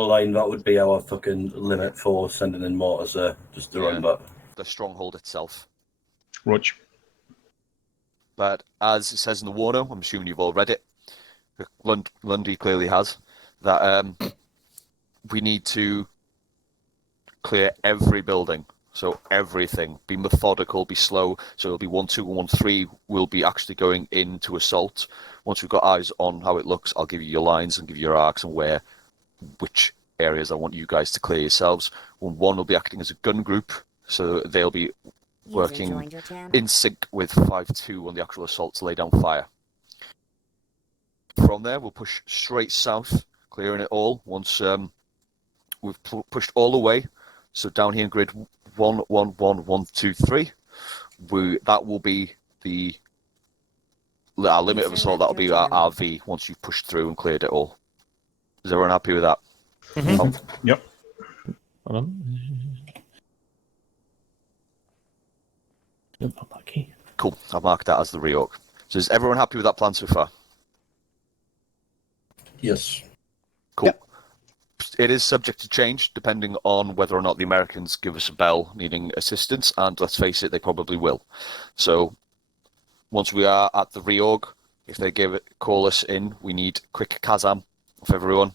line, that would be our fucking limit for sending in mortars there, just to run back. The stronghold itself. Roger. But as it says in the warning, I'm assuming you've all read it. Lundy clearly has that. We need to clear every building. So everything. Be methodical, be slow. So it'll be 1, 2, 1, 3. We'll be actually going into assault. Once we've got eyes on how it looks, I'll give you your lines and give you your arcs and which areas I want you guys to clear yourselves. 1 will be acting as a gun group. So they'll be working in sync with 5-2 on the actual assault to lay down fire. From there, we'll push straight south, clearing it all. Once we've pushed all the way, so down here in grid 1, 1, 1, 1, 2, 3, that will be our limit of assault. That'll be our RV once you've pushed through and cleared it all. Is everyone happy with that? Mm-hmm. Yep. Hold on. Cool. I've marked that as the reorg. So is everyone happy with that plan so far? Yes. Cool. Yep. It is subject to change depending on whether or not the Americans give us a bell needing assistance, and let's face it, they probably will. So once we are at the reorg, if they call us in, we need quick Kazam of everyone.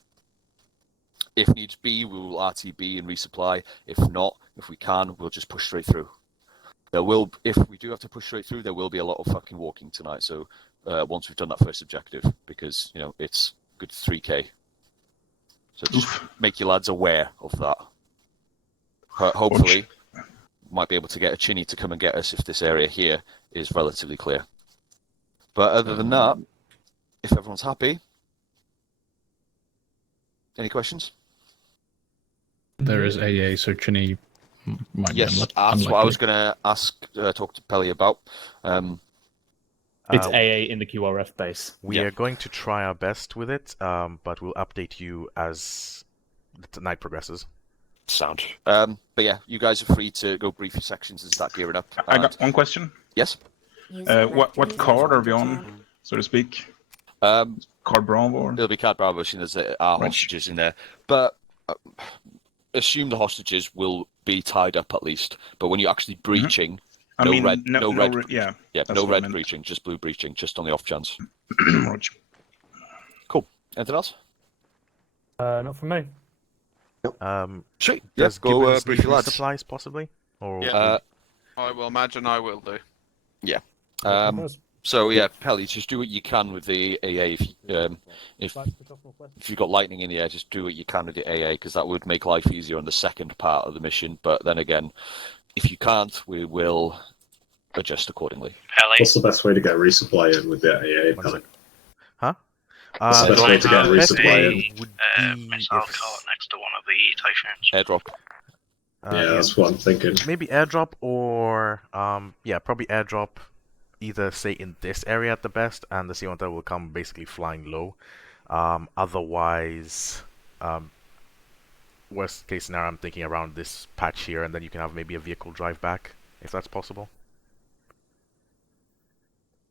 If needs be, we will RTB and resupply. If not, if we can, we'll just push straight through. If we do have to push straight through, there will be a lot of fucking walking tonight. So once we've done that first objective, because it's good 3k. So just make your lads aware of that. Hopefully, might be able to get a Chinny to come and get us if this area here is relatively clear. But other than that, if everyone's happy, any questions? There is AA, so Chinny might be that's what I was going to talk to Pelly about. It's AA in the QRF base. We are going to try our best with it, but we'll update you as the night progresses. Sound. But yeah, you guys are free to go brief your sections and start gearing up. I got one question. Yes? What card are we on, so to speak? Card Bravo? Or? It'll be Card Bravo, seeing as there are hostages in there. But assume the hostages will be tied up at least. But when you're actually breaching... No red breaching, just blue breaching, just on the off chance. Roger. Cool. Anything else? Not from me. Sweet. Let's go brief your lads. Supplies, possibly? Or I will imagine I will do. Yeah. So yeah, Pelly, just do what you can with the AA. If you've got lightning in the air, just do what you can with the AA, because that would make life easier on the second part of the mission. But then again, if you can't, we will adjust accordingly. What's the best way to get a resupply in with the AA? Huh? What's the best way to get a resupply in? Missile cart next to one of the Typhoons. Airdrop. Yeah, that's what I'm thinking. Maybe airdrop or, probably airdrop either, say, in this area at the best, and the C-130 will come basically flying low. Otherwise, worst case scenario, I'm thinking around this patch here, and then you can have maybe a vehicle drive back, if that's possible.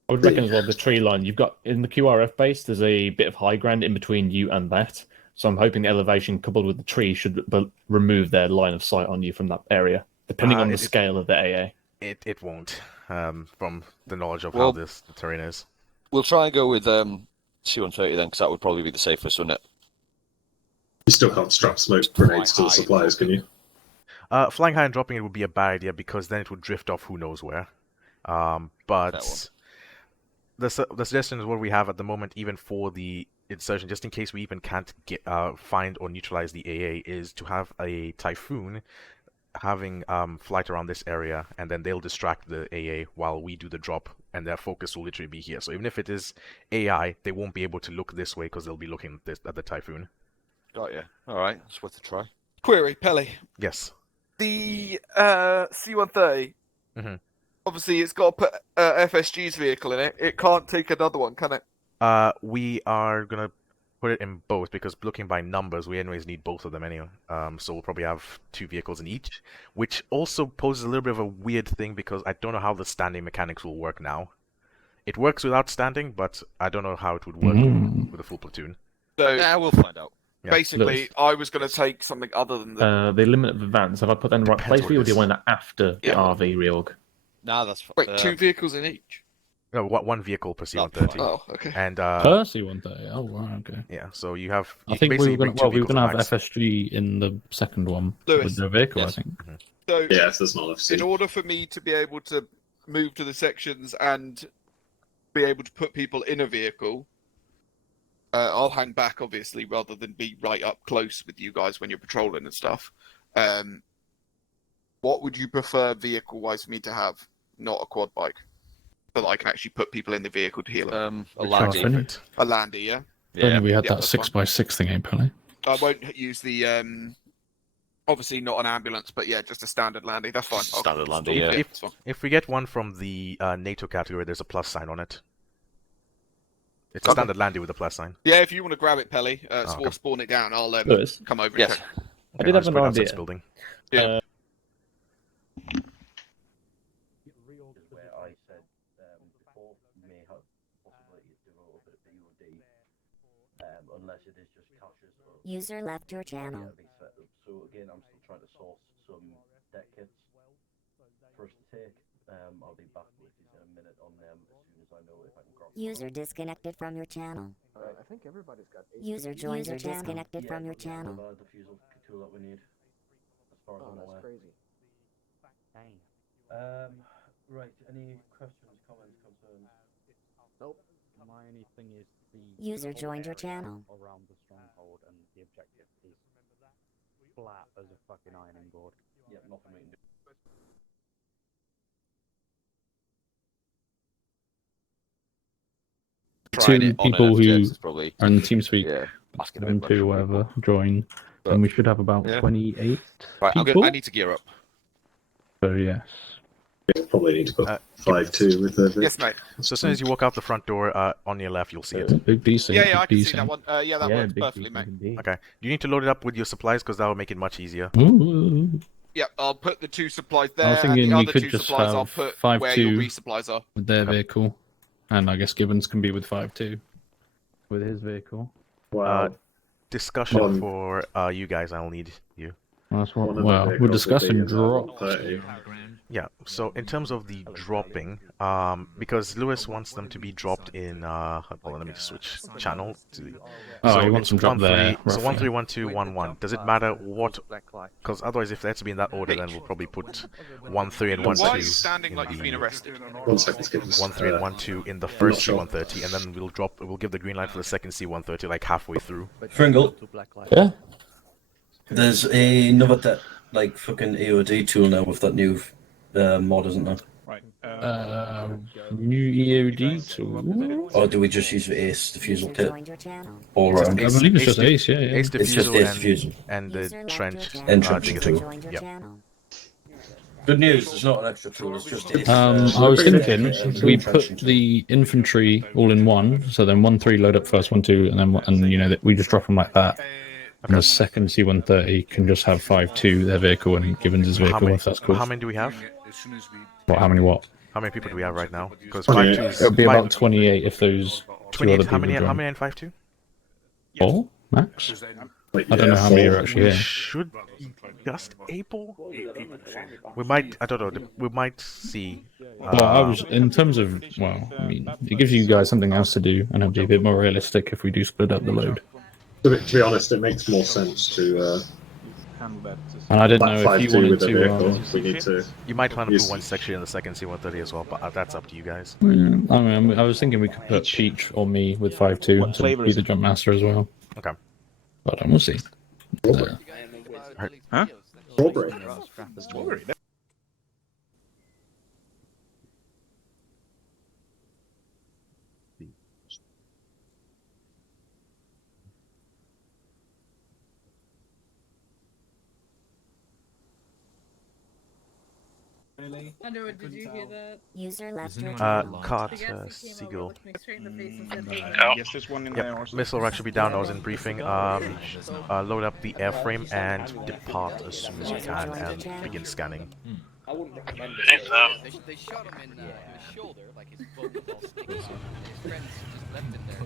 I would reckon as well the tree line you've got in the QRF base. There's a bit of high ground in between you and that, so I'm hoping the elevation coupled with the tree should remove their line of sight on you from that area, depending on the scale of the AA. It won't, from the knowledge of how the terrain is. We'll try and go with C-130 then, because that would probably be the safest, wouldn't it? You still can't strap smoke grenades to the supplies, can you? Flying high and dropping it would be a bad idea, because then it would drift off who knows where. But the suggestion is what we have at the moment, even for the insertion, just in case we even can't find or neutralize the AA, is to have a Typhoon having flight around this area, and then they'll distract the AA while we do the drop, and their focus will literally be here. So even if it is AI, they won't be able to look this way, because they'll be looking at the Typhoon. Got you. Alright, that's worth a try. Query, Pelly. Yes. The C-130, obviously it's got to put FSG's vehicle in it. It can't take another one, can it? We are going to put it in both, because looking by numbers, we anyways need both of them anyway. So we'll probably have 2 vehicles in each, which also poses a little bit of a weird thing, because I don't know how the standing mechanics will work now. It works without standing, but I don't know how it would work with a full platoon. So yeah, we'll find out. Yeah. Basically, Lewis. I was going to take something other than The limit of advance. Have I put that in the right Depends place for you, what or it do you is. want that after the Yeah. RV reorg? Nah, that's fine. Wait, 2 vehicles in each? No, one vehicle per That'd be C-130. fine. Oh, okay. And Per C-130. Oh, wow, okay. yeah, so you have. I You think we basically were going bring to. two Well, we were vehicles going to at have max. FSG in the second one Lewis. with no vehicle. Yes. I think. So, Yeah, if there's not enough in seat. order for me to be able to move to the sections and be able to put people in a vehicle, I'll hang back, obviously, rather than be right up close with you guys when you're patrolling and stuff. What would you prefer vehicle-wise for me to have? Not a quad bike. So that I can actually put people in the vehicle to heal them. A Landy. Perfect. A Landy, yeah? Only we had Yeah, that that's 6x6 thing, apparently. I won't use the, obviously not an ambulance, but yeah, just a standard Landy. That's fine. Standard I'll- Landy, yeah. that's fine. If we get one from the NATO category, there's a plus sign on it. It's a Okay. standard Landy with a plus sign. Yeah, if you want to grab it, Pelly, okay. spawn it down. I'll Lewis. come over and Yes. check. I did I'll have just an put it outside idea. this building. Yeah. Where I said before may have possibility to develop a bit of BOD, unless it is just caches or User left your channel. big setup. So again, I'm still trying to source some deck kits for us to take. I'll be back with you in a minute on them as soon as I know if I can grab. User disconnected from your channel. I think everybody's got. User joined your channel. Disconnected from your The channel. diffusal tool that we need, as far as Oh, I'm that's aware. crazy. Right. Any questions, comments, concerns? Nope. My only thing is the User joined your channel. around the stronghold, and the objective is flat as a fucking ironing board. Yeah, nothing we can do. Trying Two it on people NFJs who is probably and TeamSpeak asking a one, bit two, much. whatever join, But- and we should have about Yeah. 28 Right, people. I need to gear up. So yes. Probably need to put 5-2 with the. Yes, mate. So as soon as you walk out the front door, on your left, you'll see it. Big decent. Yeah, I can see decent. that one. Yeah, that works perfectly, mate. Okay. You need to load it up with your supplies because that will make it much easier. Ooh. Yeah, I'll put the 2 supplies there, I was and thinking the we other could 2 just supplies I'll have put 5-2 where your resupplies are. with their vehicle, and I guess Gibbons can be with 5-2 with his vehicle. Wow. Discussion One. for you guys. I'll need you. That's what. One of the Well, we're vehicles will discussing be in drop. 30. Yeah. So in terms of the dropping, because Lewis wants them to be dropped in. Hold on, let me just switch channel to the. Oh, so he wants them dropped there. So roughly. 131211. Does it matter what? Because otherwise, if they have to be in that order, then we'll probably put 13 and 12. Why are you standing like you've been arrested? 1 second, Skippers. 13 and 12 in the first C-130, and then we'll give the green light for the second C-130 like halfway through. Pringle. Yeah. There's another like fucking AOD tool now with that new mod, isn't there? Right. New EOD tool. Or do we just use the Ace diffusal kit Joined your channel. all Just around? I believe it's just Ace. Yeah, yeah. Ace It's just diffusal Ace and, diffusal. and the User left trench. your And channel. trench User tool. joined your Yep. channel. Good news. There's not an extra tool. It's just Ace. I was thinking we put the infantry all in one, so then 1-3 load up first, 1-2, and then and you know that we just drop them like that. And the second C-130 can just have 5-2 their vehicle and Gibbons' vehicle if that's cool. How many do we have? What? How many? What? How many people do we have right now? Because 28. 5-2 is It would be about 28 if those two 28. other How people many? join. How many in 5-2? 4 max? Wait, I don't know how many are actually We here. should be just able. We might. I don't know. We might see. Well, I was in terms of I mean, it gives you guys something else to do, and it'll be a bit more realistic if we do split up the load. To be honest, it makes more sense to And I didn't back know if you 5-2 wanted with the to. vehicle. We need to. You might want to Yes. put one section in the second C-130 as well, but that's up to you guys. I mean, I was thinking we could put Peach or me with 5-2 What to flavor be is the it? jump master as well. Okay. But we'll see. Huh? Strawberry. Underwood, did you hear that? User left your channel. Carter Siegel. Oh. Yes, there's one in Yep. there also. Missile rack should be down. I was in briefing. Load up the airframe and depart as soon as you can and begin scanning. I wouldn't recommend it. They shot him in his shoulder, like his vulnerable stick. His friends just left him there.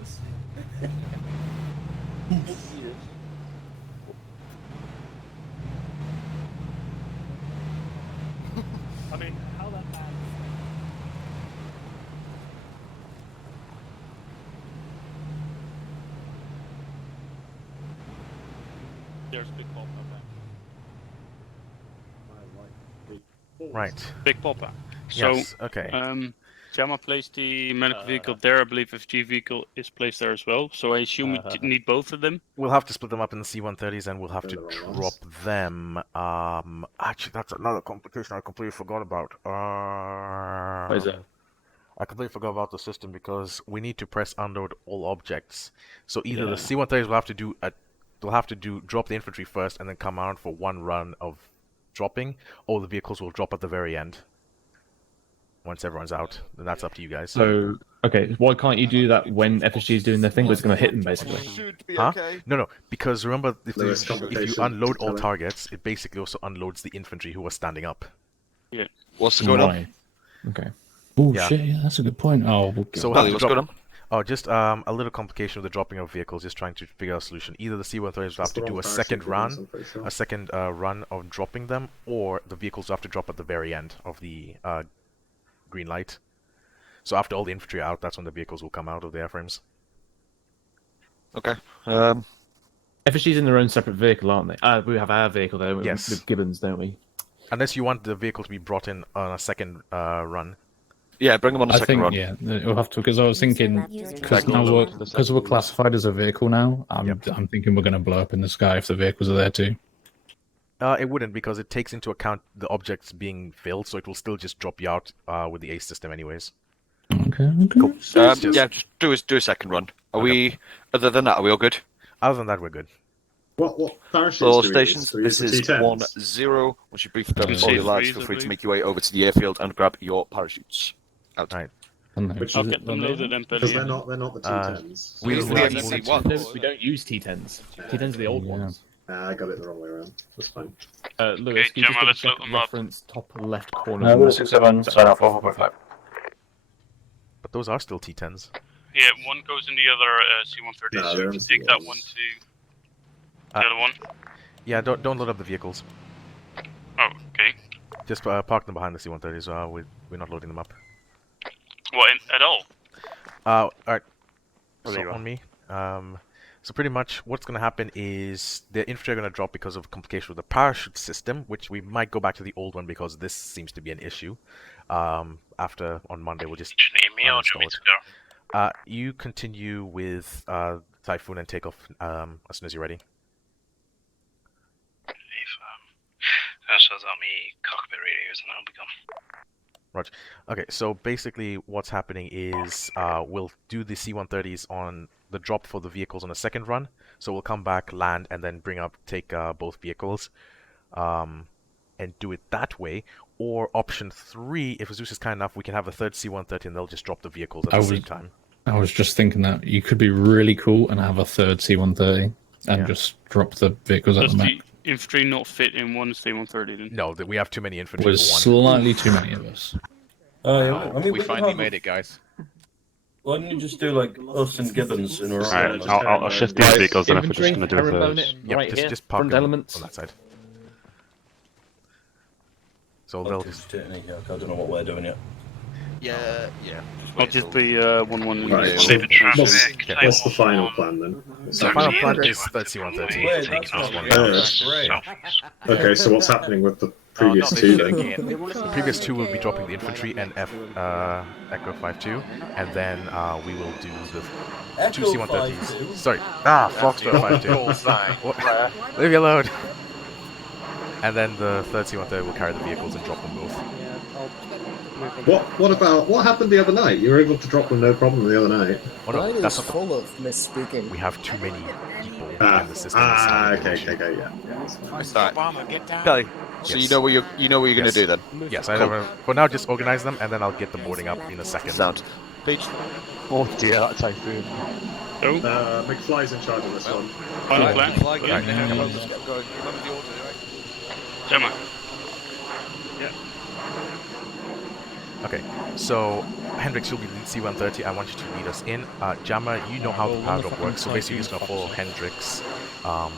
there's Big Papa. Right. Big Papa. So, Yes, okay. Jama placed the medical vehicle there. I believe FG vehicle is placed there as well. So I assume we need both of them. We'll have to split them up in the C-130s, and we'll have to drop them. Actually, that's another complication I completely forgot about. What is it? I completely forgot about the system because we need to press unload all objects. So either the C-130s will have to do drop the infantry first and then come out for one run of dropping, or the vehicles will drop at the very end. Once everyone's out, then that's up to you guys. So, okay, why can't you do that when FSG is doing their thing? But it's going to hit them basically. Huh? No, because remember, if you unload all targets, it basically also unloads the infantry who are standing up. Yeah. What's going on? Okay. Oh shit! Yeah, that's a good point. Oh, so what's going on? Oh, just a little complication with the dropping of vehicles. Just trying to figure out a solution. Either the C-130s will have to do a second run of dropping them, or the vehicles will have to drop at the very end of the green light. So after all the infantry are out, that's when the vehicles will come out of the airframes. Okay. FSG's in their own separate vehicle, aren't they? We have our vehicle there with Gibbons, don't we? Unless you want the vehicle to be brought in on a second run. Yeah, bring them on a second run. Yeah, we'll have to, because I was thinking, because we're classified as a vehicle now, I'm thinking we're going to blow up in the sky if the vehicles are there too. It wouldn't, because it takes into account the objects being filled, so it will still just drop you out with the ACE system anyways. Okay. Cool. Yeah, just do a second run. Are we? Other than that, are we all good? Other than that, we're good. What parachutes all do we stations. use? This is 1-0. Once you brief all your lads, feel free to make your way over to the airfield and grab your parachutes. Out. Right. Which I'll get them loaded and because they're not the T10s. We don't use T10s. T10s are the old ones. I got it the wrong way around. That's fine. Lewis, can you Gemma, let's just load them up. reference top left corner? 167, sign off 4.5. But those are still T10s. Yeah, one goes in the other C-130, so you can take that one to the other one. Yeah, don't load up the vehicles. Oh, okay. Just park them behind the C-130s. We're not loading them up. What, at all? Alright. So on me. So pretty much what's going to happen is the infantry are going to drop because of complication with the parachute system, which we might go back to the old one because this seems to be an issue. After on Monday we'll just install it. You continue with Typhoon and take off as soon as you're ready. So that'll me cockpit radios and then I'll be gone. Roger. Okay, so basically what's happening is we'll do the C-130s on the drop for the vehicles on a second run. So we'll come back, land, and then take both vehicles and do it that way. Or option 3, if Zeus is kind enough, we can have a third C-130 and they'll just drop the vehicles at the same time. I was just thinking that you could be really cool and have a third C-130 and just drop the vehicles at the map. Infantry not fit in one C-130 then? No, we have too many infantry There's for one. slightly too many of us. We finally made it, guys. Why don't you just do like us and Gibbons in a row? Alright, I'll shift these vehicles then if we're just going to do those. Yep, just park them on that side. So they'll just... I don't know what we're doing yet. Yeah. I'll just be 1-1. Right, what's the final plan then? The final plan is third C-130. Okay, so what's happening with the previous two then? The previous two will be dropping the infantry and Echo 5-2, and then we will do the two C-130s. Sorry, Foxtrot 5-2. Leave me alone. And then the third C-130 will carry the vehicles and drop them both. What happened the other night? You were able to drop them no problem the other night. Oh, no, Mine that's is not full of misspeaking. We have too many people in the system. Okay, yeah. Obama, get down. Kelly, so you know what you're going to do then? Yes, I know. For now, just organize them, and then I'll get the boarding up in a second. Sound. Peach. Oh dear, that Typhoon. McFly's in charge of this one. Final plan? Let's get going. Remember the order, right? Gemma. Yeah. Okay, so Hendrix, you'll be lead C-130. I want you to lead us in. Jamma, you know how the power drop works, so basically you're just going to follow Hendrix on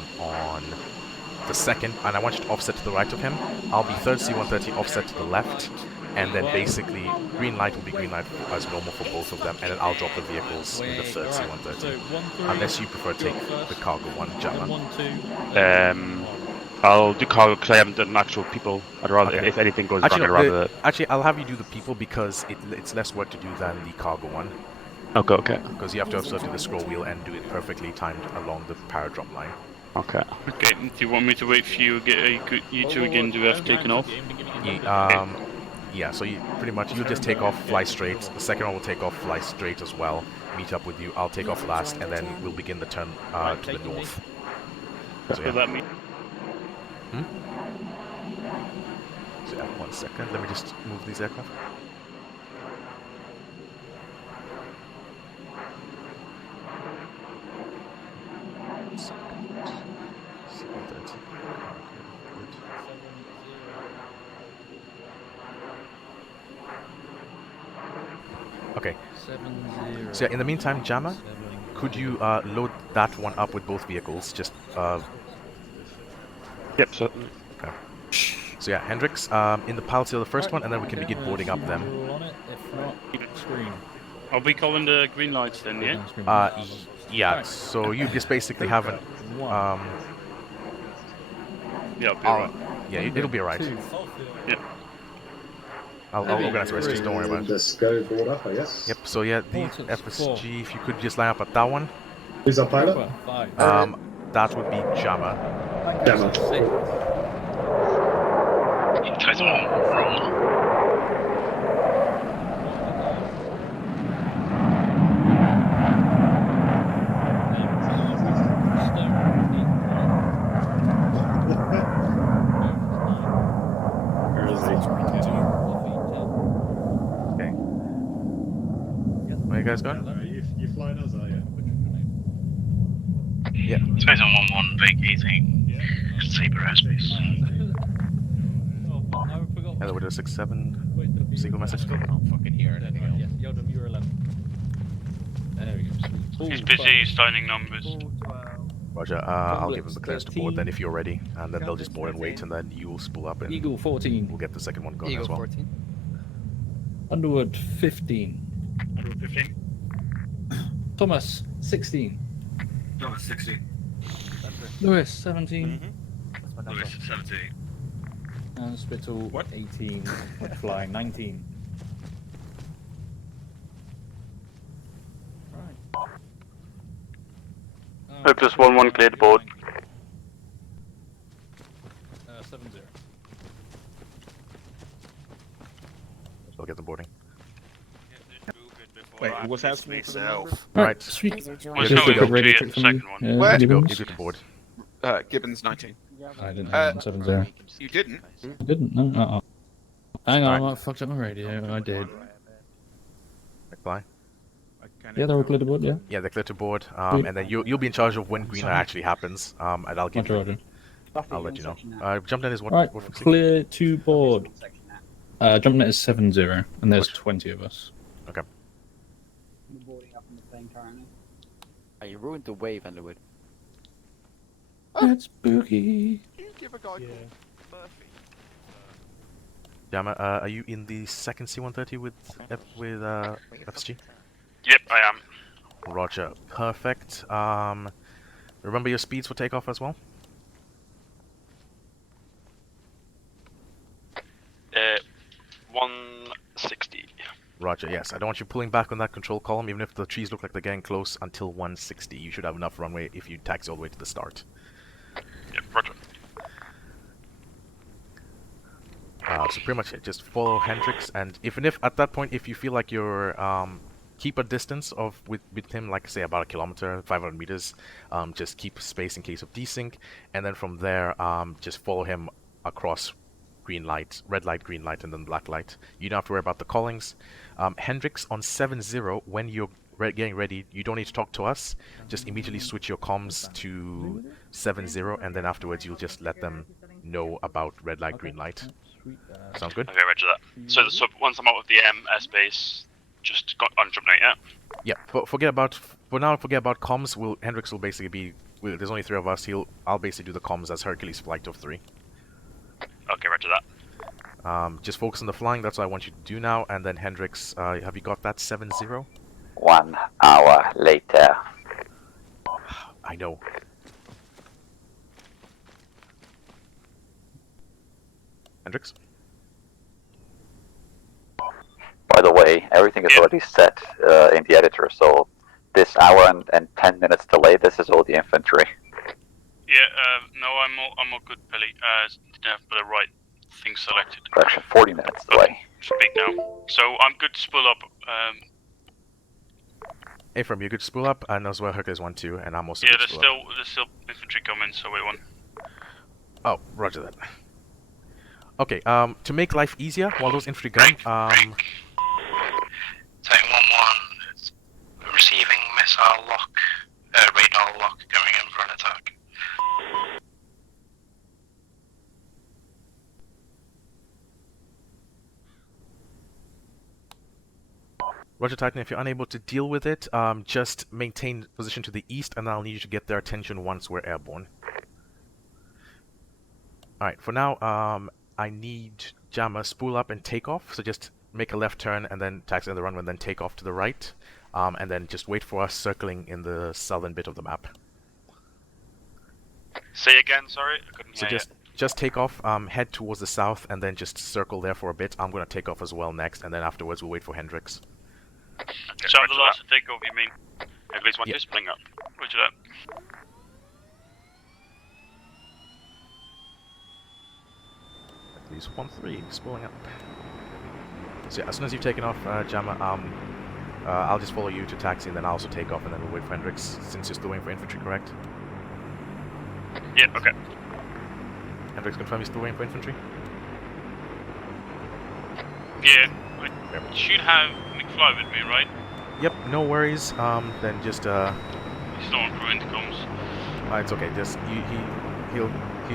the second, and I want you to offset to the right of him. I'll be third C-130, offset to the left, and then basically green light will be green light as normal for both of them, and then I'll drop the vehicles in the third C-130. Unless you prefer to take the cargo one, Jama. I'll do cargo because I haven't done actual people. I'd rather, if anything goes wrong, I'd rather... Actually, I'll have you do the people because it's less work to do than the cargo one. Okay. Because you have to also do the scroll wheel and do it perfectly timed along the paradrop line. Okay. Okay, do you want me to wait for you two again to have taken off? Yeah, so you pretty much, you'll just take off, fly straight. The second one will take off, fly straight as well. Meet up with you. I'll take off last, and then we'll begin the turn to the north. So, yeah. That means... So, yeah, 1 second. Let me just move these aircraft. Okay. So yeah, in the meantime, Jama, could you load that one up with both vehicles? Just Yep. Certainly. Okay. So yeah, Hendrix, in the pile seal the first one, and then we can begin boarding up them. I'll be calling the green lights then, yeah? Yeah. So you just basically have an Yeah, it'll be alright. Yeah, it'll be alright. Yep. I'll organize the rest, just don't worry about it. Just go board up, I guess. Yep, so yeah, the FSG, if you could just line up at that one. Who's our pilot? That would be Jama. Jama. You guys are wrong. Where you guys going? You flying us, are you? Yeah. Space on 1-1 vacating Saber airspace. Hello, with a 6-7 single message. I can't fucking hear anything else. Yodam, you're 11. There we go, sweet. He's busy signing numbers. Roger, I'll give them the clearance to board then if you're ready, and then they'll just board and wait, and then you'll spool up and Eagle 14. We'll get the second one going Eagle as well. 14. Underwood 15. Underwood 15. Thomas 16. Thomas 16. Lewis 17. Lewis 17. And Spittle 18. Flying 19. Hopeless 1-1 cleared board. 7-0. I'll get them boarding. Wait, what's that for myself? Right, sweet. Just a quick radio check from you. Where? You go to board. Gibbons 19. I didn't have 7-0. You didn't? I didn't, no. Hang on, I fucked up my radio. I did. Fly. Yeah, they're all clear to board, yeah? Yeah, they're clear to board, and then you'll be in charge of when green light actually happens, and I'll give you... I'll let you know. Jump net is what? Right, what clear to board. Jump net is 7-0, and there's 20 of us. Okay. We're boarding up in the plane currently. Oh, you ruined the wave, Underwood. That's spooky. You give a guy called Murphy. Jama, are you in the second C-130 with FSG? Yep, I am. Roger, perfect. Remember your speeds for takeoff as well? 160. Roger, yes. I don't want you pulling back on that control column, even if the trees look like they're getting close, until 160. You should have enough runway if you taxi all the way to the start. Yep, roger. So pretty much just follow Hendrix, and if at that point, if you feel like you're keep a distance of with him, like say about 1 kilometer, 500 meters, just keep space in case of desync, and then from there, just follow him across green light, red light, green light, and then black light. You don't have to worry about the callings. Hendrix on 7-0, when you're getting ready, you don't need to talk to us. Just immediately switch your comms to 7-0, and then afterwards you'll just let them know about red light, green light. Sounds good? Okay, roger that. So once I'm out of the airspace, just got on jump net, yeah? Yeah, forget about comms. Hendrix will basically be, there's only 3 of us, I'll basically do the comms as Hercules flight of 3. Okay, roger that. Just focus on the flying. That's what I want you to do now. And then Hendrix, have you got that 7-0? 1 hour later. I know. Hendrix? By the way, everything is already set in the editor, so this hour and 10 minutes delay, this is all the infantry. Yeah, no, I'm all good, Billy. Didn't have the right thing selected. Correction, 40 minutes delay. Speak now. So I'm good to spool up. Ephraim, you're good to spool up, and as well Hercules 1-2, and I'm also Yeah, good to there's spool up. still infantry coming, so wait one. Oh, roger that. Okay, to make life easier while those infantry gun, Titan 1-1, receiving missile lock, radar lock going in for an attack. Roger Titan, if you're unable to deal with it, just maintain position to the east, and I'll need you to get their attention once we're airborne. Alright, for now, I need Jammer spool up and take off, so just make a left turn and then taxi on the runway and then take off to the right, and then just wait for us circling in the southern bit of the map. Say again, sorry? I couldn't So hear just take off, head towards the south, and then just circle there for a bit. I'm going to take off as well next, and then afterwards we'll wait for Hendrix. Okay, so I'm the last to take off, you mean? At least one just bring up. Roger that. At least 1-3, spooling up. So yeah, as soon as you've taken off, Jammer, I'll just follow you to taxi, and then I'll also take off, and then we'll wait for Hendrix, since you're still waiting for infantry, correct? Yeah, okay. Hendrix, confirm you're still waiting for infantry? Yeah, I should have McFly with me, right? Yep, no worries. Then just He's still on crew intercoms. it's okay. Just he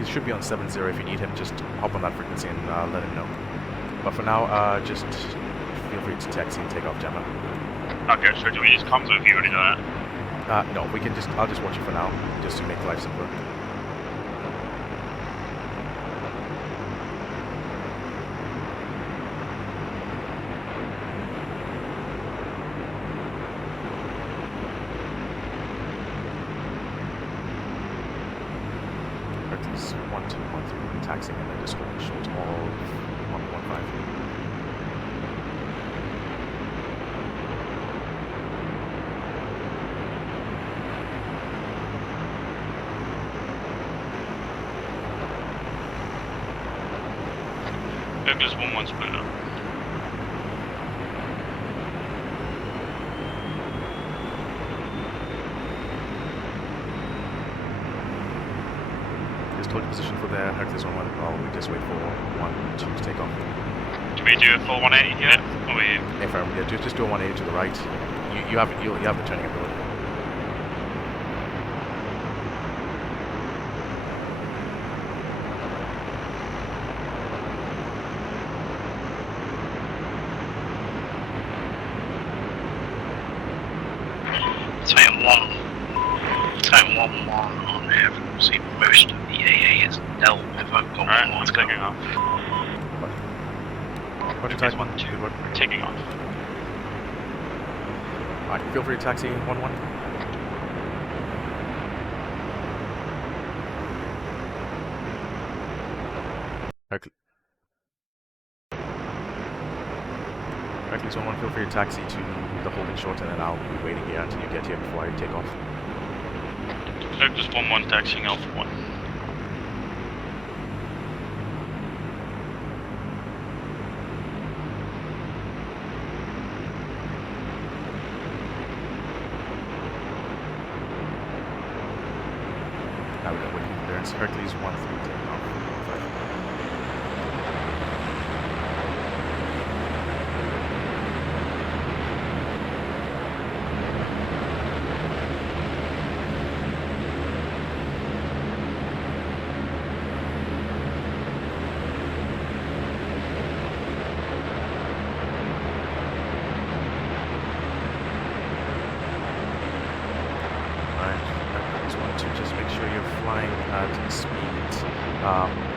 should be on 7-0. If you need him, just hop on that frequency and let him know. But for now, just feel free to taxi and take off, Gemma. Okay, so do we just come with you or anything like that? No, we can just. I'll just watch you for now, just to make life simpler. Hercules 1-2-1-3, taxing and then just going short of 1-1-5. Hercules 1-1 split up. Just hold your position for the Hercules 1-1 while we just wait for 1-2 to take off. Do we do a full 180 here? Or we... If I just do a 180 to the right. You have the turning ability. Titan 1-1 on air frequency. Most of the AA is dealt with. I've got one more to go. Taking off. Roger, Hercules 1-2, we're taking off. Alright, feel free to taxi 1-1. Hercules 1-1, feel free to taxi to the holding short, and then I'll be waiting here until you get here before I take off. Hercules 1-1 taxiing Alpha 1. Now we got waiting clearance. Hercules 1-3 taking off.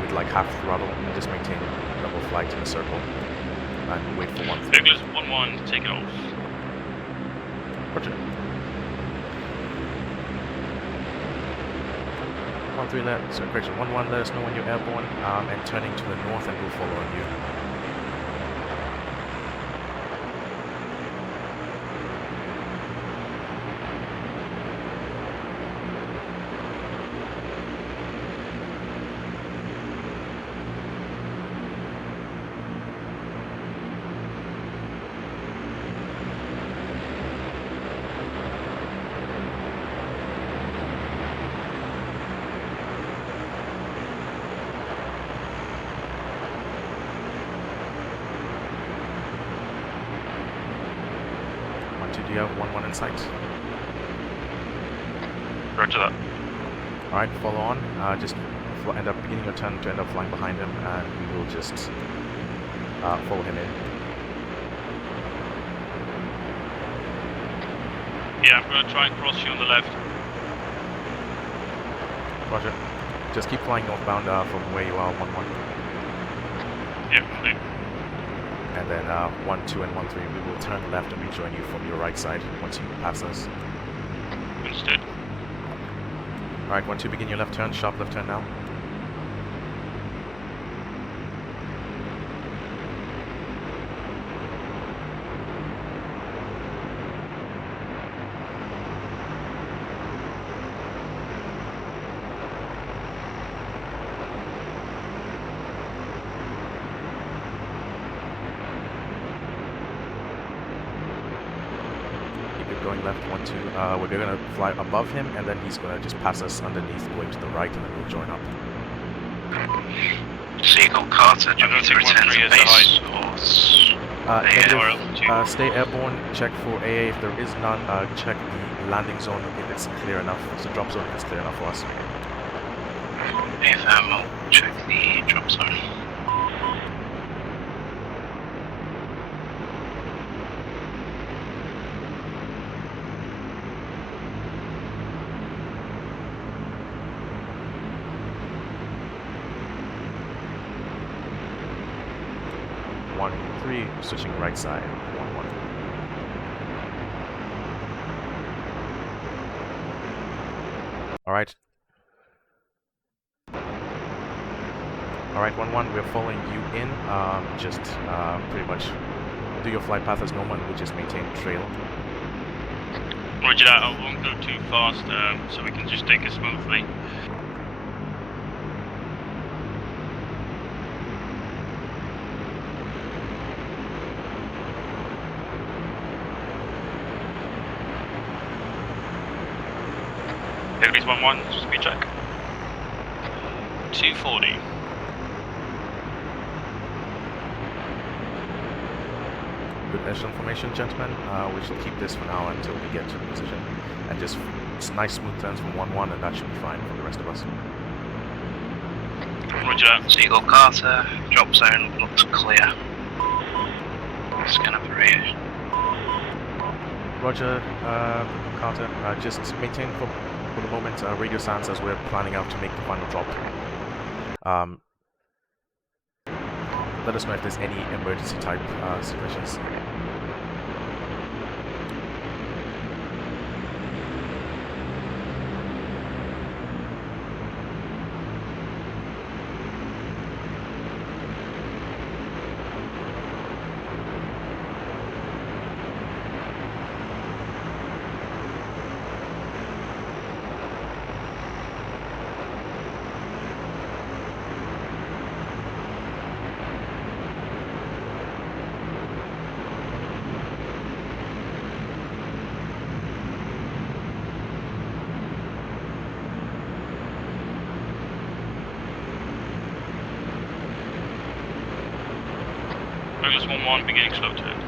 with like half throttle and just maintain double flight in a circle and wait for 1-3. Douglas 1-1, take it off. Roger. 1-3 correction, 1-1, let us know when you're airborne and turning to the north, and we'll follow on you. Do you have 1-1 in sight? Roger that. Alright, follow on. Just end up beginning your turn to end up flying behind him, and we will just follow him in. Yeah, I'm going to try and cross you on the left. Roger. Just keep flying northbound from where you are, 1-1. Yeah, clear. And then 1-2 and 1-3, we will turn left and rejoin you from your right side once you pass us. Understood. Alright, 1-2, begin your left turn, sharp left turn now. Going left, 1-2. We're going to fly above him, and then he's going to just pass us underneath, going to the right, and then we'll join up. Seagull Carter, do you want me to return to base? Or stay airborne, check for AA. If there is none, check the landing zone if it's clear enough. So drop zone if it's clear enough for us. If we'll check the drop zone. Switching right side, 1-1. Alright. Alright, 1-1, we're following you in. Just pretty much do your flight path as normal, and we'll just maintain trail. Roger that, I won't go too fast, so we can just take it smoothly. Degrees 1-1, speed check. 240. Good initial information, gentlemen. We shall keep this for now until we get to the position. And just nice smooth turns from 1-1, and that should be fine for the rest of us. Roger that. Seagull Carter, drop zone looks clear. Scan operation. Roger, Carter. Just maintain for the moment radio sounds as we're planning out to make the final drop. Let us know if there's any emergency type situations. Douglas 1-1, beginning slow turn.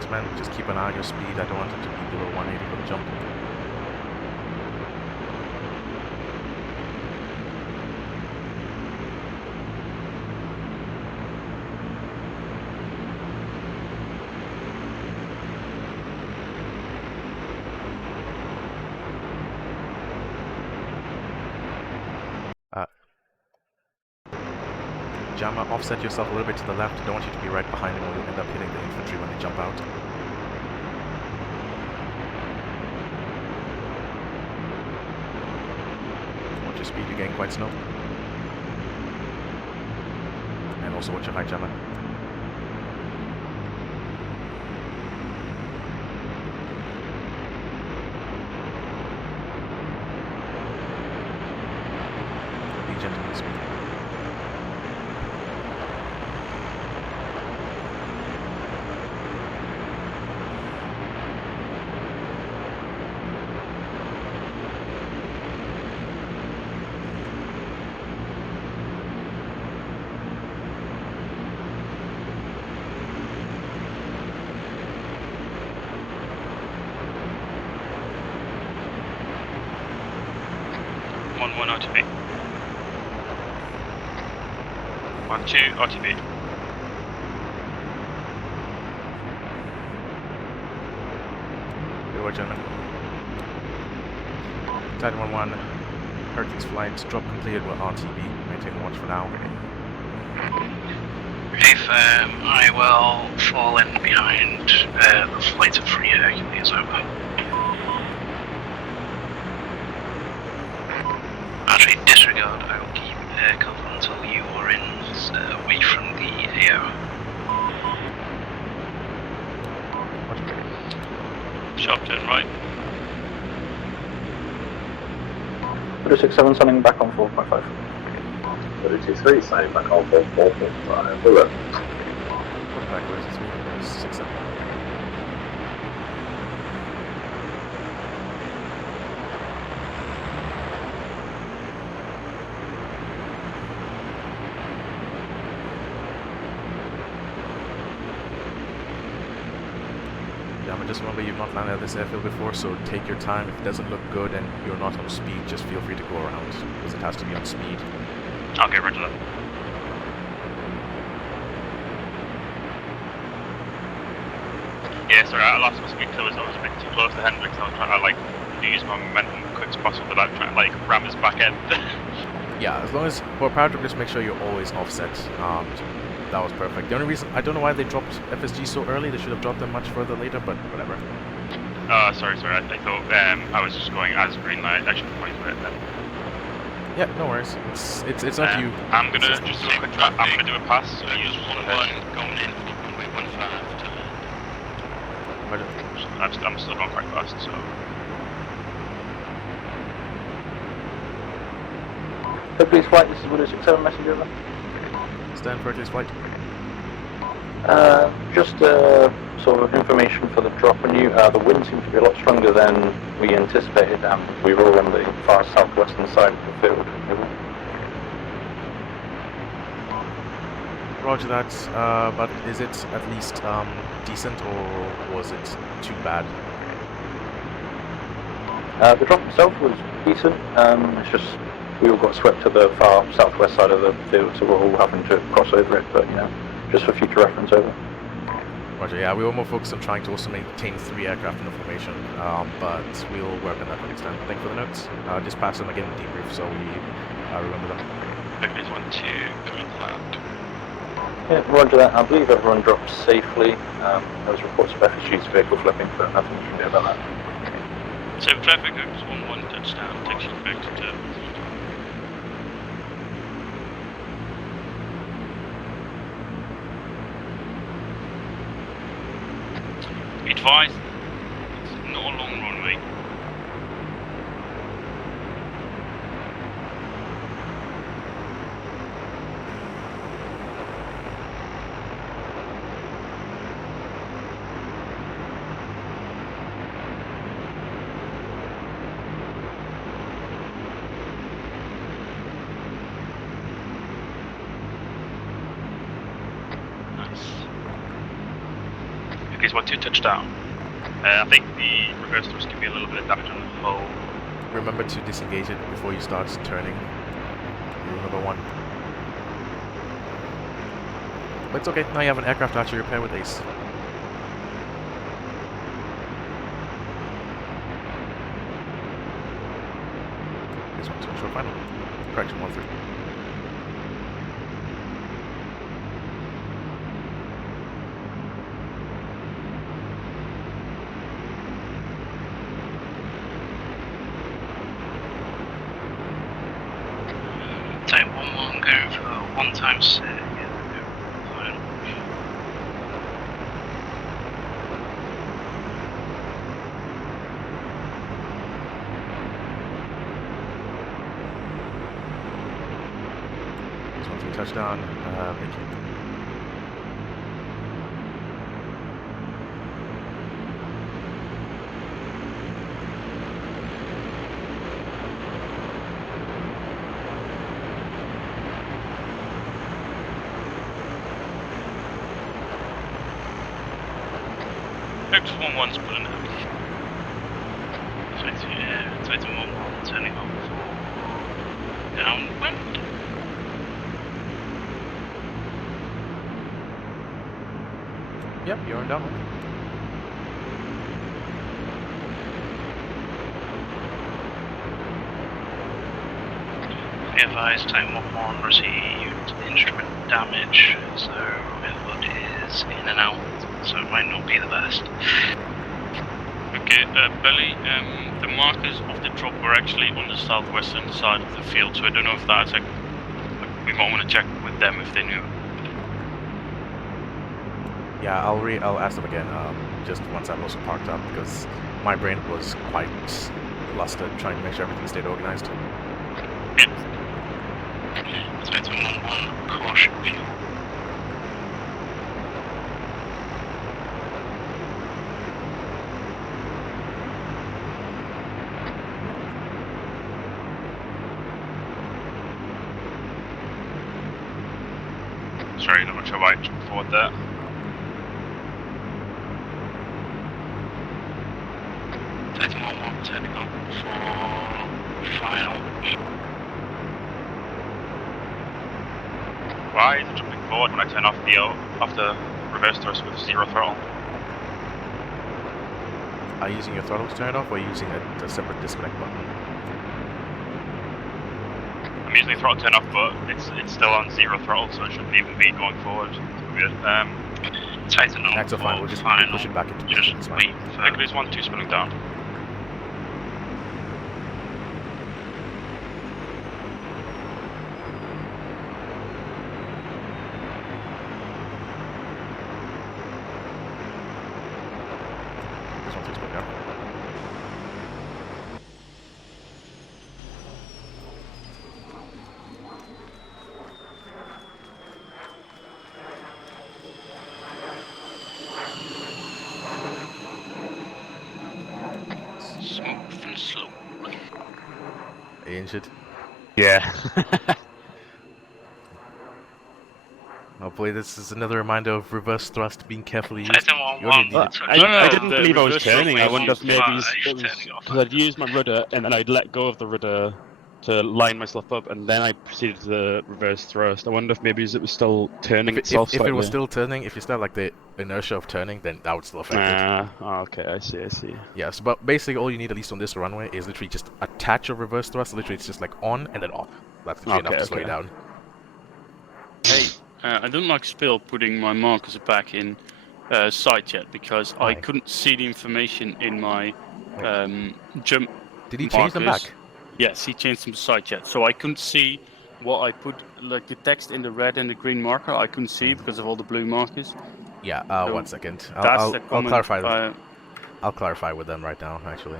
gentlemen. Just keep an eye on your speed. I don't want it to be below 180 for the jump. Jammer, offset yourself a little bit to the left. I don't want you to be right behind him or you'll end up hitting the infantry when they jump out. Watch your speed, you're getting quite slow. And also watch your height, Jammer. Be gentle with speed. One RTB. 1-2 RTB. Good work, gentlemen. Titan 1-1, Hercules flight, drop completed with RTB. Maintain the watch for now. If I will fall in behind the flight of 3 Hercules, over. Actually, disregard, I will keep cover until you are in, away from the AO. Sharp turn right. 367 signing back on 4.5. 323 signing back on 4.5. Bullet. Backwards, it's moving 6-7. Just remember you've not landed at this airfield before, so take your time. If it doesn't look good and you're not on speed, just feel free to go around, because it has to be on speed. Okay, roger that. Yeah, sorry, I lost my speed because I was a bit too close to Hendrix. I was trying to use my momentum as quick as possible without trying to ram his back end. Yeah, as long as for paratrooper, just make sure you're always offset. That was perfect. The only reason, I don't know why they dropped FSG so early. They should have dropped them much further later, but whatever. Sorry. I thought I was just going as green light. I should have pointed it then. Yeah, no worries. It's not you. I'm gonna just do a quick I'm gonna do a pass. So you just want to going in runway 15 to I'm still going quite fast, so. Hercules flight, this is Wood 67 message over. Stand for Hercules flight. Just sort of information for the drop on you. The wind seems to be a lot stronger than we anticipated. We were on the far southwestern side of the field. Roger that, but is it at least decent, or was it too bad? The drop itself was decent. It's just we all got swept to the far southwest side of the field, so we're all having to cross over it, but just for future reference over. Roger, yeah, we were more focused on trying to also maintain 3 aircraft in the formation, but we'll work on that to an extent. Thank you for the notes. Just pass them again in debrief so we remember them. Hercules 1-2, coming to land. Yeah, roger that. I believe everyone dropped safely. There was reports of FSG's vehicle flipping, but nothing you can do about that. So traffic goes 1-1 touchdown, takes you back to turn. Be advised, it's not a long runway. Cruise 1-2 touchdown. I think the reverse thrust can be a little bit of damage on the hull. Remember to disengage it before you start turning. Rule number 1. But it's okay, now you have an aircraft archery repair with Ace. This one's a short final. Correction 1-3. Type 1-1 going for 1 times 6. Touchdown, thank you. X 1-1's pulling out. Titan 1-1 turning on for downwind. Yep, you're on downwind. Be advised, Titan 1-1 received instrument damage, so input is in and out, so it might not be the best. Okay, Belly, the markers of the drop were actually on the southwestern side of the field, so I don't know if that's like we might want to check with them if they knew. Yeah, I'll ask them again, just once I'm also parked up, because my brain was quite flustered trying to make sure everything stayed organized. Yeah. Titan 1-1, caution fuel. Sorry, not sure why I jumped forward there. Titan 1-1 turning on for final. Why is it jumping forward when I turn off the reverse thrust with 0 throttle? Are you using your throttle to turn it off, or are you using a separate disconnect button? I'm using the throttle to turn off, but it's still on 0 throttle, so it shouldn't even be going forward. Titan on That's fine, we'll just final. push it back into Just it's wait fine. for... Hercules 1-2 spinning down. This one's spinning down. Smooth and slow. Are you injured? Yeah. Hopefully this is another reminder of reverse thrust being carefully used. Titan You already 1-1. need it. I didn't the believe I was reverse turning. I thrust wondered if is maybe used. it was Turning off. because I'd used my rudder and then I'd let go of the rudder to line myself up, and then I proceeded to the reverse thrust. I wonder if maybe it was still turning itself If slightly. it was still turning, if you still like the inertia of turning, then that would still affect it. Okay, I see. Yes, but basically all you need, at least on this runway, is literally just attach a reverse thrust. Literally, it's just like on and then off. That's enough to slow you down. Hey, I don't like Spill putting my markers back in sight yet, because I couldn't see the information in my jump. Did he change them back? Yes, he changed them to sight yet, so I couldn't see what I put, like the text in the red and the green marker. I couldn't see because of all the blue markers. Yeah. So 1 second. that's the I'll comment, clarify. I'll clarify with them right now, actually.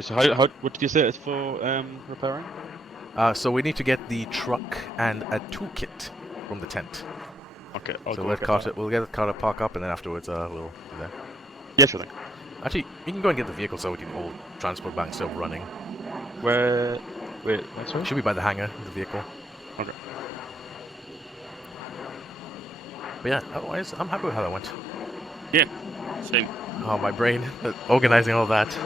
So what did you say it's for repairing? So we need to get the truck and a toolkit from the tent. Okay. We'll get Carter park up, and then afterwards we'll do that. Yeah, sure thing. Actually, you can go and get the vehicle so we can all transport back still running. Where? Wait, sorry? Should be by the hangar, the vehicle. Okay. But yeah, otherwise, I'm happy with how that went. Yeah, same. Oh, my brain. Organizing all that.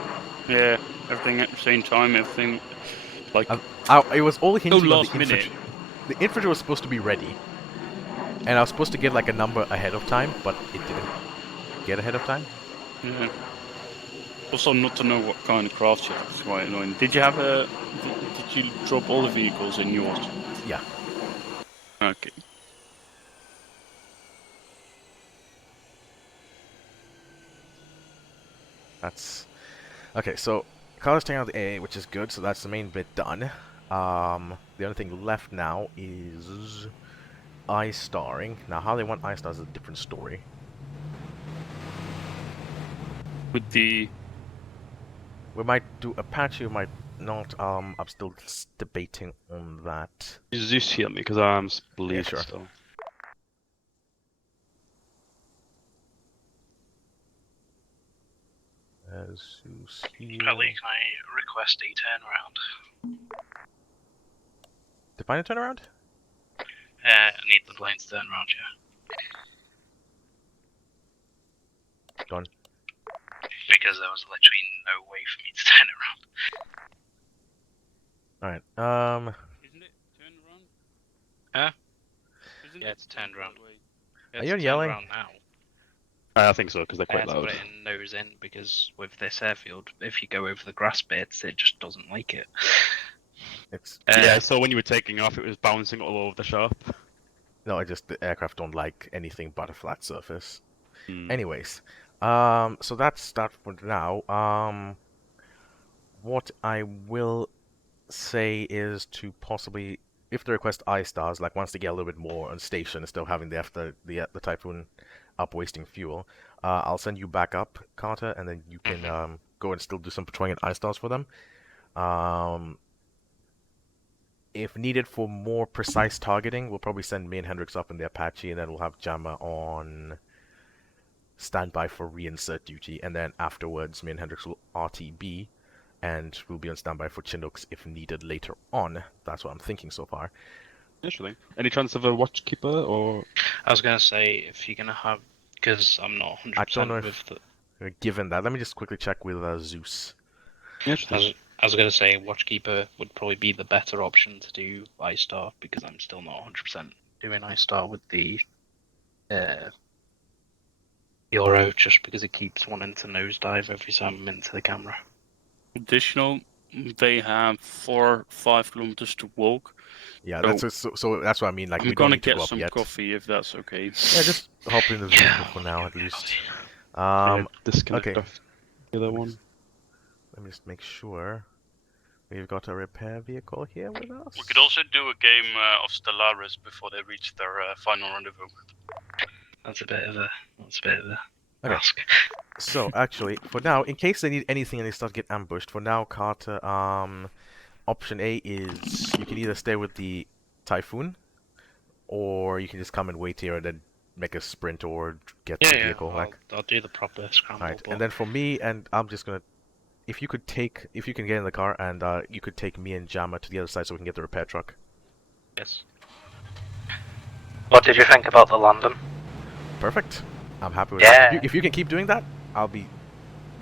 Yeah, everything at the same time, everything, like... It was all hinging on the last minute. infantry. The infantry was supposed to be ready. And I was supposed to get like a number ahead of time, but it didn't get ahead of time. Yeah. Also, not to know what kind of craft you have is quite annoying. Did you have a... Did you drop all the vehicles in yours? Yeah. Okay. That's... Okay, so colors taking out the A, which is good, so that's the main bit done. The only thing left now is I-starring. Now, how they want I-stars is a different story. With the... We might do Apache, we might not. I'm still debating on that. Does this heal me? Because I'm bleeding Yeah, sure. still. Kelly, can I request a turnaround? Define a turnaround? I need the plane to turn around, yeah. Done. Because there was literally no way for me to turn around. Alright, Isn't it turned around? Huh? Yeah, it's turned around. Are you yelling? Around now. I think so, because they're quite To loud. put it in nose in, because with this airfield, if you go over the grass bits, it just doesn't like it. It's yeah, so when you were taking off, it was bouncing all over the shop. No, the aircraft don't like anything but a flat surface. Hmm. Anyways, so that's that for now. What I will say is to possibly, if they request I-stars, like once they get a little bit more on station instead of having the Typhoon up wasting fuel, I'll send you back up, Carter, and then you can go and still do some patrolling at I-stars for them. If needed for more precise targeting, we'll probably send me and Hendrix up in the Apache, and then we'll have Jammer on standby for reinsert duty, and then afterwards me and Hendrix will RTB, and we'll be on standby for Chinooks if needed later on. That's what I'm thinking so far. Interesting. Any chance of a watchkeeper, or...? I was going to say, if you're going to have... Because I'm not 100% I don't know with if, the... given that, let me just quickly check with Zeus. I was going to say, Watchkeeper would probably be the better option to do I-Star, because I'm still not 100% doing I-Star with the Euro, just because it keeps wanting to nosedive every time I'm into the camera. Additional, they have 4-5 kilometers to walk. Yeah, so that's what I mean. Like, I'm we don't gonna need to get go up some yet. coffee if that's okay. Yeah, just hop in the vehicle for now at least. Disconnect Okay. off the other one. Let me just make sure. We've got a repair vehicle here with us. We could also do a game of Stellaris before they reach their final rendezvous. That's a bit of a Okay. ask. So actually, for now, in case they need anything and they start to get ambushed, for now, Carter, option A is you can either stay with the Typhoon, or you can just come and wait here and then make a sprint or get the vehicle. I'll do the proper scramble. Alright, and then for me, and I'm just gonna, if you can get in the car and you could take me and Jammer to the other side so we can get the repair truck. Yes. What did you think about the London? Perfect. I'm happy with that. If you can keep doing that, I'll be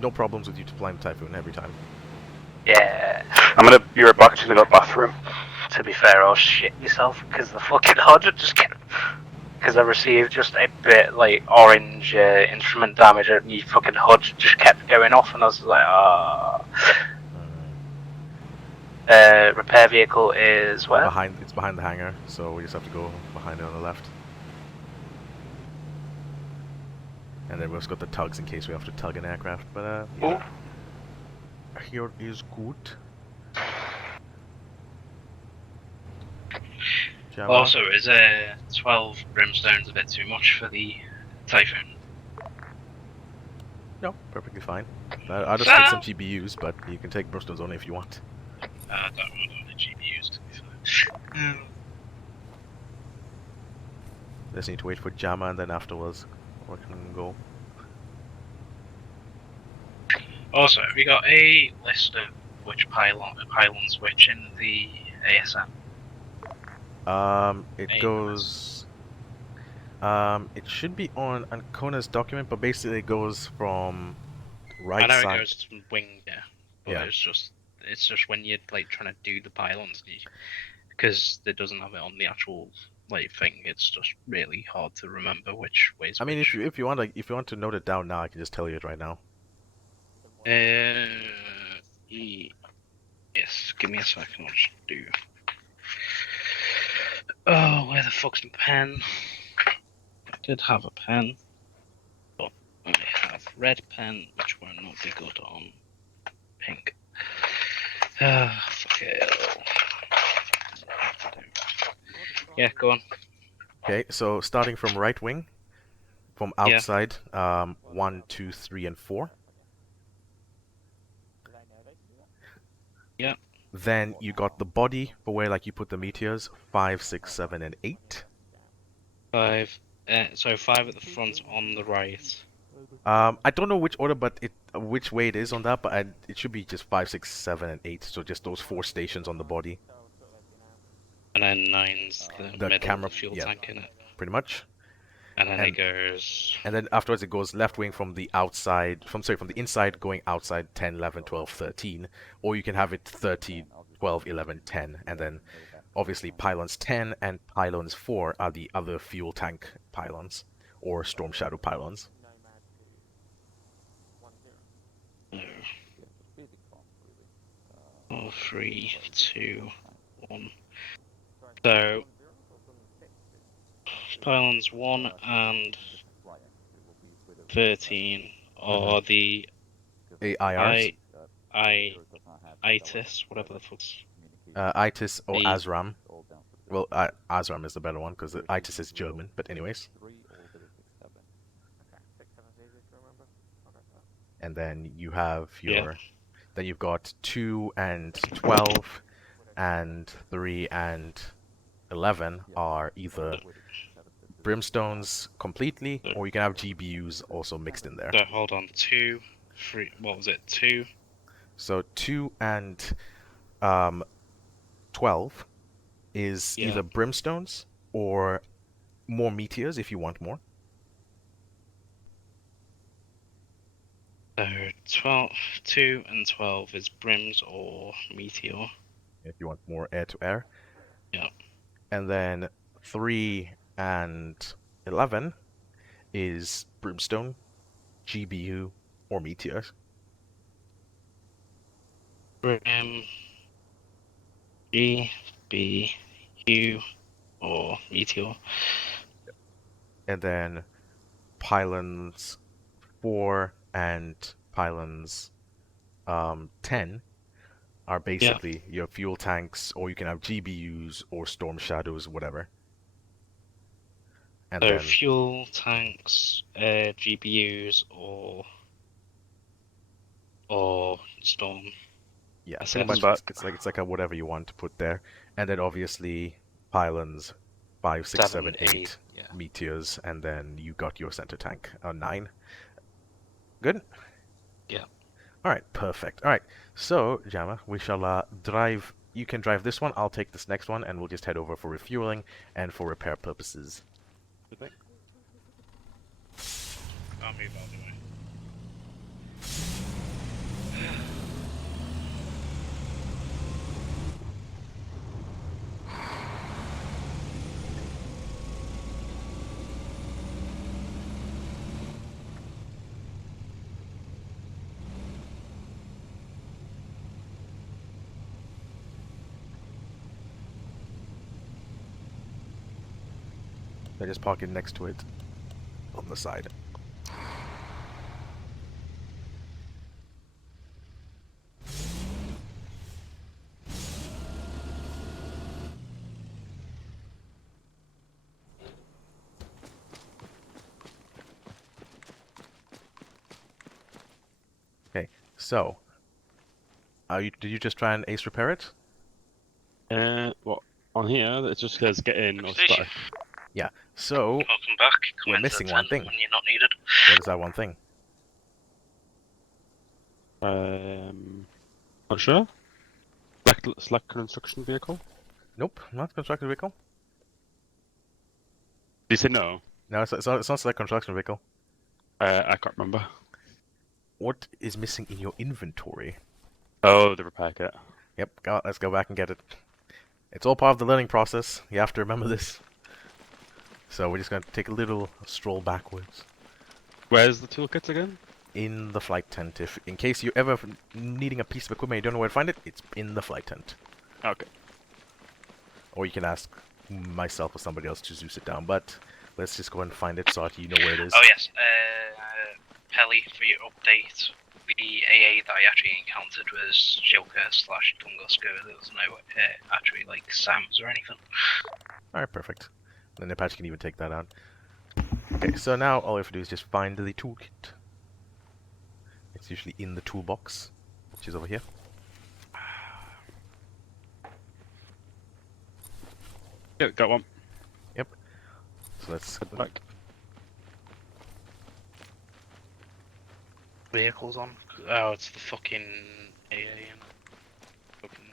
no problems with you flying the Typhoon every time. Yeah. I'm gonna be right back to the bathroom. To be fair, I'll shit myself because the fucking HUD just kept. Because I received just a bit like orange instrument damage, and your fucking HUD just kept going off, and I was like, repair vehicle is where? It's behind the hangar, so we just have to go behind it on the left. And then we've just got the tugs in case we have to tug an aircraft, but yeah. Here is good. Java. Also, is 12 brimstones a bit too much for the Typhoon? No, perfectly fine. I'll just take some GBUs, but you can take brimstones only if you want. I don't want the GBUs to be fair. Just need to wait for Jama, and then afterwards we can go. Also, have you got a list of which pylons which in the ASM? It goes. It should be on Ancona's document, but basically it goes from right I know side. it goes from wing, yeah, but Yeah. it's just when you're like trying to do the pylons, because it doesn't have it on the actual like thing. It's just really hard to remember which way's I mean, which. if you want to note it down now, I can just tell you it right now. Yes, give me a second. I'll just do. Oh, where the fuck's my pen? I did have a pen, but I have red pen, which will not be good on pink. Fuck it. Yeah, go on. Okay, so starting from right wing, from outside, 1, 2, 3, and 4. Yeah. Then you got the body for where like you put the meteors, 5, 6, 7, and 8. 5. So 5 at the front on the right. I don't know which order, but which way it is on that, but it should be just 5, 6, 7, and 8. So just those 4 stations on the body. And then 9's the middle camera, of the fuel tank in it. Pretty much. And then it goes. And then afterwards it goes left wing from the outside, from the inside going outside 10, 11, 12, 13. Or you can have it 30, 12, 11, 10. And then obviously pylons 10 and pylons 4 are the other fuel tank pylons or storm shadow pylons. Oh, 3, 2, 1. So pylons 1 and 13 are the AIRs? ITIS, whatever the fuck's. ITIS or ASRAM. Well, ASRAM is the better one because ITIS is German, but anyways. And then you have your, then you've got 2 and 12, and 3 and 11 are either brimstones completely, or you can have GBUs also mixed in there. So hold on, 2, 3, what was it, 2? So 2 and 12 is either brimstones or more meteors if you want more. So 2 and 12 is brims or meteor. If you want more air to air. Yeah. And then 3 and 11 is brimstone, GBU, or meteors. Brim, GBU, or meteor. And then pylons 4 and pylons 10 are basically your fuel tanks, or you can have GBUs or storm shadows, whatever. And so then fuel tanks, GBUs, or storm. Yeah, pretty much. It's like a whatever you want to put there, and then obviously pylons 5, 6, 7, 8 meteors, and then you got your center tank 9. Good. Yeah. All right. Perfect. All right. So Jama, we shall drive. You can drive this one. I'll take this next one, and we'll just head over for refueling and for repair purposes. I'll move out of the way. I just park it next to it on the side. Okay, so did you just try and ace repair it? What on here? It just says get in or start. Yeah. So welcome back. we're missing one thing. When you're not needed. What is that one thing? Not sure. Select construction vehicle. Nope, not constructed vehicle. Did you say no? No, it's not select construction vehicle. I can't remember. What is missing in your inventory? Oh, the repair kit. Yep, let's go back and get it. It's all part of the learning process. You have to remember this. So we're just going to take a little stroll backwards. Where's the toolkits again? In the flight tent. If in case you're ever needing a piece of equipment and you don't know where to find it, it's in the flight tent. Okay. Or you can ask myself or somebody else to Zeus it down, but let's just go and find it so that you know where it is. Oh yes, Pelly, for your update, the AA that I actually encountered was Joker/Tunguska. There was no actually like SAMs or anything. Alright, perfect. Then the patch can even take that out. Okay, so now all we have to do is just find the toolkit. It's usually in the toolbox, which is over here. Yeah, got one. Yep. So let's head back. Vehicles on? Oh, it's the fucking AA and fucking...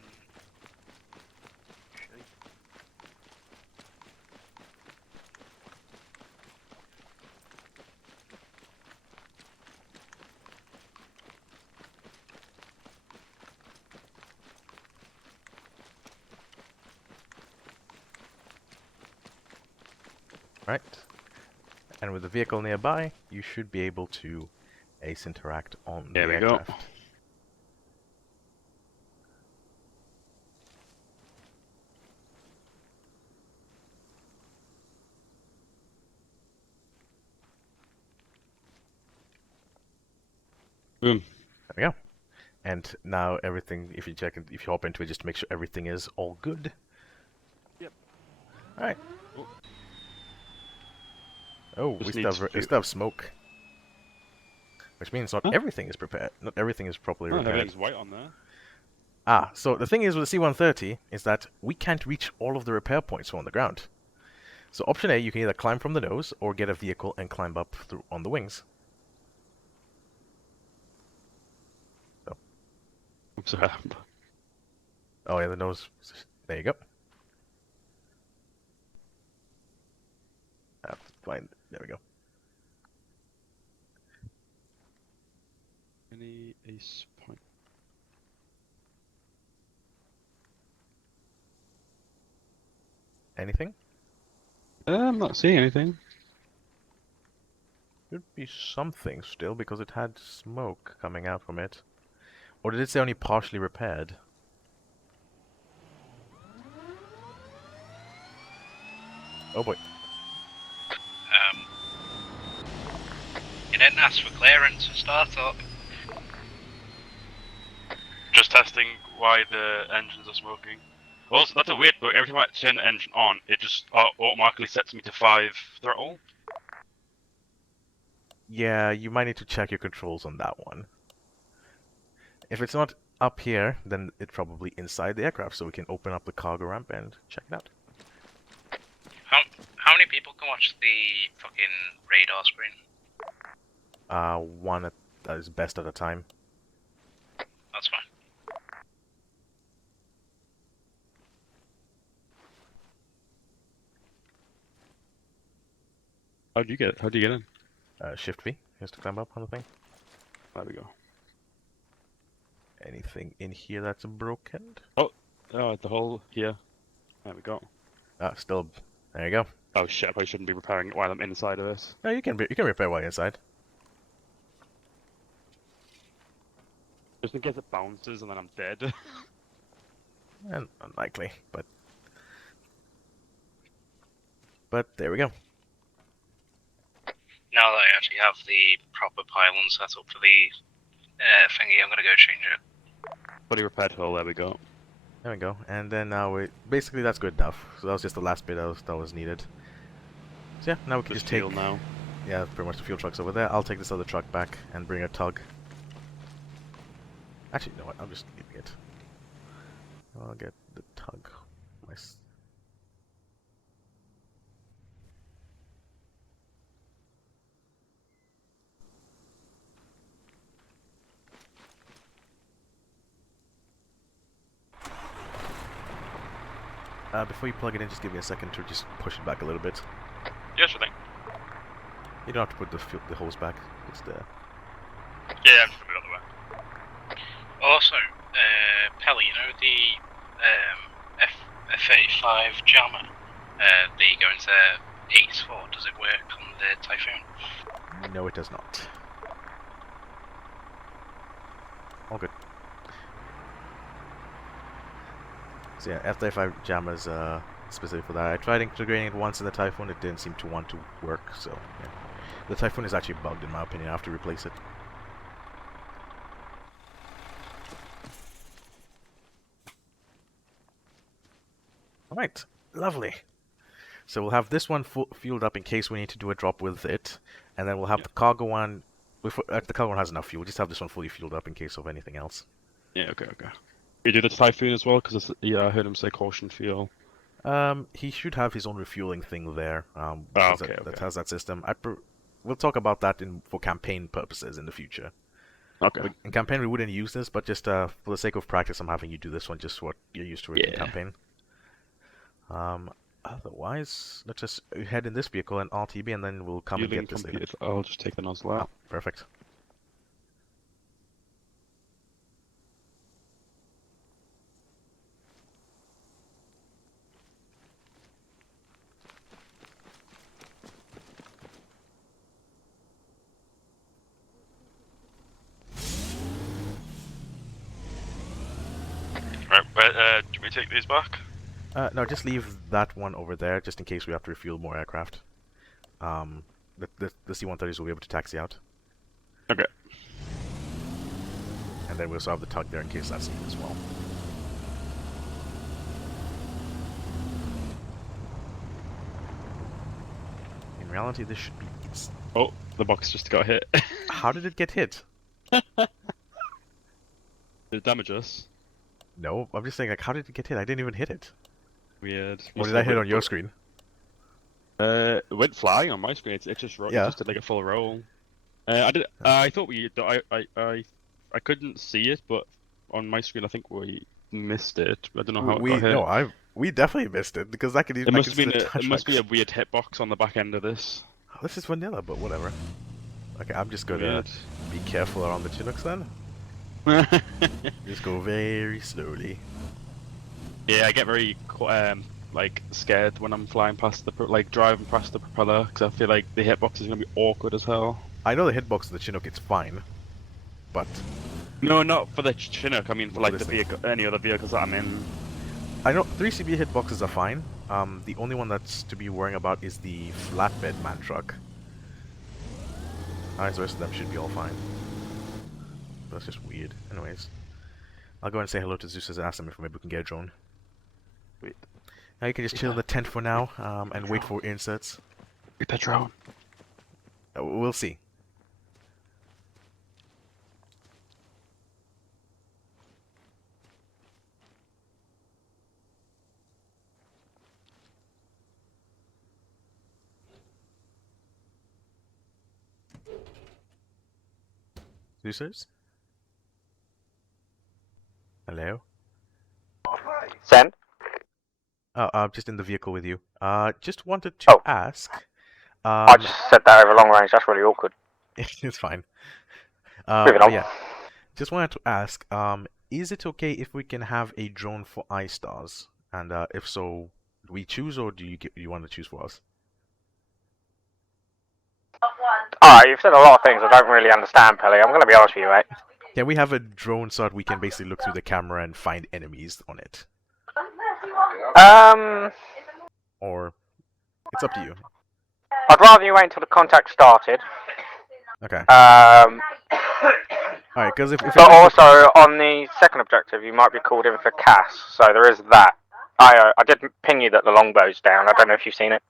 Right. And with the vehicle nearby, you should be able to ace interact on the aircraft. Go. Boom. There we go. And now everything, if you check, if you hop into it, just to make sure everything is all good. Yep. All right. Oh, we still have smoke. Which means not everything is prepared. Not everything is properly repaired. Everything's white on there. Ah, so the thing is with the C-130 is that we can't reach all of the repair points from on the ground. So option A, you can either climb from the nose or get a vehicle and climb up through on the wings. So. Oops, oh yeah, the nose. There you go. I have to find. There we go. Any ace point? Anything? I'm not seeing anything. Should be something still because it had smoke coming out from it. Or did it say only partially repaired? Oh boy. You didn't ask for clearance for startup. Just testing why the engines are smoking. Also, that's a weird bug. Every time I turn the engine on, it just automatically sets me to 5 throttle. Yeah, you might need to check your controls on that one. If it's not up here, then it's probably inside the aircraft, so we can open up the cargo ramp and check it out. How many people can watch the fucking radar screen? One that is best at a time. That's fine. How'd you get in? Shift V. Has to climb up on the thing. There we go. Anything in here that's broken? Oh, the hole here. There we go. Still. There you go. Oh shit! I probably shouldn't be repairing it while I'm inside of it. No, you can repair while you're inside. Just in case it bounces and then I'm dead. And unlikely, but there we go. Now that I actually have the proper pylon set up for the thingy, I'm gonna go change it. Fully repaired hull. There we go. There we go. And then now basically that's good enough. So that was just the last bit that was needed. So yeah, now we can just take. Now. Yeah, pretty much the fuel truck's over there. I'll take this other truck back and bring a tug. Actually, you know what? I'm just leaving it. I'll get the tug. Nice. Before you plug it in, just give me a second to just push it back a little bit. Yeah, sure thing. You don't have to put the hose back. It's there. Yeah, I'm just putting it on the way. Also, Pelly, you know the F-35 jammer? They go into Ace-4. Does it work on the Typhoon? No, it does not. All good. So yeah, F-35 jammers specific for that. I tried integrating it once in the Typhoon. It didn't seem to want to work. So yeah. The Typhoon is actually bugged in my opinion. I have to replace it. Alright, lovely. So we'll have this one fueled up in case we need to do a drop with it, and then we'll have the cargo one. The cargo one has enough fuel. We'll just have this one fully fueled up in case of anything else. Yeah, okay. We do the Typhoon as well, because I heard him say caution fuel. He should have his own refueling thing there. Okay. That has that system. We'll talk about that for campaign purposes in the future. Okay. In campaign we wouldn't use this, but just for the sake of practice, I'm having you do this one, just what you're used to in campaign. Otherwise, let's just head in this vehicle and RTB, and then we'll come and get this later. I'll just take the nozzle out. Oh, perfect. Right, do we take these back? No, just leave that one over there, just in case we have to refuel more aircraft. The C-130s will be able to taxi out. Okay. And then we'll also have the tug there in case that's needed as well. In reality, this should be... Oh, the box just got hit. How did it get hit? Did it damage us? No, I'm just saying, like, how did it get hit? I didn't even hit it. Weird. Or did I hit on your screen? It went flying on my screen. It just did like a full roll. I thought I couldn't see it, but on my screen I think we missed it. I don't know how it got hit. No, we definitely missed it because I could even. It must be a weird hitbox on the back end of this. This is vanilla, but whatever. Okay, I'm just gonna be careful around the Chinooks then. Just go very slowly. Yeah, I get very like scared when I'm flying past driving past the propeller because I feel like the hitbox is gonna be awkward as hell. I know the hitbox of the Chinook, it's fine, but no, not for the Chinook. I mean for like the vehicle, any other vehicles that I'm in. I know 3CB hitboxes are fine. The only one that's to be worrying about is the flatbed man truck. The rest of them should be all fine. That's just weird. Anyways, I'll go and say hello to Zeus and ask him if maybe we can get a drone. Wait. Now you can just chill in the tent for now and wait for inserts. Get that drone. We'll see. Zeus? Hello? Send? Oh, I'm just in the vehicle with you. Just wanted to ask. I just said that over long range. That's really awkward. It's fine. Moving on. Yeah. Just wanted to ask. Is it okay if we can have a drone for iStars? And if so, do we choose, or do you want to choose for us? Alright, you've said a lot of things I don't really understand, Pelly. I'm going to be honest with you, mate. Yeah, we have a drone so that we can basically look through the camera and find enemies on it. Or it's up to you. I'd rather you wait until the contact started. Okay. Alright, because if but also on the second objective, you might be called in for CAS, so there is that. I did ping you that the longbow's down. I don't know if you've seen it.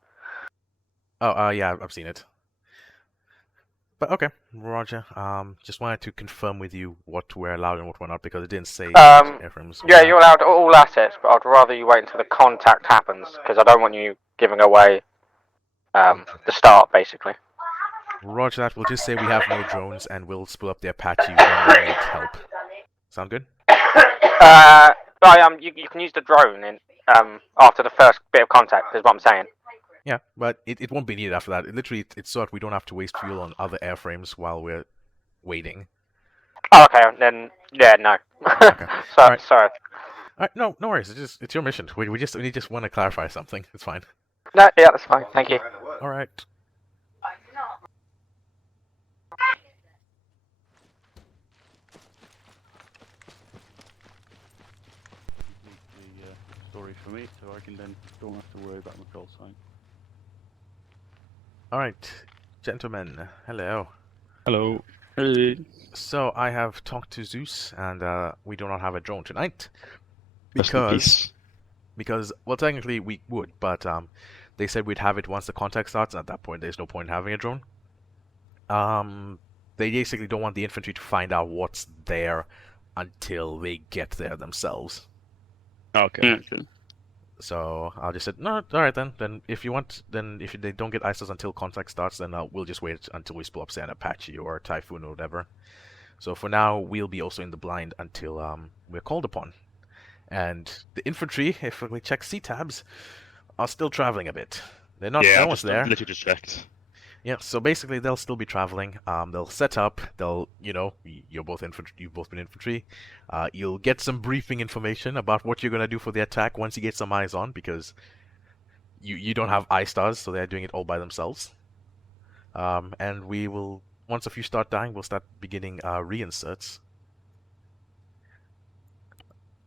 Oh, yeah, I've seen it. But okay, Roger. Just wanted to confirm with you what we're allowed and what we're not because it didn't say airframes. Yeah, you're allowed all assets, but I'd rather you wait until the contact happens because I don't want you giving away the start, basically. Roger that. We'll just say we have no drones and we'll split up the Apache when we need help. Sound good? You can use the drone in after the first bit of contact. Is what I'm saying. Yeah, but it won't be needed after that. It's so that we don't have to waste fuel on other airframes while we're waiting. Oh, okay, then yeah, no. Okay. Sorry. All right, no worries. It's your mission. We just want to clarify something. It's fine. No, yeah, that's fine. Thank you. All right. The story for me, so I can then don't have to worry about my call sign. All right, gentlemen. Hello. Hello. Hey. So I have talked to Zeus, and we do not have a drone tonight Rest in peace. because well, technically we would, but they said we'd have it once the contact starts. At that point, there's no point in having a drone. They basically don't want the infantry to find out what's there until they get there themselves. Okay. So I'll just say, no, alright then. Then if you want, then if they don't get ISOs until contact starts, then we'll just wait until we split up, say, an Apache or a Typhoon or whatever. So for now, we'll be also in the blind until we're called upon. And the infantry, if we check C-tabs, are still traveling a bit. They're not, no one's there. Literally just checked. Yeah, so basically they'll still be traveling. They'll set up. They'll, you're both infantry. You've both been infantry. You'll get some briefing information about what you're gonna do for the attack once you get some eyes on, because you don't have eye stars, so they're doing it all by themselves. And we will, once a few start dying, we'll start beginning reinserts.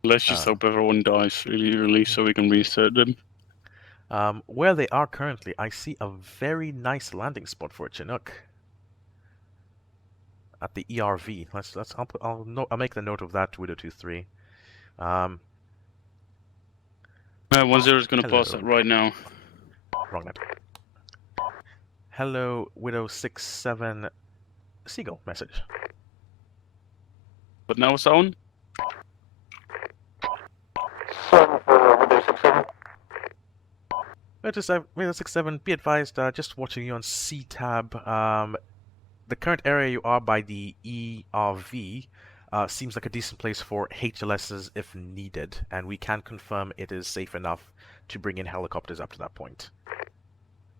Let's just hope everyone dies really early so we can reinsert them. Where they are currently, I see a very nice landing spot for a Chinook at the ERV. I'll make the note of that, Widow 23. 10 is going to pass that right now. Wrong net. Hello, Widow 67 Seagull message. But now it's on. Widow 67. Widow 67, be advised, just watching you on C-tab. The current area you are by the ERV seems like a decent place for HLSs if needed, and we can confirm it is safe enough to bring in helicopters up to that point.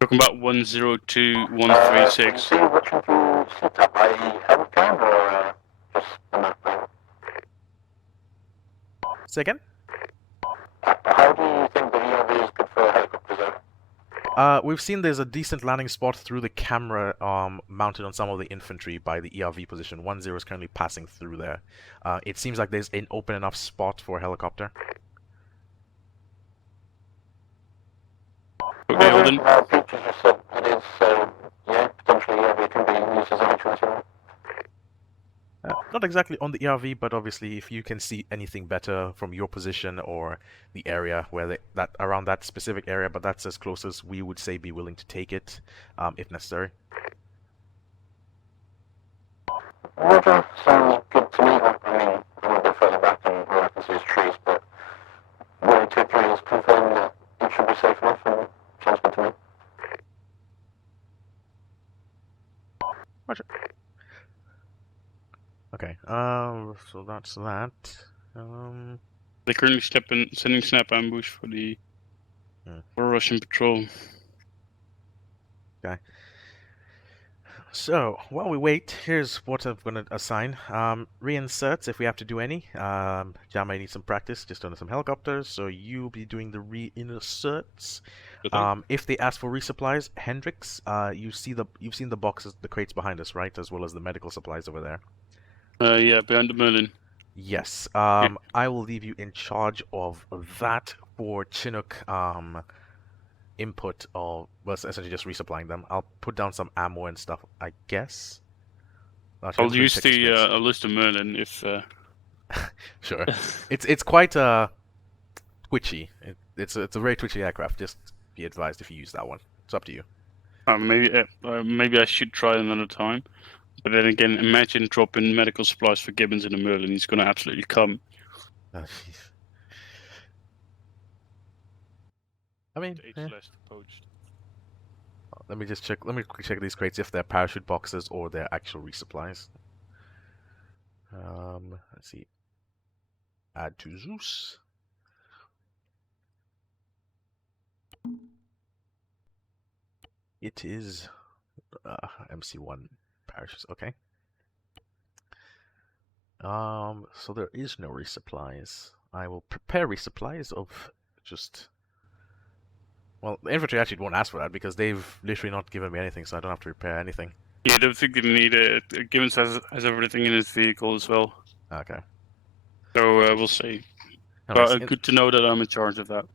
Talking about 102136. See which one you C-tab, i.e. helicopter or just the map plan? Say again? How do you think the ERV is good for helicopters though? We've seen there's a decent landing spot through the camera mounted on some of the infantry by the ERV position. 10 is currently passing through there. It seems like there's an open enough spot for a helicopter. Okay, well then. Peaches just said it is, so yeah, potentially ERV can be used as a choice. Not exactly on the ERV, but obviously if you can see anything better from your position or the area where around that specific area, but that's as close as we would say be willing to take it, if necessary. Roger, sounds good to me. I mean, I'm a bit further back and all I can see is trees, but Willie 23 has confirmed that it should be safe enough and sounds good to me. Roger. Okay, so that's that. They're currently sending snap ambush for the for Russian patrol. Okay. So, while we wait, here's what I'm going to assign. Reinserts, if we have to do any. Jam may need some practice just on some helicopters, so you'll be doing the reinserts. If they ask for resupplies, Hendrix, you've seen the boxes, the crates behind us, right? As well as the medical supplies over there. Yeah, behind the Merlin. Yes. I will leave you in charge of that for Chinook input, or well, essentially just resupplying them. I'll put down some ammo and stuff, I guess. I'll use the list of Merlin if. Sure. It's quite twitchy. It's a very twitchy aircraft. Just be advised if you use that one. It's up to you. Maybe I should try another time. But then again, imagine dropping medical supplies for Gibbons in a Merlin. He's going to absolutely come. I mean, let me just check. Let me quickly check these crates if they're parachute boxes or they're actual resupplies. Let's see. Add to Zeus. It is MC1 parishes. Okay. So there is no resupplies. I will prepare resupplies of just. Well, the infantry actually won't ask for that because they've literally not given me anything, so I don't have to repair anything. Yeah, I don't think they need it. Gibbons has everything in his vehicle as well. Okay. So we'll see. Anyways, But good to know that I'm in charge of that.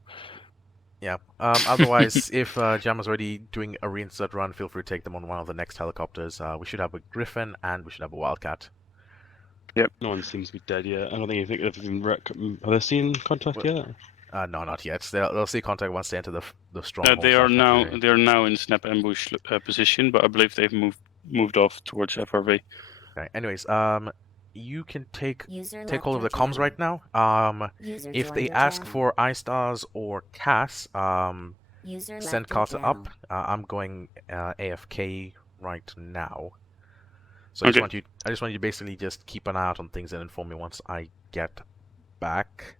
Yeah. Otherwise, if Jammer's already doing a reinsert run, feel free to take them on one of the next helicopters. We should have a Griffin and we should have a Wildcat. Yep. No one seems to be dead yet. I don't think they've been have they seen contact yet? No, not yet. They'll see contact once they enter the stronghold. They are now in snap ambush position, but I believe they've moved off towards FRV. Okay. Anyways, you can take User hold of the comms right now. If they ask for iStars or CAS, send Carter up. I'm going AFK right now. So Okay. I just want you to basically just keep an eye out on things and inform me once I get back.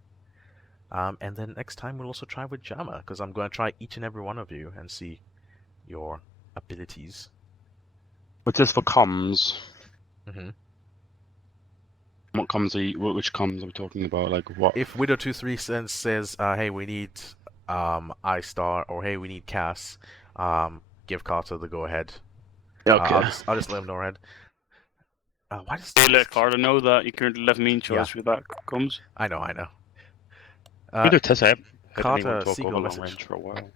And then next time we'll also try with Jammer, because I'm going to try each and every one of you and see your abilities. What's this for comms? Mm-hmm. What comms which comms are we talking about? Like what? If Widow 23 says, hey, we need iStar, or hey, we need CAS, give Carter the go-ahead. Okay. I'll just let him know ahead. Why does They let Carter know that you currently left me in charge with that comms. I know. We do test. I haven't heard Carter, anyone talk Seagull over long message. range for a while.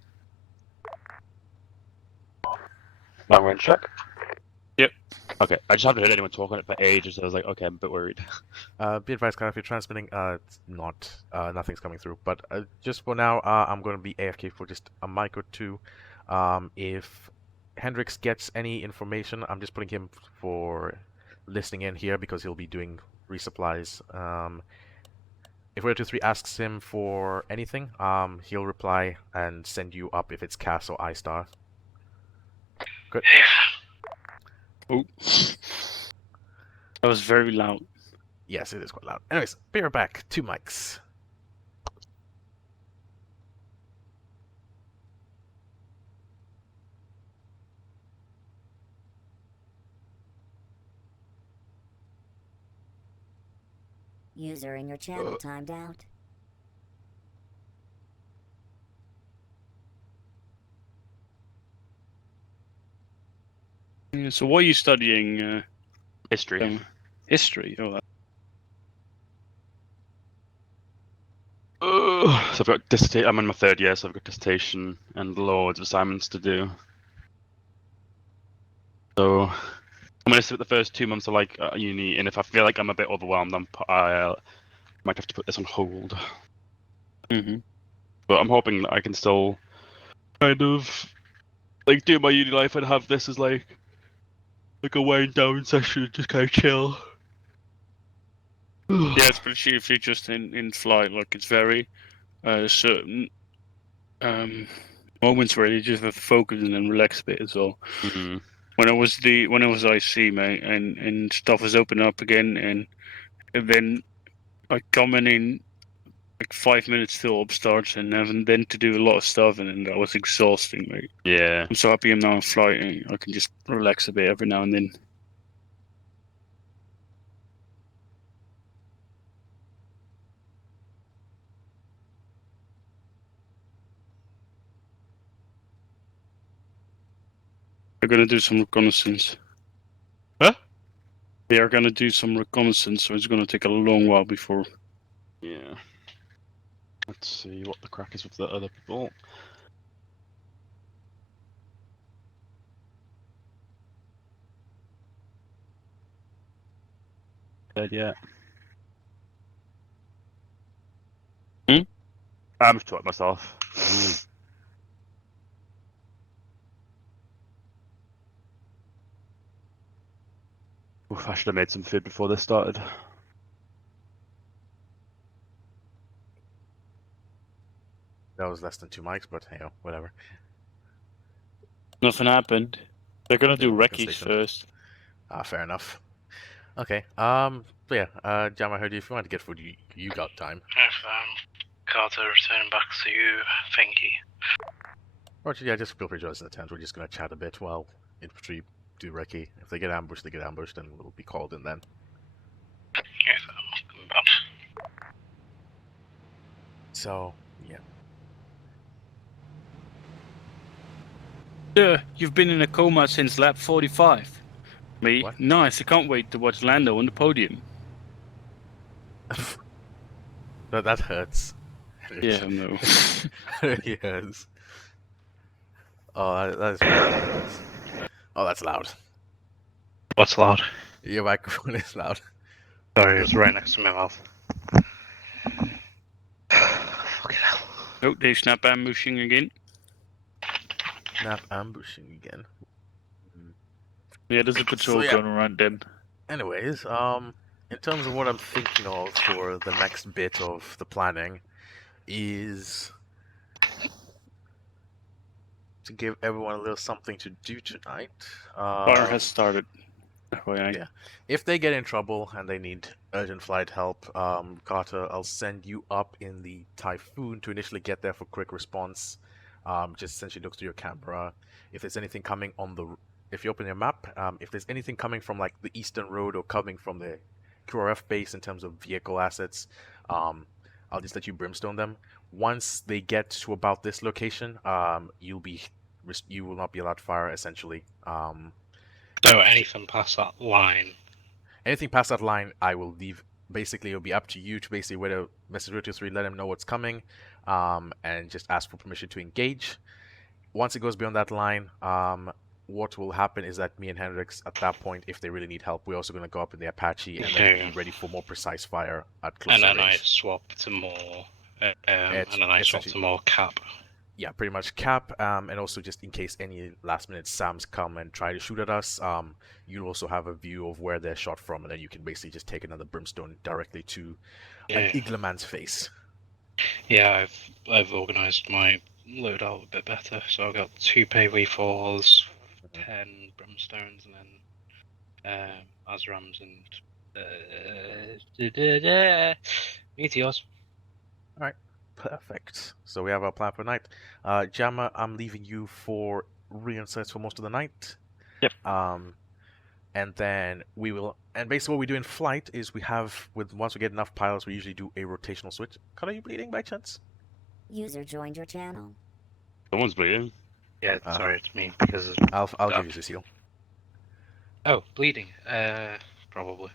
Long range check. Yep. Okay, I just haven't heard anyone talk on it for ages, so I was like, okay, I'm a bit worried. Be advised, Carter, if you're transmitting, it's not, nothing's coming through. But just for now, I'm going to be AFK for just a mic or two. If Hendrix gets any information, I'm just putting him for listening in here because he'll be doing resupplies. If Widow 23 asks him for anything, he'll reply and send you up if it's CAS or iStar. Good. Oh. That was very loud. Yes, it is quite loud. Anyways, be right back. 2 mics. User in your channel timed out. Yeah, so what are you studying? History. History. Oh, that. So I've got dissertation. I'm in my 3rd year, so I've got dissertation and loads of assignments to do. So I'm gonna sit the first 2 months of like uni, and if I feel like I'm a bit overwhelmed, I might have to put this on hold. Mm-hmm. But I'm hoping that I can still kind of like do my uni life and have this as like a wind down session, just kind of chill. Yeah, especially if you're just in flight, like it's very certain moments where you just have to focus and then relax a bit as well. Mm-hmm. When I was IC, mate, and stuff was opening up again, and then I coming in like 5 minutes till up starts, and having then to do a lot of stuff, and then that was exhausting, mate. Yeah. I'm so happy I'm now in flight, and I can just relax a bit every now and then. They're gonna do some reconnaissance. Huh? They are gonna do some reconnaissance, so it's gonna take a long while before. Yeah. Let's see what the crack is with the other people. Dead yet? I'm just talking myself. Oof, I should have made some food before this started. That was less than 2 mics, but hey, whatever. Nothing happened. They're gonna do recce first. Fair enough. Okay. But yeah, Jam, I heard you. If you want to get food, you got time. If Carter returning back to you, thank you. Or yeah, just feel free to join us in the tent. We're just gonna chat a bit while infantry do recce. If they get ambushed, they get ambushed, and we'll be called in then. Yes, I'm coming back. So yeah. You've been in a coma since lap 45. Me? What? Nice, I can't wait to watch Lando on the podium. That hurts. Yeah, I know. Yes. Oh, that is really hurts. Oh, that's loud. What's loud? Your microphone is loud. Sorry, it was right next to my mouth. Fucking hell. Oh, they snap ambushing again. Snap ambushing again. Yeah, there's a patrol going around then. Anyways, in terms of what I'm thinking of for the next bit of the planning is to give everyone a little something to do tonight. Fire has started. Yeah. If they get in trouble and they need urgent flight help, Carter, I'll send you up in the Typhoon to initially get there for quick response. Just essentially look through your camera. If there's anything coming on the, if you open your map, if there's anything coming from like the Eastern Road or coming from the QRF base in terms of vehicle assets, I'll just let you brimstone them. Once they get to about this location, you will not be allowed to fire essentially. So anything past that line? Anything past that line, I will leave. Basically, it'll be up to you to basically whether message 3, let them know what's coming, and just ask for permission to engage. Once it goes beyond that line, what will happen is that me and Hendrix, at that point, if they really need help, we're also going to go up in the Apache and then be ready for more precise fire at closer range. And then I swap to more, and then I swap to more cap. Yeah, pretty much cap, and also just in case any last-minute SAMs come and try to shoot at us, you'll also have a view of where they're shot from, and then you can basically just take another brimstone directly to an Iglaman's face. Yeah, I've organised my loadout a bit better, so I've got 2 pay V4s, 10 brimstones, and then Azrams and meteors. Alright, perfect. So we have our plan for night. Jammer, I'm leaving you for reinserts for most of the night. Yep. And then we will, and basically what we do in flight is we have, once we get enough pilots, we usually do a rotational switch. Are you bleeding by chance? User joined your channel. Someone's bleeding. Yeah, sorry, it's me because I'll give you Cecile. Oh, bleeding. Probably.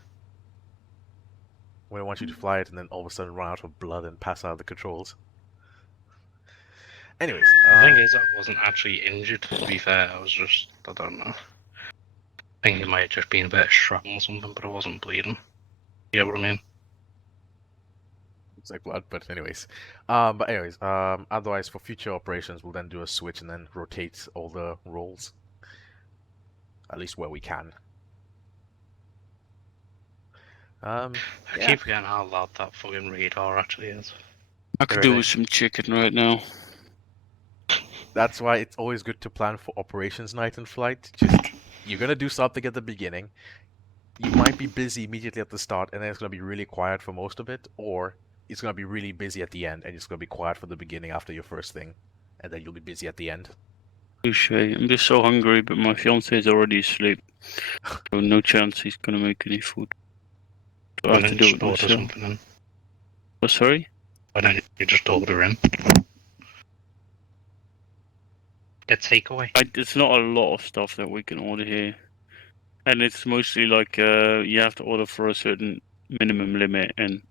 We don't want you to fly it and then all of a sudden run out of blood and pass out of the controls. Anyways, the thing is, I wasn't actually injured. To be fair, I was just, I don't know. I think it might have just been a bit of shrapnel or something, but I wasn't bleeding. You know what I mean? It's like blood, but anyways. Otherwise, for future operations, we'll then do a switch and then rotate all the roles. At least where we can. I keep forgetting how loud that fucking radar actually is. I could do with some chicken right now. That's why it's always good to plan for operations night in flight. Just, you're gonna do something at the beginning. You might be busy immediately at the start, and then it's gonna be really quiet for most of it, or it's gonna be really busy at the end, and it's gonna be quiet for the beginning after your first thing, and then you'll be busy at the end. Touche. I'm just so hungry, but my fiance is already asleep, so no chance he's gonna make any food. So I have to do it myself. Oh, sorry? Why don't you just order in? Get takeaway. It's not a lot of stuff that we can order here, and it's mostly like you have to order for a certain minimum limit, and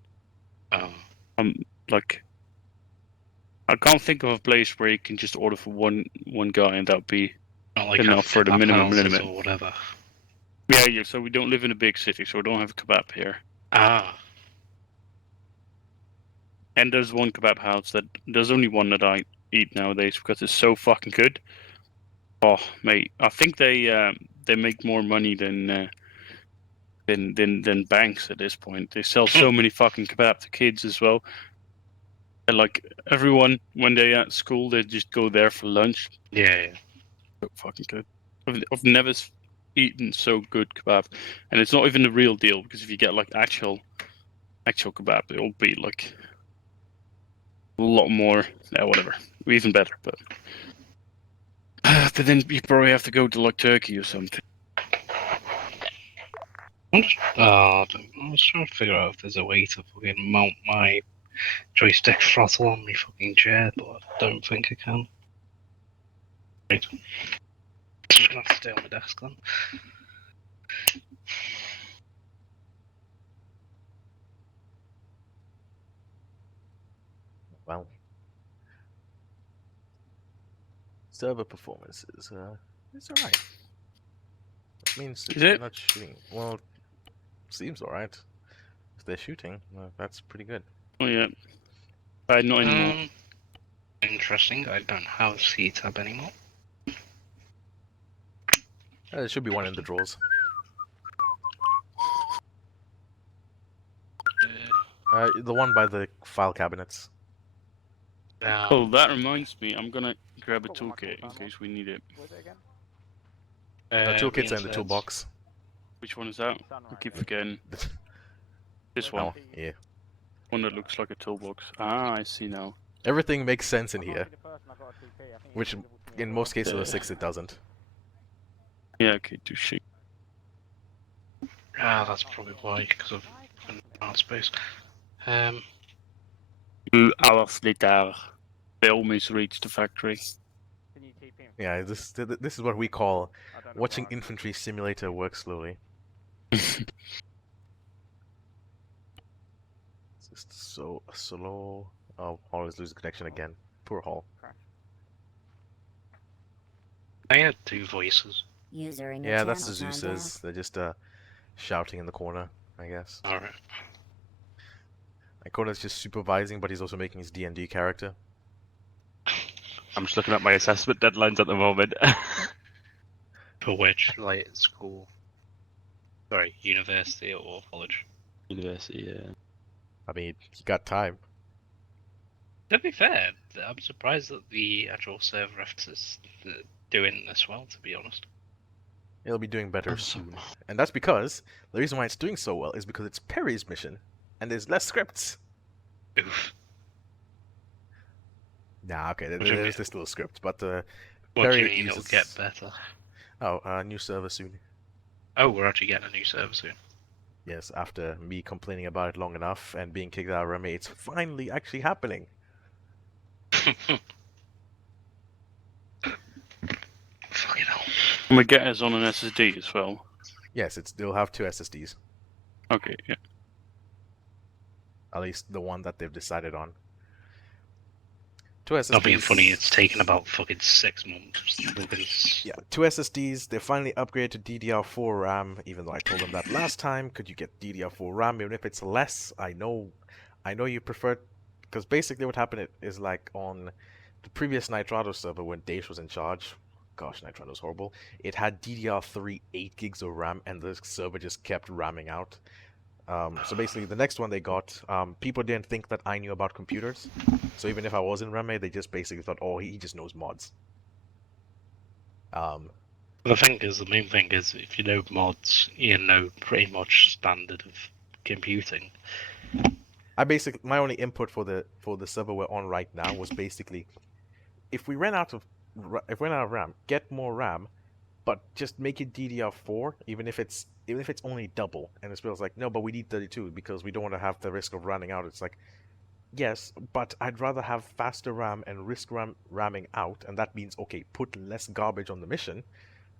like I can't think of a place where you can just order for one guy and that'd be enough for the minimum limit or whatever. Yeah. So we don't live in a big city, so we don't have a kebab here. And there's one kebab house there's only one that I eat nowadays because it's so fucking good. Oh, mate, I think they make more money than banks at this point. They sell so many fucking kebab to kids as well. And like everyone, when they're at school, they just go there for lunch. Yeah. So fucking good. I've never eaten so good kebab, and it's not even the real deal because if you get like actual kebab, it'll be like a lot more. Yeah, whatever, even better. But But then you probably have to go to like Turkey or something. I was trying to figure out if there's a way to fucking mount my joystick throttle on my fucking chair, but I don't think I can. Right. Just gonna have to stay on my desk then. Well, server performances. It's alright. That means Is they're it? not shooting. Well, seems alright. If they're shooting, that's pretty good. Oh yeah. Not anymore. Interesting. I don't have C-tab anymore. There should be one in the drawers. The one by the file cabinets. Oh, that reminds me. I'm gonna grab a toolkit in case we need it. Toolkits are in the toolbox. Which one is that? I keep forgetting. This one. Oh, yeah. One that looks like a toolbox. Ah, I see now. Everything makes sense in here. Which, in most cases, of 6 it doesn't. Yeah, okay, touche. That's probably why, because of art space. Two hours later, they almost reached the factory. Yeah, this is what we call watching infantry simulator work slowly. It's just so slow. Oh, always lose connection again. Poor Hall. I had 2 voices. User in your Yeah, that's the channel timed Zeus's. They're just shouting in the corner, I guess. Alright. Koda's just supervising, but he's also making his D&D character. I'm just looking at my assessment deadlines at the moment. For which, like, school? Sorry, university or college? University, yeah. I mean, he got time. To be fair, I'm surprised that the actual server is doing this well, to be honest. It'll be doing better soon. And that's because, the reason why it's doing so well is because it's Perry's mission, and there's less scripts. Oof. Nah, okay, there's this little script, but what Perry do you mean uses... it'll get better? Oh, new server soon. Oh, we're actually getting a new server soon. Yes, after me complaining about it long enough and being kicked out of RMA, it's finally actually happening. Fucking hell. Can we get us on an SSD as well? Yes, they'll have 2 SSDs. Okay, yeah. At least the one that they've decided on. 2 SSDs. Not being funny, it's taken about fucking 6 months. Yeah, 2 SSDs. They finally upgraded to DDR4 RAM, even though I told them that last time. Could you get DDR4 RAM even if it's less? I know you prefer, because basically what happened is like on the previous Nitrado server when Daesh was in charge. Gosh, Nitrado's horrible. It had DDR3 8 gigs of RAM, and the server just kept ramming out. So basically, the next one they got, people didn't think that I knew about computers. So even if I was in RMA, they just basically thought, oh, he just knows mods. The main thing is, if you know mods, you know pretty much standard of computing. My only input for the server we're on right now was basically, if we ran out of RAM, get more RAM, but just make it DDR4, even if it's only double. And it feels like, no, but we need 32 because we don't want to have the risk of running out. It's like, yes, but I'd rather have faster RAM and risk ramming out, and that means, okay, put less garbage on the mission,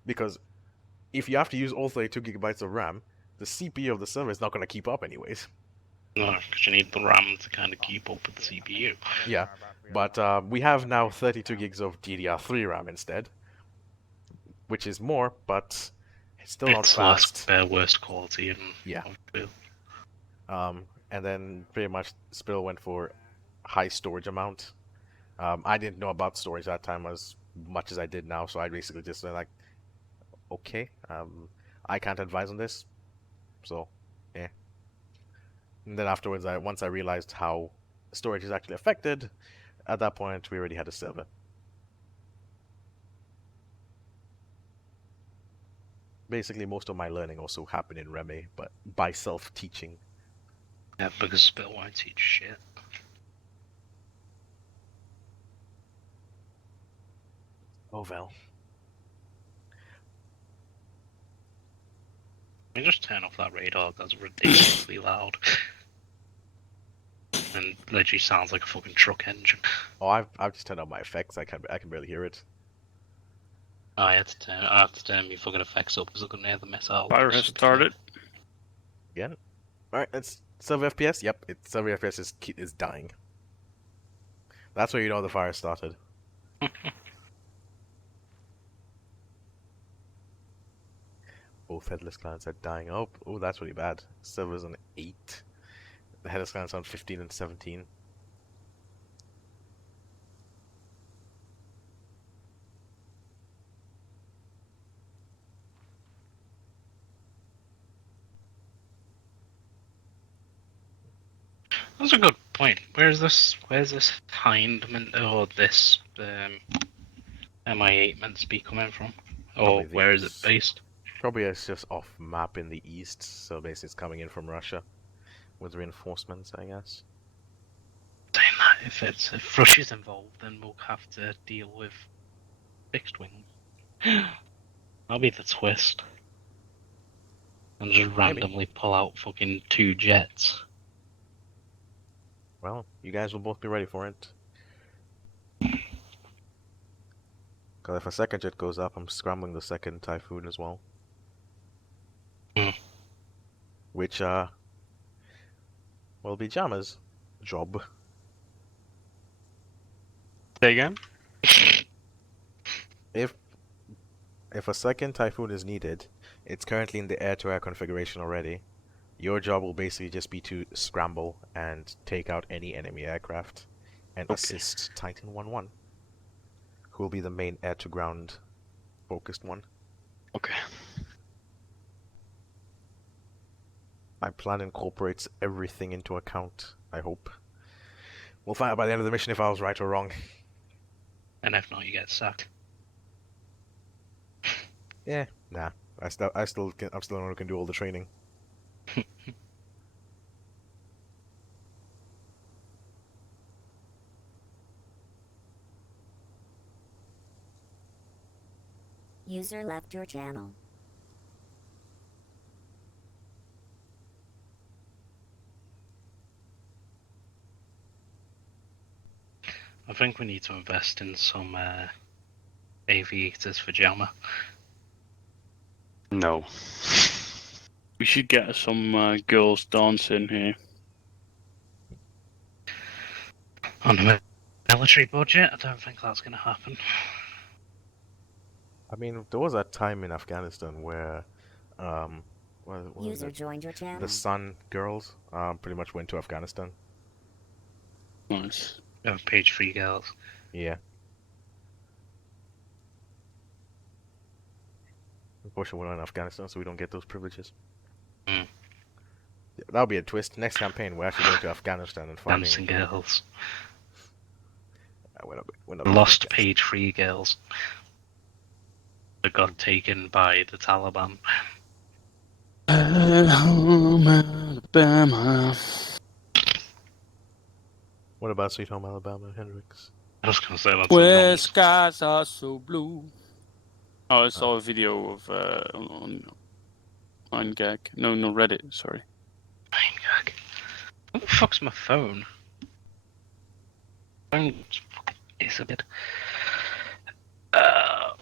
because if you have to use all 32 gigabytes of RAM, the CPU of the server is not going to keep up anyways. No, because you need the RAM to kind of keep up with the CPU. Yeah, but we have now 32 gigs of DDR3 RAM instead, which is more, but it's still not fast. It's worst quality and yeah. And then pretty much Spill went for high storage amount. I didn't know about storage that time as much as I did now, so I basically just said like, okay, I can't advise on this, so yeah. And then afterwards, once I realized how storage is actually affected, at that point we already had a server. Basically, most of my learning also happened in RMA, but by self-teaching. Yeah, because Spill won't teach shit. Oh well. I just turn off that radar. That's ridiculously loud. And literally sounds like a fucking truck engine. Oh, I've just turned on my effects. I can barely hear it. I have to turn my fucking effects up because I couldn't hear the missile. Fire has started. Again. All right, it's server FPS. Yep, server FPS is dying. That's where you know the fire started. Both headless clans are dying. Oh, that's really bad. Server's on 8. The headless clans on 15 and 17. That's a good point. Where's this hind or this MI8 meant to be coming from? Or where is it based? Probably it's just off map in the east, so basically it's coming in from Russia with reinforcements, I guess. Saying that, if Russia's involved, then we'll have to deal with fixed wing. That'll be the twist. And just randomly pull out fucking 2 jets. Well, you guys will both be ready for it. Because if a second jet goes up, I'm scrambling the second Typhoon as well. Which, will be Jama's job. Say again? If a second Typhoon is needed, it's currently in the air-to-air configuration already. Your job will basically just be to scramble and take out any enemy aircraft and assist Titan 1-1, who will be the main air-to-ground focused one. Okay. My plan incorporates everything into account, I hope. We'll find out by the end of the mission if I was right or wrong. And if not, you get sacked. Yeah, nah. I'm still the one who can do all the training. User left your channel. I think we need to invest in some aviators for Jama. No. We should get some girls dancing here. On a military budget, I don't think that's going to happen. I mean, there was a time in Afghanistan where, User joined your channel. The Sun girls pretty much went to Afghanistan. Nice. Oh, page 3 girls. Yeah. Unfortunately, we're not in Afghanistan, so we don't get those privileges. Mm. That'll be a twist. Next campaign, we're actually going to Afghanistan and fighting. Dancing girls. We're not Lost page 3 girls. That got taken by the Taliban. Home Alabama. What about Sweet Home Alabama, Hendrix? I was going to say that's Where skies are so blue. Oh, I saw a video of on 9gag. No, Reddit. Sorry. 9gag. What the fuck's my phone? My phone is a bit. Oh,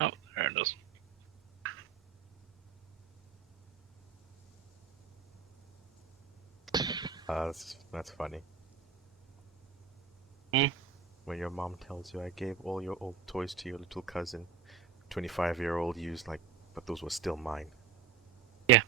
there it is. That's funny. When your mom tells you, I gave all your old toys to your little cousin, 25-year-old used like, but those were still mine. Yeah.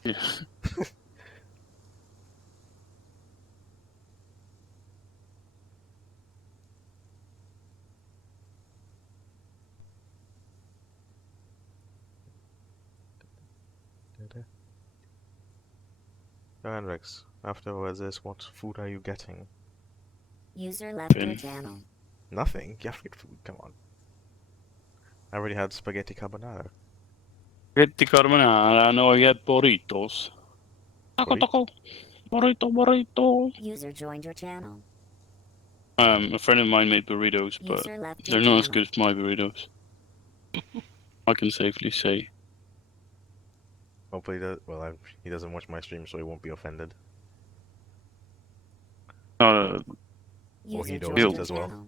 Hendrix, afterwards this, what food are you getting? User left your channel. Nothing? You have to get food, come on. I already had spaghetti carbonara. Spaghetti carbonara, no, I get burritos. Taco. Burrito. User joined your channel. A friend of mine made burritos, but they're not as good as my burritos. I can safely say. Hopefully, he doesn't watch my stream, so he won't be offended. Or he knows as well.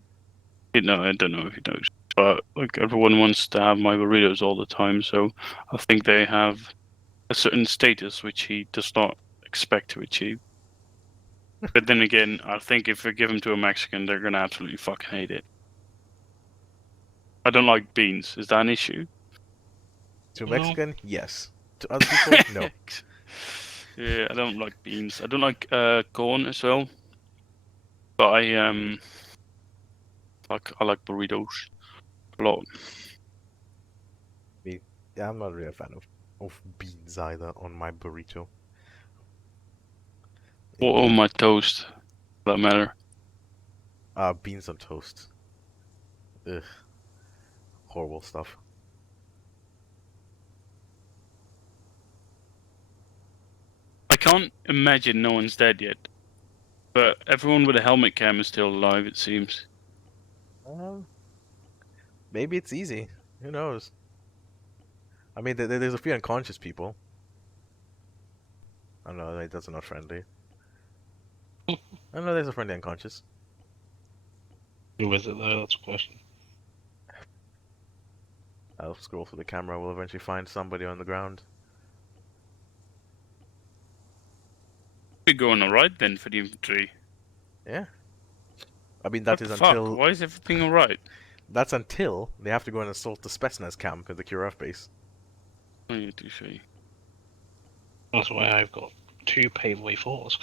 No, I don't know if he knows, but like everyone wants to have my burritos all the time, so I think they have a certain status which he does not expect to achieve. But then again, I think if I give them to a Mexican, they're gonna absolutely fucking hate it. I don't like beans. Is that an issue? To a Mexican, yes. To other people, no. Yeah, I don't like beans. I don't like corn as well. But I like burritos a lot. Yeah, I'm not really a fan of beans either on my burrito. Or on my toast, for that matter. Beans on toast. Ugh. Horrible stuff. I can't imagine no one's dead yet. But everyone with a helmet cam is still alive, it seems. Maybe it's easy. Who knows? I mean, there's a few unconscious people. I don't know, that's not friendly. I know there's a friendly unconscious. Who is it though? That's a question. I'll scroll through the camera, we'll eventually find somebody on the ground. We're going alright then for the infantry. Yeah. I mean, that is fuck? until... Why is everything alright? That's until they have to go and assault the Spetsnaz camp at the QRF base. Oh, you do see. That's why I've got 2 paveway 4s.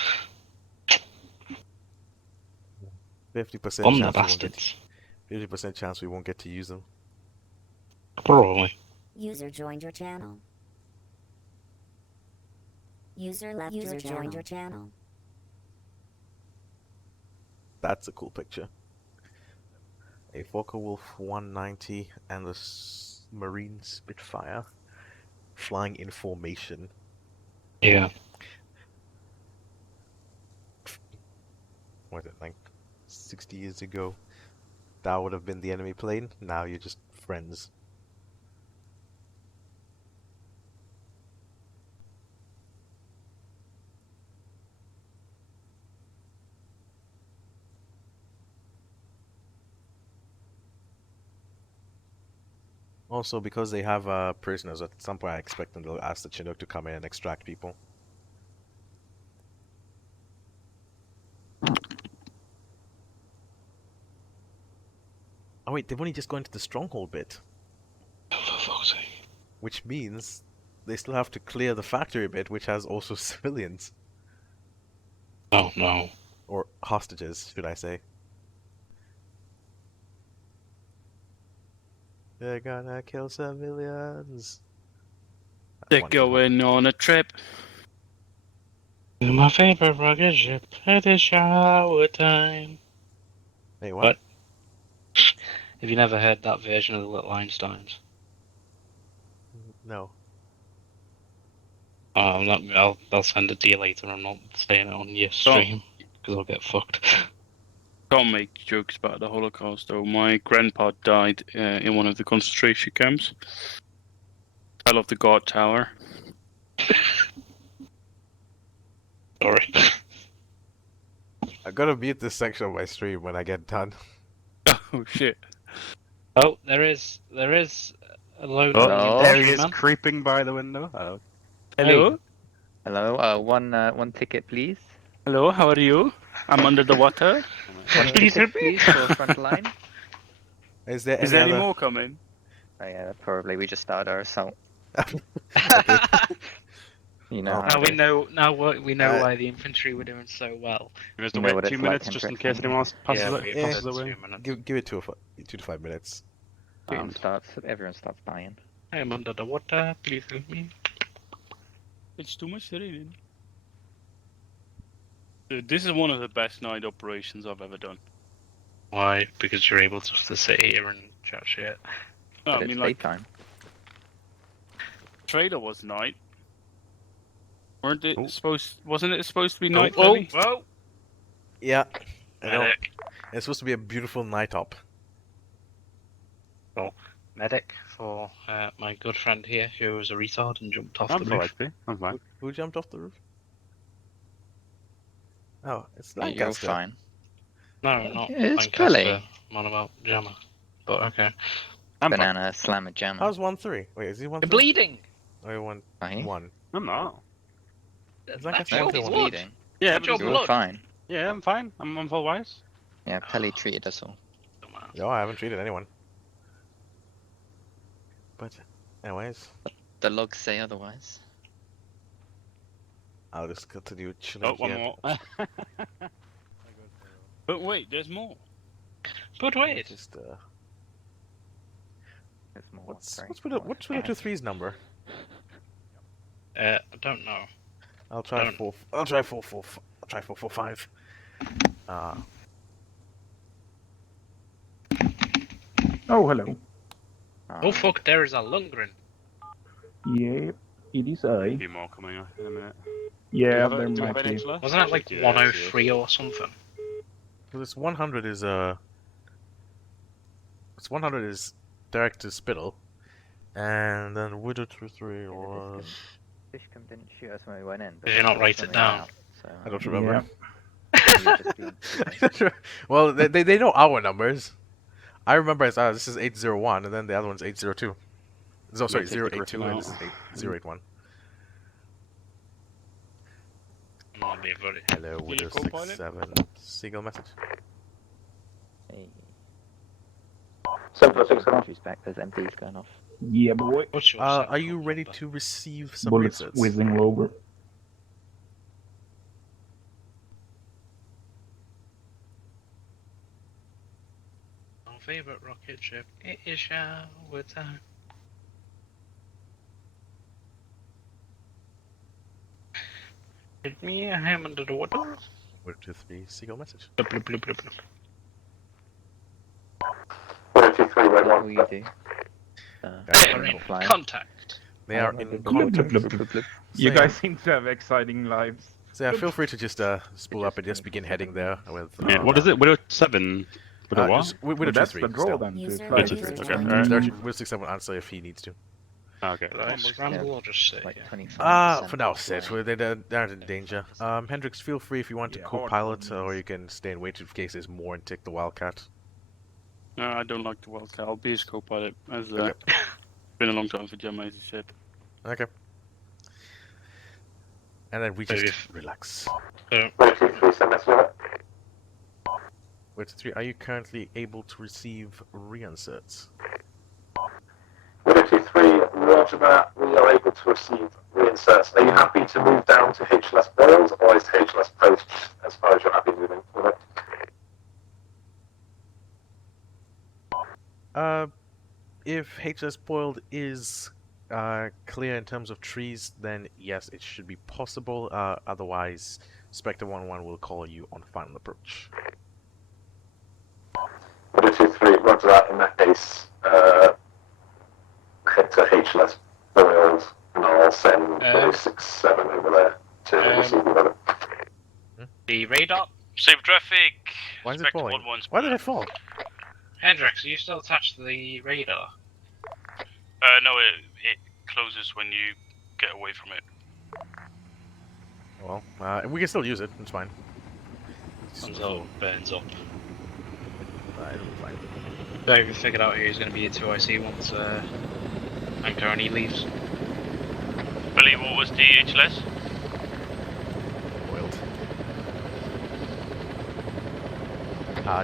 50% Bomb the chance bastards. 50% chance we won't get to use them. Probably. User joined your channel. User left joined your channel. That's a cool picture. A Focke-Wulf 190 and the Marine Spitfire flying in formation. Yeah. What is it, like 60 years ago? That would have been the enemy plane. Now you're just friends. Also, because they have prisoners, at some point I expect them to ask the Chinook to come in and extract people. Oh wait, they've only just gone to the stronghold bit. Which means they still have to clear the factory bit, which has also civilians. Oh no. Or hostages, should I say. They're gonna kill civilians. They're going on a trip. My favorite rocket ship, it is shower time. Hey, what? Have you never heard that version of the Little Einsteins? No. I'll send it to you later. I'm not saying it on your stream because I'll get fucked. Can't make jokes about the Holocaust though. My grandpa died in one of the concentration camps. Fell off the guard tower. Sorry. I gotta mute this section of my stream when I get done. Oh shit. Oh, there is a load Oh, of there he is creeping by the window. Oh. Hello? Hello, one ticket, please. Hello, how are you? I'm under the water. One ticket, please, for front line. Is there any more coming? Yeah, probably. We just started our assault. You know. Now we know why the infantry were doing so well. You have to wait 2 minutes just in case anyone else passes away. Give it 2 to 5 minutes. Everyone starts dying. I am under the water. Please help me. It's too much raining. Dude, this is one of the best night operations I've ever done. Why? Because you're able just to sit here and chat shit. No, I mean, it's like, daytime. Trailer was night. Wasn't it supposed to be night? Whoa! Yeah. I know. It's supposed to be a beautiful night op. Oh, medic for my good friend here who was a retard and jumped off the roof. I'm fine. Who jumped off the roof? Oh, it's You're Lancaster. fine. No, not It's Lancaster. Billy. I'm on about Jammer. But okay. Banana slammer jammer. How's 1-3? Wait, is he 1-3? You're bleeding! Or 1-1? I'm not. Is That's Lancaster your 1-3? blood. Yeah, You're blood. fine. Yeah, I'm fine. I'm full wise. Yeah, Pelly treated us all. No, I haven't treated anyone. But, anyways. The logs say otherwise. I'll just continue chilling one here. more. But wait, there's more. But wait. Just, There's more. what's Widow 3's number? I don't know. I'll try 445. Oh, hello. Oh fuck, there is a Lundgren. Yep, it is I. A few more coming up in a minute. Yeah, there might be. Wasn't that like 103 or something? Well, this 100 is This 100 is direct to Spittle, and then Widow 3 was. Fishcombe didn't shoot us when we went in. Did you not write it down? Out, so I don't remember. Yeah. Well, they know our numbers. I remember as this is 801, and then the other one's 802. Oh, sorry, 082, and this is 081. Hello, Widow 67. Seagull message. Hey. 746. She's back. There's MDs going off. Yeah, boy. Are you ready to receive some Bullets research? whizzing over. Our favourite rocket ship. It is shower time. Hit me a ham under the water. Widow 23, Seagull message. Blub, blub, blub, blub, blub. What will you do? Contact. They are in contact. You guys seem to have exciting lives. So yeah, feel free to just spool up and just begin heading there with. Yeah, what is it? Widow 7? Widow what? Widow That's 23. the draw still. then. Widow 23, okay. Alright. Widow 67 will answer if he needs to. Okay. Did I scramble or just sit here? For now, sit. They aren't in danger. Hendrix, feel free if you want to co-pilot, or you can stay and wait in case there's more and take the Wildcat. No, I don't like the Wildcat. I'll be his co-pilot. As it's been a long time for Gemma, as he said. Okay. And then we just relax. Wait, 3, are you currently able to receive reinserts? Widow 23, roger that. We are able to receive reinserts. Are you happy to move down to HLS Boils, or is HLS Post as far as you're happy moving with it? If HLS Boiled is clear in terms of trees, then yes, it should be possible. Otherwise, Spectre 1-1 will call you on final approach. Widow 23, roger that. In that case, head to HLS Boils, and I'll send 67 over there to receive the The radar. Save traffic. Why is it falling? Why did it fall? Hendrix, are you still attached to the radar? No, it closes when you get away from it. Well, we can still use it. It's fine. Until it burns up. It'll be fine. So we figured out who's going to be a 2IC once Ankarani leaves. Billy, what was the HLS? Boiled.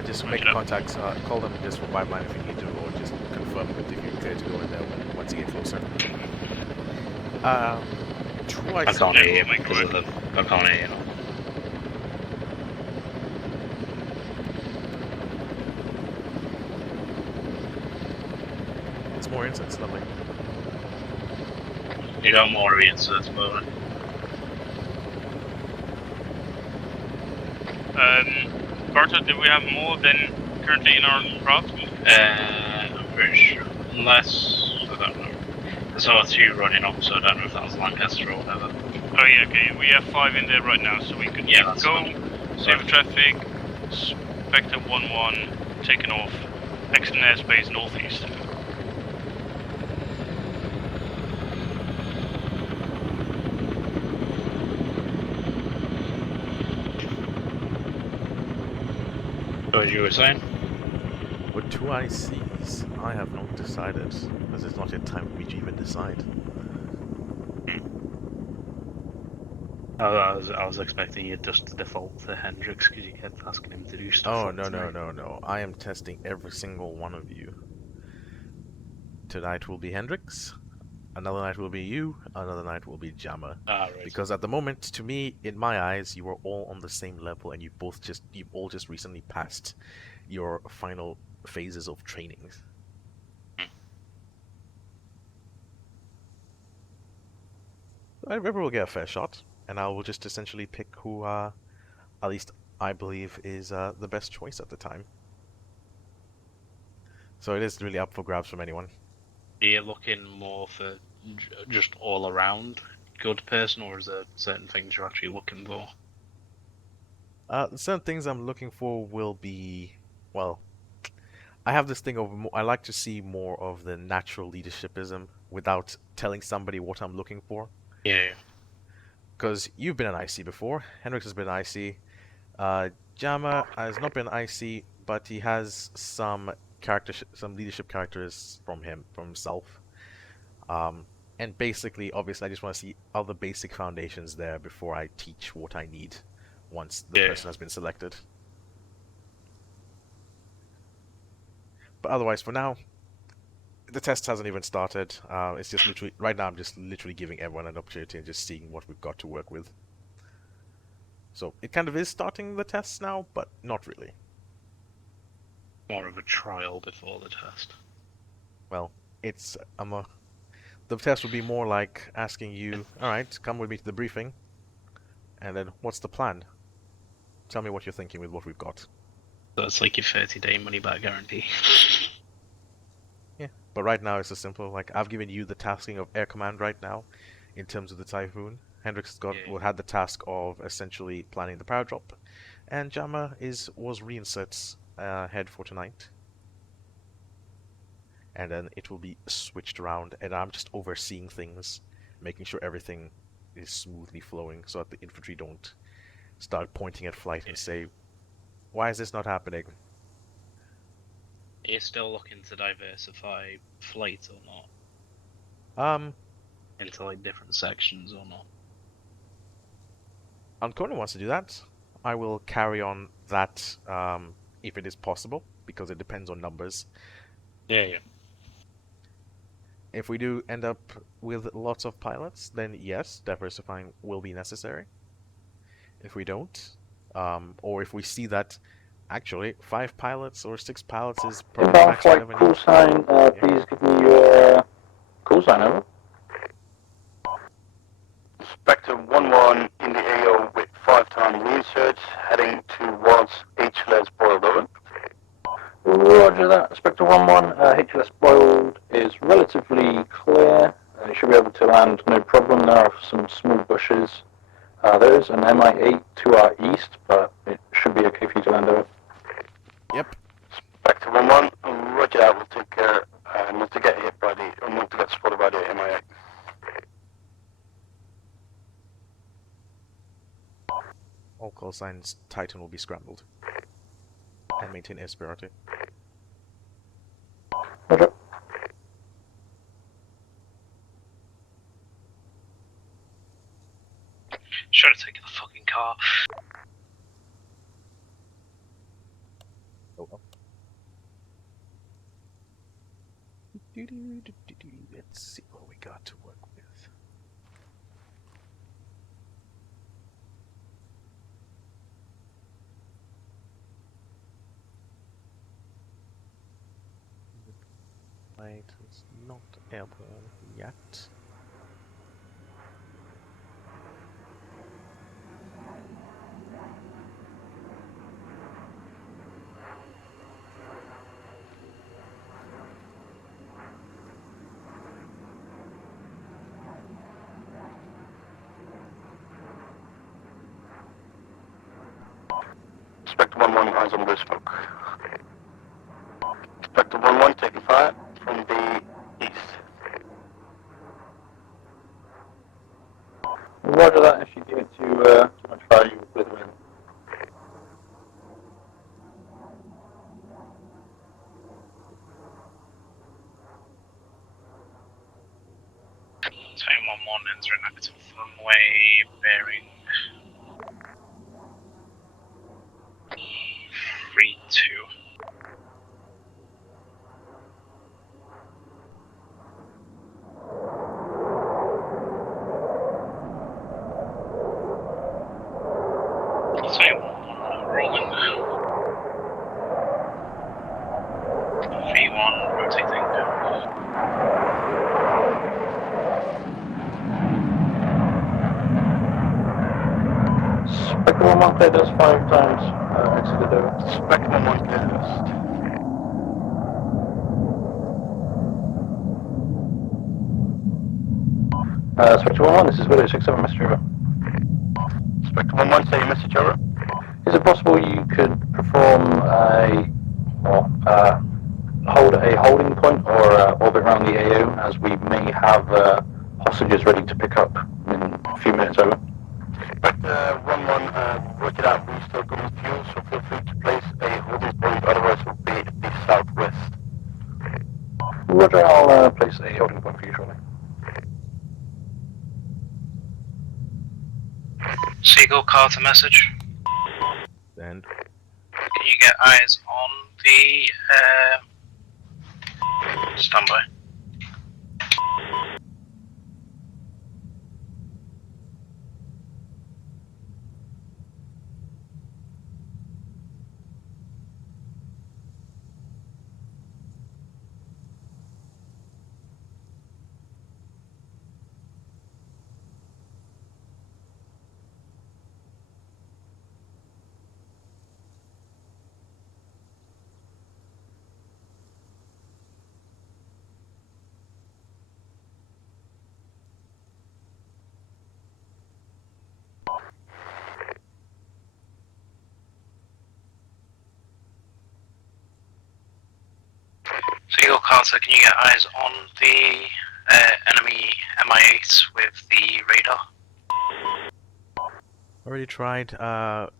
Just make contacts, call them just for pipeline if you need to, or just confirm if you're clear to go in there once you get closer. I can't hear him because of the... I can't hear him. It's more inserts, lovely. You got more inserts, but... Carter, do we have more than currently in our craft? I'm pretty sure. Unless... I don't know. There's only 2 running up, so I don't know if that was Lancaster or whatever. Oh yeah, okay. We have 5 in there right now, so we could go, save traffic, Spectre 1-1, taking off, exit airspace northeast. As you were saying? With 2 ICs, I have not decided, because it's not yet time for me to even decide. I was expecting you just to default to Hendrix because you kept asking him to do stuff. Oh, like no, no, tonight. no, no. I am testing every single one of you. Tonight will be Hendrix, another night will be you, another night will be Jammer. Ah, right. Because at the moment, to me, in my eyes, you are all on the same level, and you've all just recently passed your final phases of training. Everyone will get a fair shot, and I will just essentially pick who, at least I believe, is the best choice at the time. So it is really up for grabs from anyone. Are you looking more for just all around good person, or is there certain things you're actually looking for? Certain things I'm looking for will be, well, I have this thing of I like to see more of the natural leadershipism without telling somebody what I'm looking for. Yeah. Because you've been an IC before. Hendrix has been an IC. Jama has not been IC, but he has some leadership characters from himself. And basically, obviously, I just want to see other basic foundations there before I teach what I need once the person has been selected. But otherwise, for now, the test hasn't even started. It's just literally, right now I'm just literally giving everyone an opportunity and just seeing what we've got to work with. So it kind of is starting the tests now, but not really. More of a trial before the test. Well, it's the test would be more like asking you, alright, come with me to the briefing, and then what's the plan? Tell me what you're thinking with what we've got. That's like your 30-day money-back guarantee. Yeah, but right now it's a simple, like, I've given you the tasking of air command right now, in terms of the Typhoon. Hendrix had the task of essentially planning the power drop, and Jama was reinserts head for tonight. And then it will be switched around, and I'm just overseeing things, making sure everything is smoothly flowing, so that the infantry don't start pointing at flight and say, "Why is this not happening?" Are you still looking to diversify flight or not? Into like different sections or not? Conan wants to do that. I will carry on that if it is possible, because it depends on numbers. Yeah. If we do end up with lots of pilots, then yes, diversifying will be necessary. If we don't, or if we see that actually 5 pilots or 6 pilots is probably the max we ever call need. sign, please give me your call sign, over. Spectre 1-1 in the AO with 5-ton reinserts heading towards HLS boiled, over. Roger that. Spectre 1-1, HLS boiled is relatively clear. You should be able to land no problem. There are some small bushes. There is an MI8 to our east, but it should be okay for you to land over. Yep. Spectre 1-1, roger that. We'll take care not to get hit by not to get spotted by the MI8. All call signs Titan will be scrambled and maintain air superiority. Roger. Should have taken the fucking car. Oh well. Let's see what we got to work with. Right, it's not airborne yet. Spectre 1-1, eyes on blue smoke. Spectre 1-1, taking fire from the east. Roger that. If you get too much fire, you will blither in. enter an active runway bearing 32. Rolling. V1 rotating. Spectre 1-1 cleared us 5 times. Exited over. Spectre 1-1 cleared us. Spectre 1-1, this is Willow 67, message over. Spectre 1-1, say your message over. Is it possible you could perform hold a holding point or orbit around the AO, as we may have hostages ready to pick up in a few minutes, over. Spectre 1-1, work it out, we still got fuel, so feel free to place a holding point, otherwise it will be the southwest. Roger, I'll place a holding point for you shortly. Seagull Carter message. And can you get eyes on the standby? Seagull Carter, can you get eyes on the enemy Mi-8 with the radar? already tried.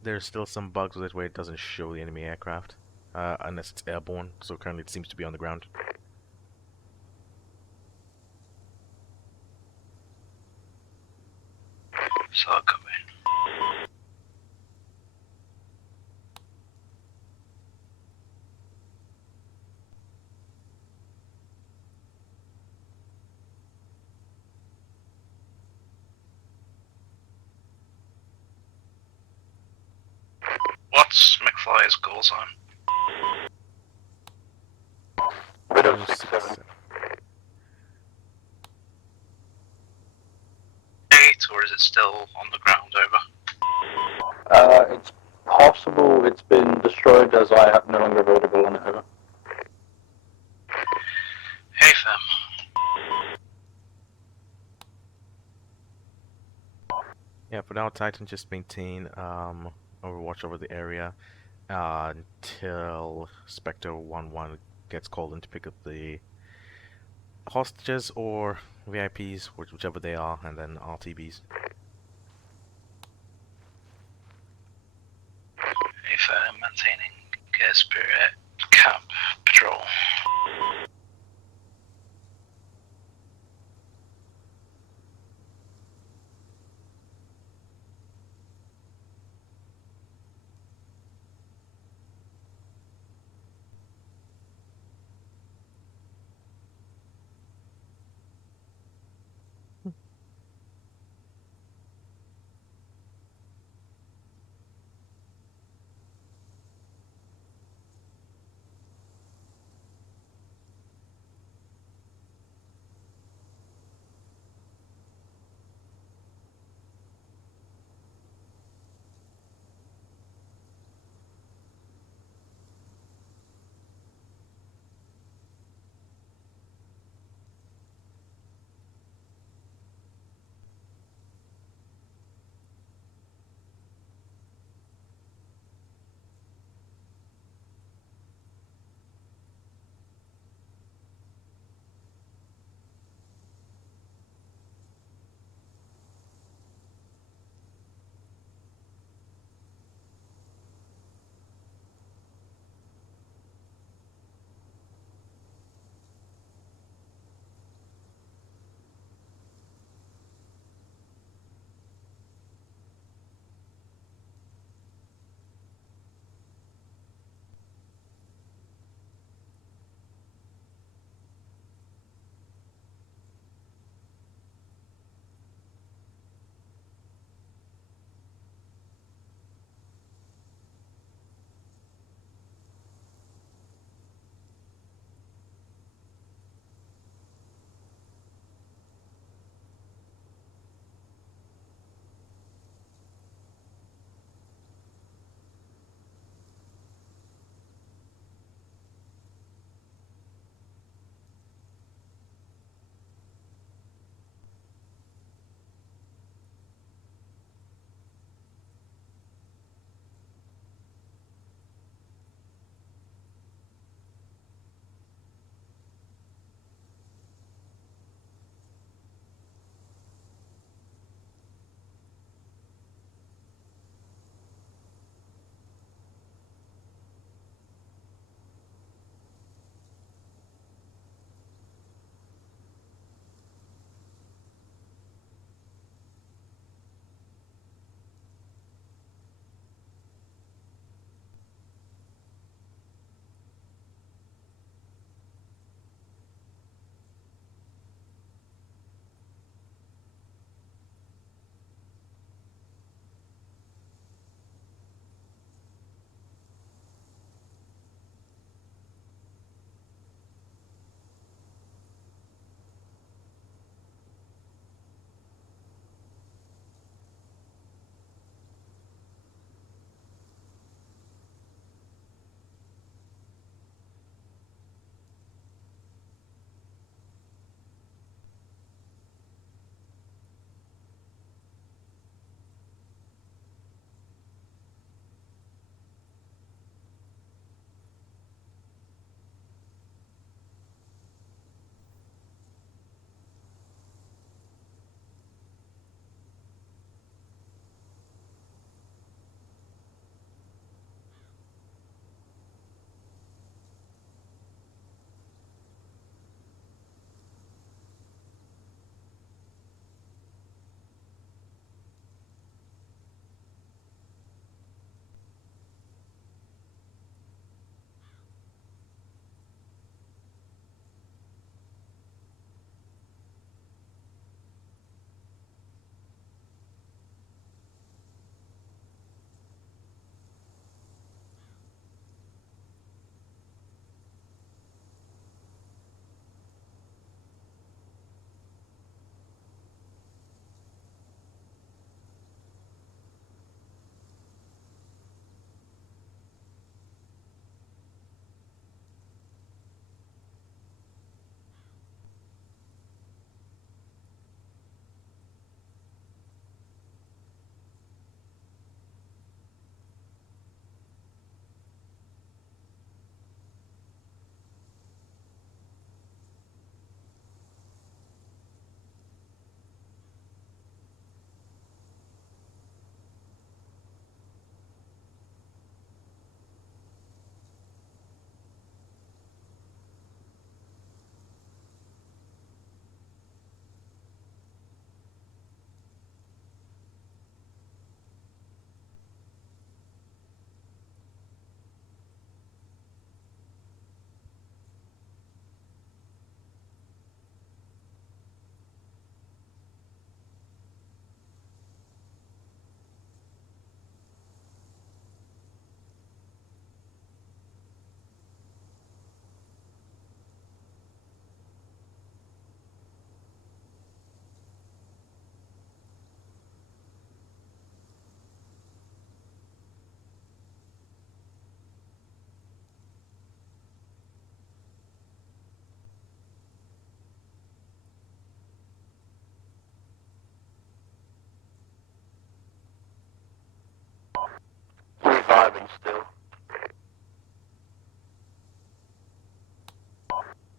There's still some bugs with it where it doesn't show the enemy aircraft, unless it's airborne. So currently it seems to be on the ground. So copy. What's McFly's goal zone? Widow 67. 8, or is it still on the ground, over? It's possible it's been destroyed, as I have no longer available on it, over. Hey, fam. Yeah, for now, Titan, just maintain overwatch over the area until Spectre 1-1 gets called in to pick up the hostages or VIPs, whichever they are, and then RTBs. Hey, fam, maintaining Spirit Camp Patrol.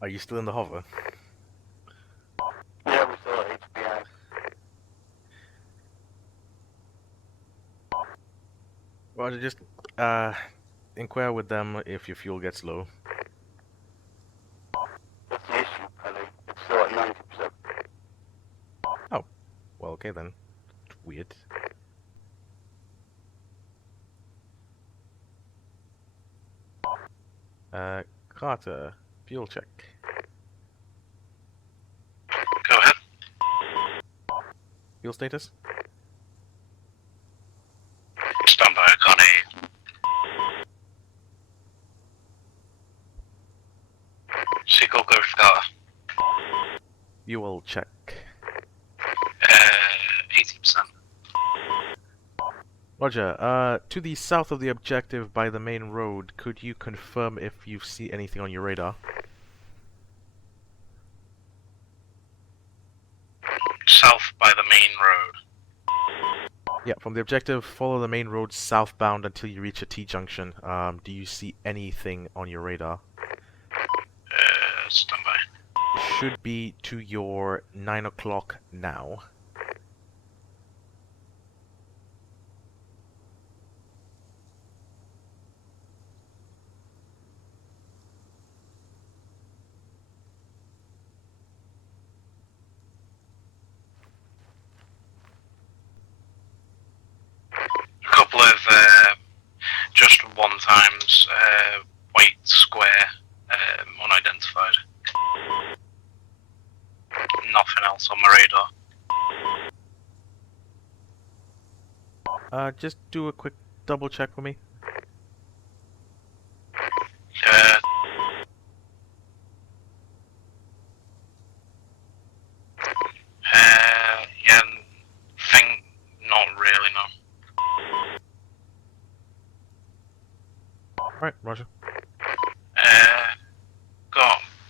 Are you still in the hover? Yeah, we're still at HPI. Roger, just inquire with them if your fuel gets low. That's the issue, Pelly. It's still at 90%. Oh, well, okay then. Weird. Carter, fuel check. Go ahead. Fuel status? Stand by, Connie. Seagull, go for Carter. Fuel check. 80%. Roger, to the south of the objective by the main road, could you confirm if you see anything on your radar? South by the main road. Yeah, from the objective, follow the main road southbound until you reach a T-junction. Do you see anything on your radar? Stand by. Should be to your 9 o'clock now. A couple of just one times white square unidentified. Nothing else on my radar. Just do a quick double check for me. Yeah, think not really, no. Alright, Roger.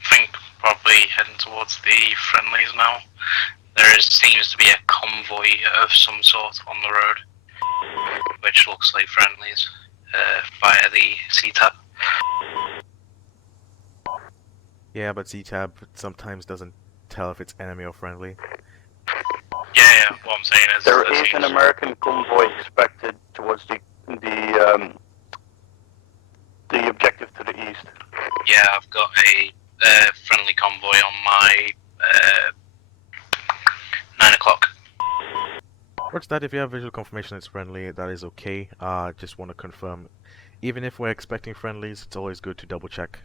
Think probably heading towards the friendlies now. Seems to be a convoy of some sort on the road, which looks like friendlies, via the C-tab. Yeah, but C-tab sometimes doesn't tell if it's enemy or friendly. Yeah, what I'm saying is... There is an American convoy expected towards the objective to the east. Yeah, I've got a friendly convoy on my 9 o'clock. What's that? If you have visual confirmation it's friendly, that is okay. Just want to confirm. Even if we're expecting friendlies, it's always good to double check.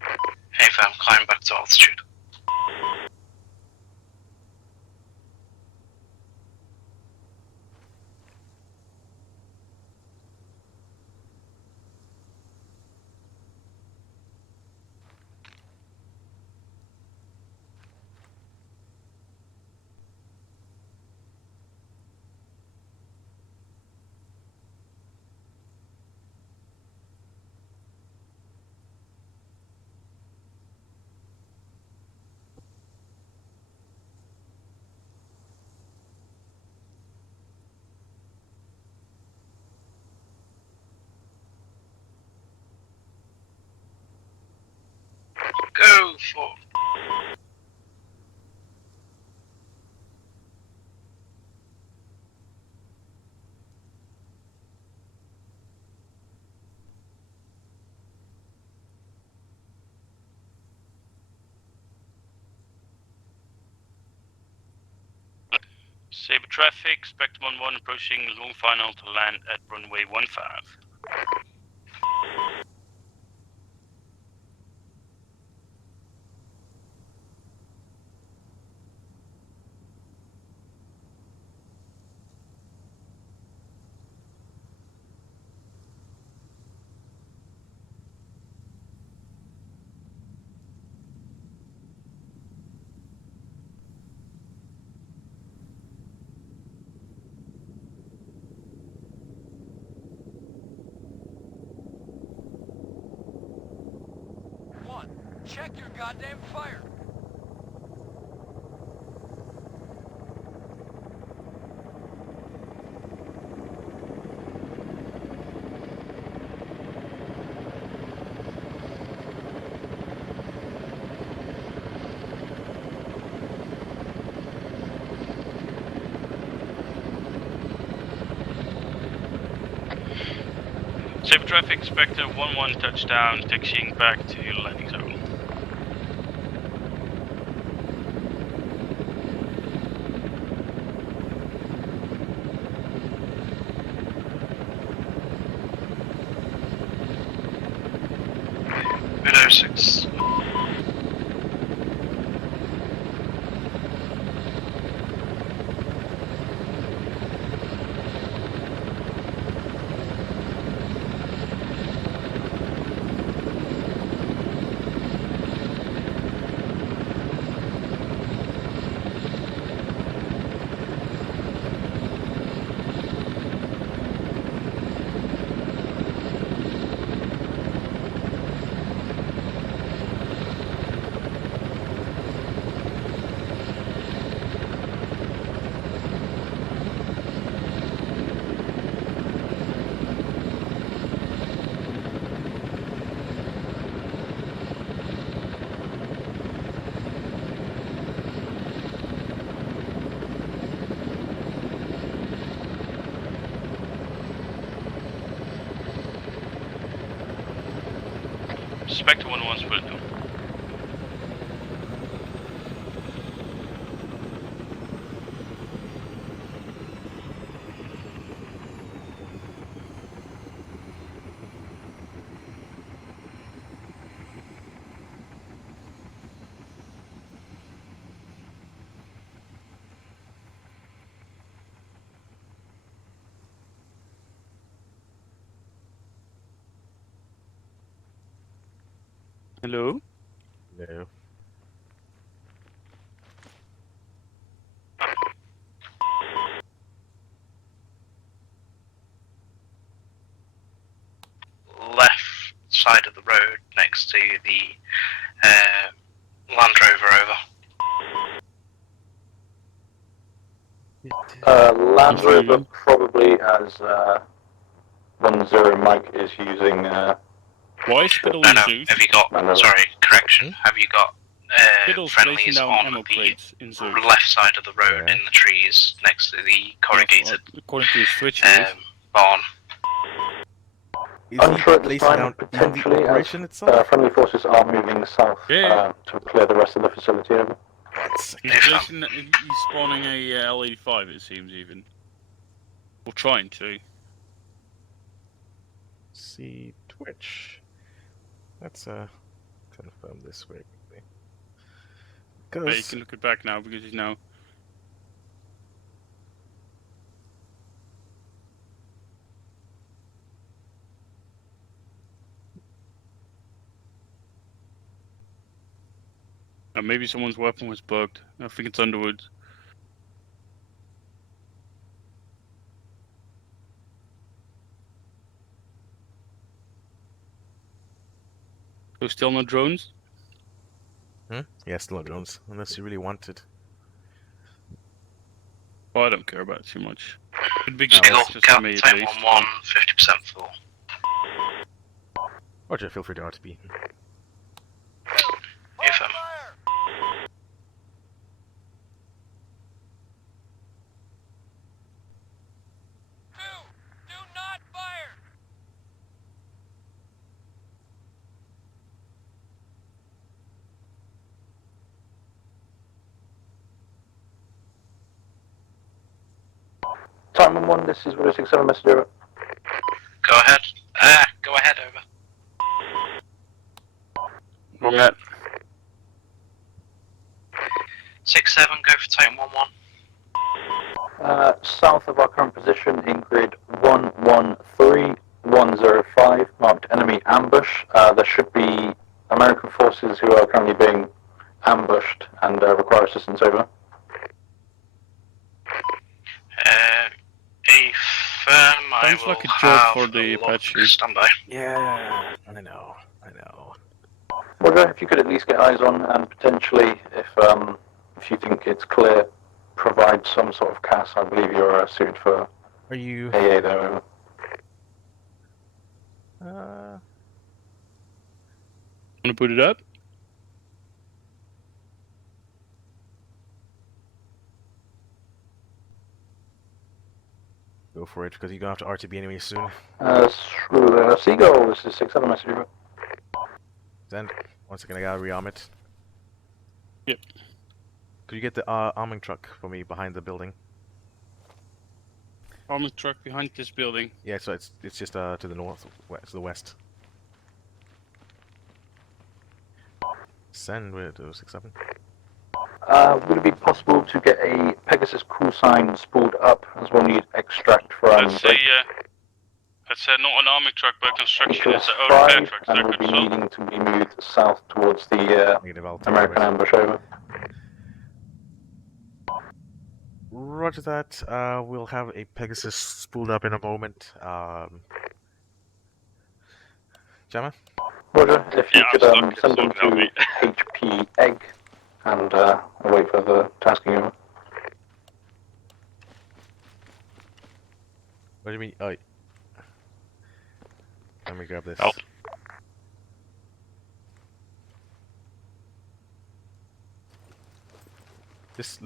Hey fam, climb back to altitude. Go for... Sabre traffic, Spectre 1-1 approaching long final to land at runway 15. Check your goddamn fire! Safe traffic, Spectre 1-1 touchdown, taxiing back to landing zone. Mid 06. Spectre 1-1 split now. Hello? No. Left side of the road next to the Land Rover, over. Land Rover probably as 10 Mike is using. Why is Spittle No, in no. Zeus? Have you got? Sorry, correction. Have you got Spittle's friendlies placing down on ammo the crates in Zeus. left side of the road in the trees next to the corrugated According to his switch here. barn? Is he placing down in the operation itself? Friendly forces are moving south to clear the rest of the facility over. He's spawning a L85, it seems, even. Or trying to. See Twitch. Let's confirm this very quickly. Yeah, you can look it back now because he's now. Maybe someone's weapon was bugged. I think it's Underwood's. So still no drones? Yeah, still no drones, unless you really wanted. Well, I don't care about it too much. It'd be Still good just for me at Type least. 1-1, 50% full. Roger, feel free to RTB. If Time 1, this is 167 messenger. Go ahead. Go ahead, over. Yeah. 6-7, go for Titan 1-1. South of our current position in grid 113105, marked enemy ambush. There should be American forces who are currently being ambushed and require assistance, over. Sounds like a job for the Apache. Standby. Yeah, I know. Roger, if you could at least get eyes on, and potentially, if you think it's clear, provide some sort of CAS. I believe you're suited for AA there, over. Want to put it up? Go for it, because you're going to have to RTB anyway soon. Seagull, this is 6-7 message. Send. 1 second, I gotta rearm it. Yep. Could you get the arming truck for me behind the building? Armored truck behind this building. Yeah, so it's just to the north, to the west. Send with 267. Would it be possible to get a Pegasus call sign spooled up, as we'll need extract from... That's not an armored truck, but construction is an old HLS fair truck. Is and that we'll good be as well? needing to be moved south towards the American ambush, over. Roger that. We'll have a Pegasus spooled up in a moment. Gemma? Roger, if you could send them to HP Egg and I'll wait for the tasking over. What do you mean? Oh, let me grab this. Oh. Just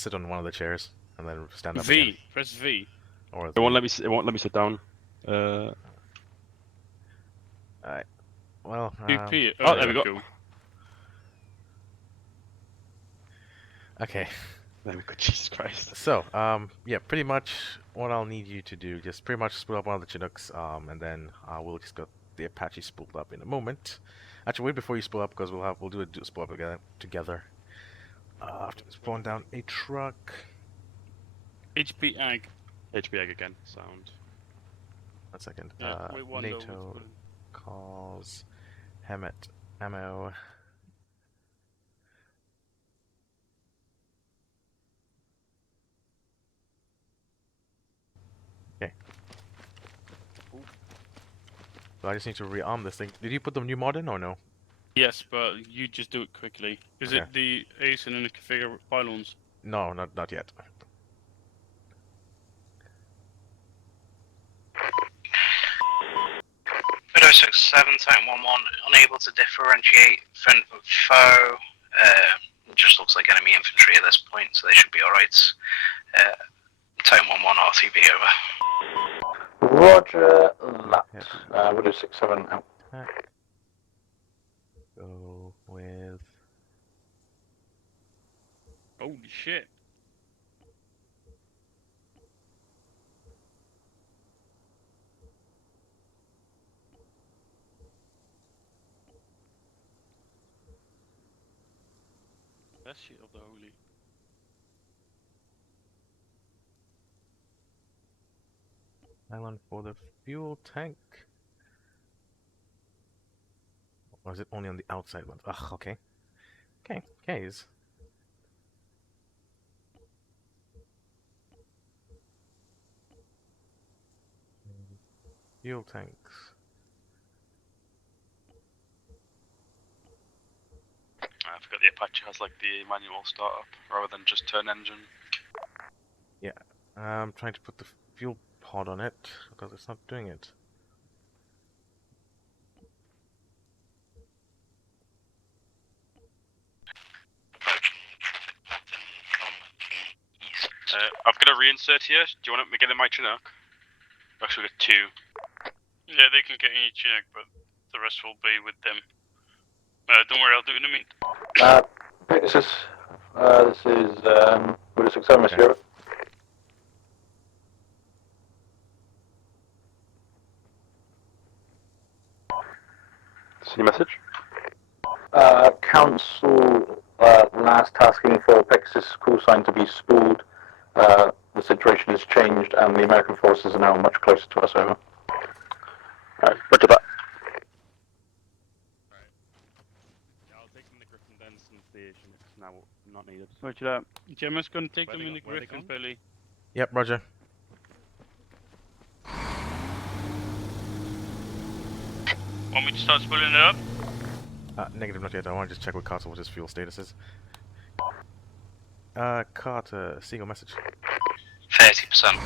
sit on one of the chairs and then stand up. V. Again. Press V. Or it won't let me. It won't let me sit down. Alright. Well. PP. Oh, there we go. Cool. Okay. There we go. Jesus Christ. So, yeah, pretty much what I'll need you to do, just pretty much spool up one of the Chinooks, and then we'll just get the Apache spooled up in a moment. Actually, wait before you spool up, because we'll do a spool up together. After spawn down a truck. HP Ag. HP Ag again. Sound. 1 second. Yeah, NATO calls Hemet ammo. Okay. So I just need to rearm this thing. Did you put the new mod in or no? Yes, but you just do it quickly. Is it the ASIN and the configure pylons? No, not yet. Widow 67, Titan 11, unable to differentiate friend from foe. Just looks like enemy infantry at this point, so they should be alright. Titan 11, RTB over. Roger that. Widow 67 out. Go with... Holy shit. That shit of the holy. Island for the fuel tank. Or is it only on the outside ones? Ugh, okay. Okay, K's. Fuel tanks. I forgot the Apache has like the manual startup rather than just turn engine. Yeah, I'm trying to put the fuel pod on it because it's not doing it. I've got a reinsert here. Do you want to get in my Chinook? Actually, we've got 2. Yeah, they can get in your Chinook, but the rest will be with them. Don't worry, I'll do it in a minute. Pegasus, this is Widow 67, Miss Europe. See message? Council last tasking for Pegasus call sign to be spooled. The situation has changed and the American forces are now much closer to us, over. Alright, roger that. Yeah, I'll take them in the Griffin then since the Chinook's now not needed. Roger that. Gemma's gonna take them in the Griffin, Billy. Yep, roger. Want me to start spooling it up? Negative, not yet. I want to just check with Carter what his fuel status is. Carter, Seagull message. 30%.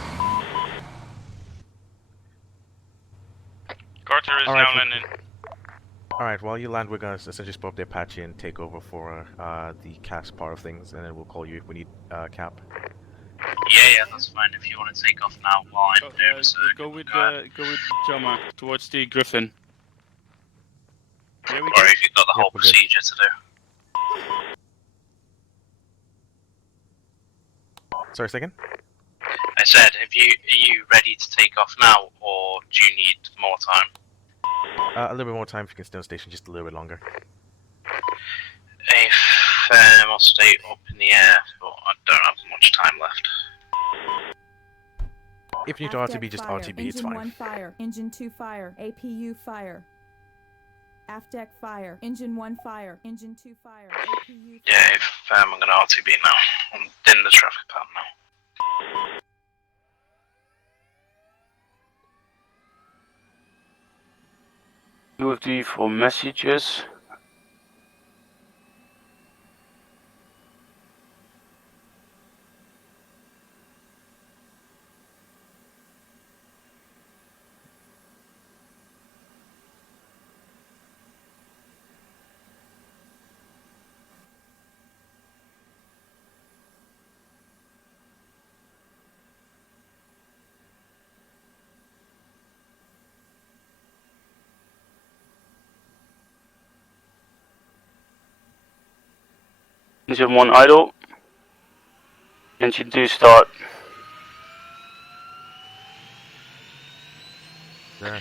Carter is now landing. Alright, while you land, we're going to essentially spot up the Apache and take over for the CAS part of things, and then we'll call you if we need cap. Yeah, that's fine. If you want to take off now while I'm doing so. Go with Joma towards the Griffin. Yeah, or if you've got the whole procedure to do. Sorry, second. I said, are you ready to take off now, or do you need more time? A little bit more time if you can stay on station, just a little bit longer. If I'll stay up in the air, but I don't have much time left. If you need to RTB, just RTB, it's Engine fine. 1 fire. Engine 2 fire. APU fire. Aft deck fire. Engine 1 fire. Engine 2 fire. APU fire. Yeah, if I'm going to RTB now. I'm in the traffic pattern now. UFD for messages. Engine 1 idle. Engine 2 start. There.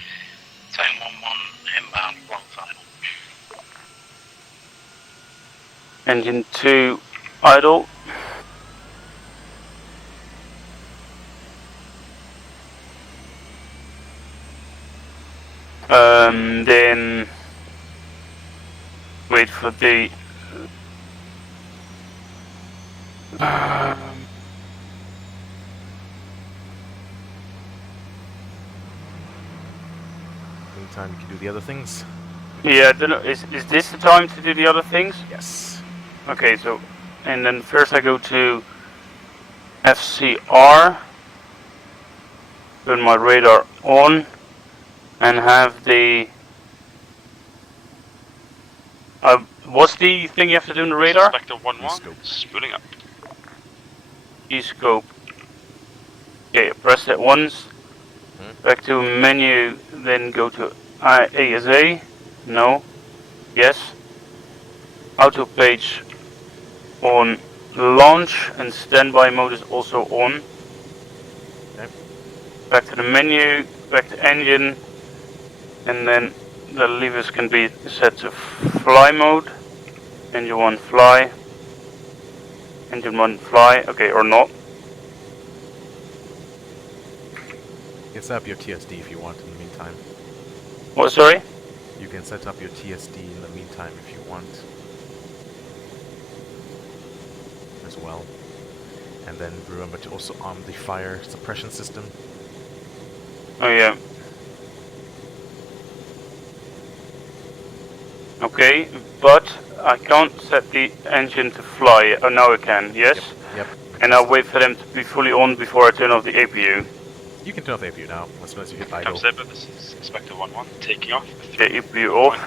Time 1-1 inbound, one final. Engine 2 idle. Then wait for the Meantime, you can do the other things. yeah, I don't know, is this the time to do the other things? Yes. Okay, so, and then first I go to FCR, turn my radar on, and have the, what's the thing you have to do in the radar? Spectre 1-1, spooling up. E-scope. Okay, press that once. Back to menu, then go to ASA. No. Yes. Auto page on launch, and standby mode is also on. Okay. Back to the menu, back to engine, and then the levers can be set to fly mode. Engine 1 fly. Engine 1 fly, okay, or not. You can set up your TSD if you want in the meantime. What, sorry? You can set up your TSD in the meantime if you want. As well. And then remember to also arm the fire suppression system. Oh yeah. Okay, but I can't set the engine to fly. Oh, now I can, yes? Yep. And I'll wait for them to be fully on before I turn off the APU. You can turn off the APU now, as soon as you hit idle. Comes in, but this is Spectre 1-1, taking off. The APU off.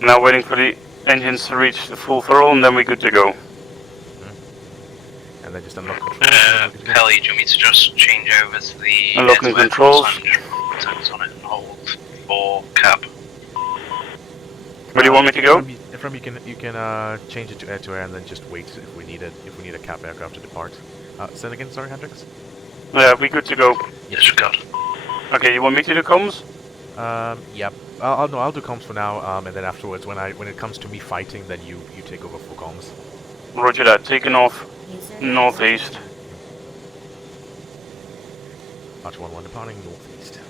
Now waiting for the engines to reach the full throttle, and then we're good to go. And then just unlock controls. Kelly, do you want me to just change over to the unlocking controls? Turns on it and hold for cab. Where do you want me to go? From you can change it to air and then just wait if we need it. If we need a cap aircraft to depart. Say it again, sorry, Hendrix. Yeah, we good to go. Yes, regard. Okay, you want me to do comms? Yep. I'll do comms for now. And then afterwards, when it comes to me fighting, then you take over for comms. Roger that. Taking off northeast. Arch 1-1 departing northeast.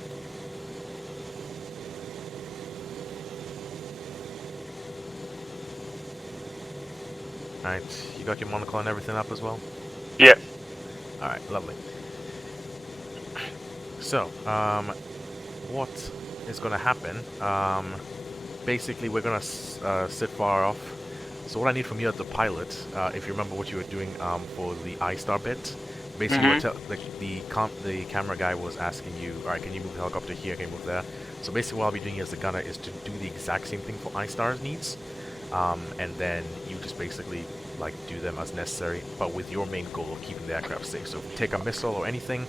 Alright, you got your monocle and everything up as well? Yeah. Alright, lovely. So, what is going to happen? Basically, we're going to sit far off. So what I need from you as the pilot, if you remember what you were doing for the iStar bit, basically the camera guy was asking you, alright, can you move the helicopter here, can you move there? So basically what I'll be doing as the gunner is to do the exact same thing for iStar's needs. And then you just basically like do them as necessary, but with your main goal of keeping the aircraft safe. So if we take a missile or anything,